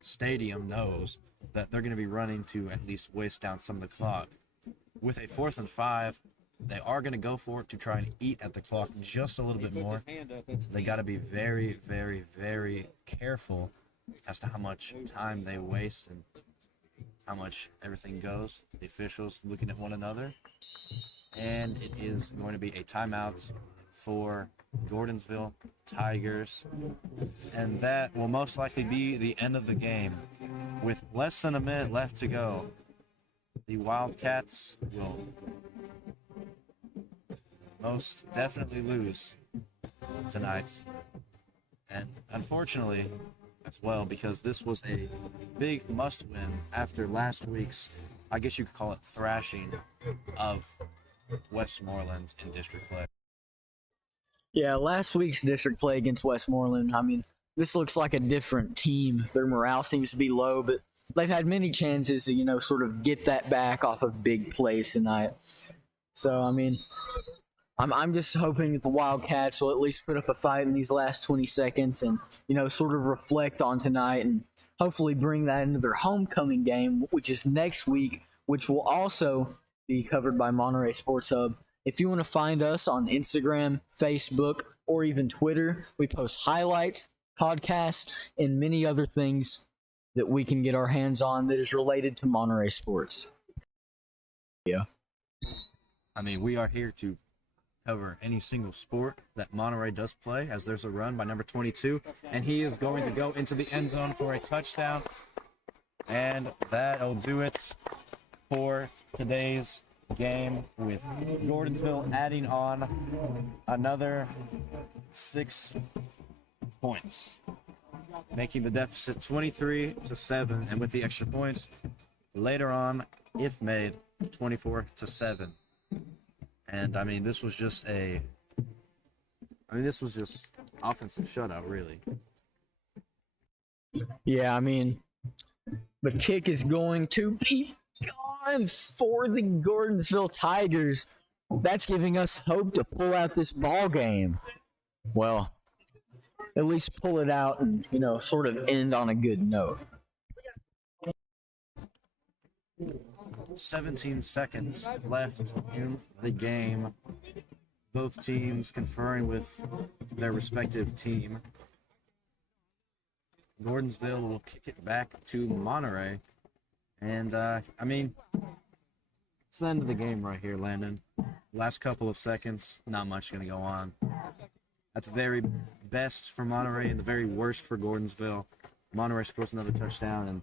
stadium knows that they're going to be running to at least waste down some of the clock. With a 4th and 5, they are going to go for it to try and eat at the clock just a little bit more. They got to be very, very, very careful as to how much time they waste and how much everything goes. The officials looking at one another. And it is going to be a timeout for Gordonsville Tigers. And that will most likely be the end of the game. With less than a minute left to go, the Wildcats will most definitely lose tonight. And unfortunately, as well, because this was a big must-win after last week's, I guess you could call it, thrashing of Westmoreland in district play. Yeah, last week's district play against Westmoreland, this looks like a different team. Their morale seems to be low, but they've had many chances to, sort of get that back off of big plays tonight. So, I'm just hoping that the Wildcats will at least put up a fight in these last 20 seconds and, sort of reflect on tonight and hopefully bring that into their homecoming game, which is next week, which will also be covered by Monterey Sports Hub. If you want to find us on Instagram, Facebook, or even Twitter, we post highlights, podcasts, and many other things that we can get our hands on that is related to Monterey sports. Yeah. We are here to cover any single sport that Monterey does play, as there's a run by number 22, and he is going to go into the end zone for a touchdown. And that'll do it for today's game, with Gordonsville adding on another 6 points, making the deficit 23-7, and with the extra point later on, if made, 24-7. And this was just offensive shutout, really. Yeah, I mean, the kick is going to be gone for the Gordonsville Tigers. That's giving us hope to pull out this ball game. Well, at least pull it out and, sort of end on a good note. 17 seconds left in the game. Both teams conferring with their respective team. Gordonsville will kick it back to Monterey. And, it's the end of the game right here, Landon. Last couple of seconds, not much going to go on. At the very best for Monterey and the very worst for Gordonsville. Monterey scores another touchdown and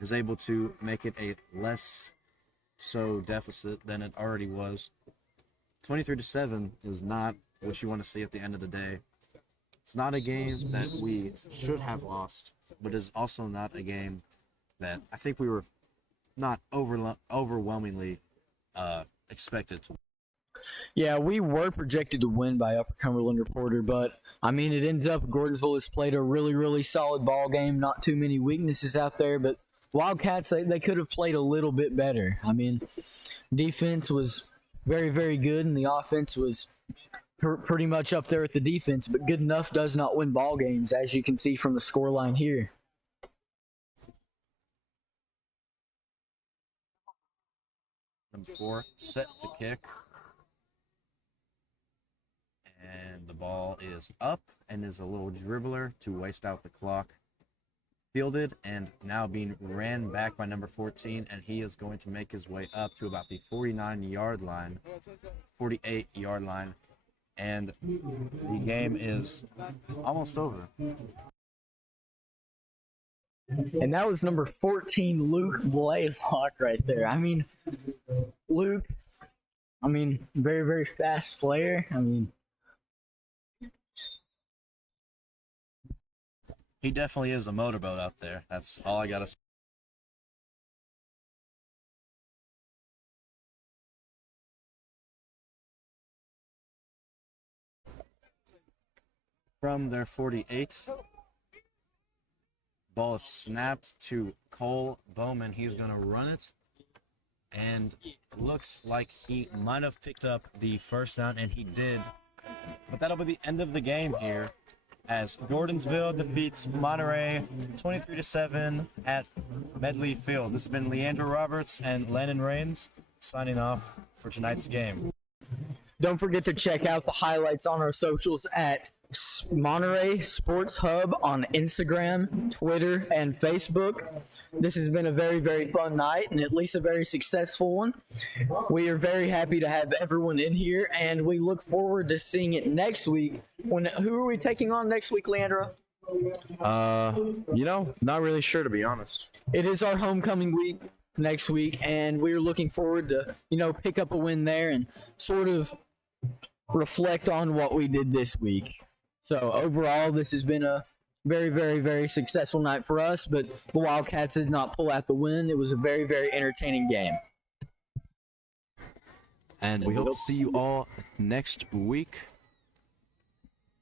is able to make it a less so deficit than it already was. 23-7 is not what you want to see at the end of the day. It's not a game that we should have lost, but it's also not a game that I think we were not overwhelmingly expected to. Yeah, we were projected to win by Upper Cumberland Reporter, but it ends up Gordonsville has played a really, really solid ball game. Not too many weaknesses out there, but Wildcats, they could have played a little bit better. Defense was very, very good, and the offense was pretty much up there at the defense, but good enough does not win ball games, as you can see from the scoreline here. Number 4, set to kick. And the ball is up and is a little dribbler to waste out the clock. Fielded and now being ran back by number 14, and he is going to make his way up to about the 48-yard line, and the game is almost over. And that was number 14, Luke Blaylock, right there. Luke, very, very fast player. He definitely is a motorboat out there. That's all I gotta say. From their 48, ball is snapped to Cole Bowman. He's gonna run it, and looks like he might have picked up the first down, and he did. But that'll be the end of the game here, as Gordonsville defeats Monterey 23-7 at Medley Field. This has been Leandro Roberts and Landon Rains signing off for tonight's game. Don't forget to check out the highlights on our socials at Monterey Sports Hub on Instagram, Twitter, and Facebook. This has been a very, very fun night, and at least a very successful one. We are very happy to have everyone in here, and we look forward to seeing it next week. Who are we taking on next week, Leandro? Not really sure, to be honest. It is our homecoming week next week, and we're looking forward to, pick up a win there and sort of reflect on what we did this week. So overall, this has been a very, very, very successful night for us, but the Wildcats did not pull out the win. It was a very, very entertaining game. And we hope to see you all next week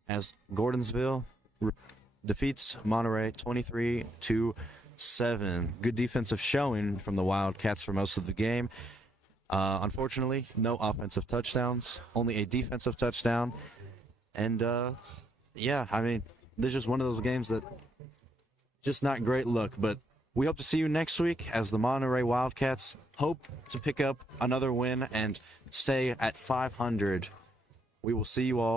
as Gordonsville defeats Monterey 23-7. Good defensive showing from the Wildcats for most of the game. Unfortunately, no offensive touchdowns, only a defensive touchdown. And, this is just one of those games that just not great look. But we hope to see you next week as the Monterey Wildcats hope to pick up another win and stay at 500. We will see you all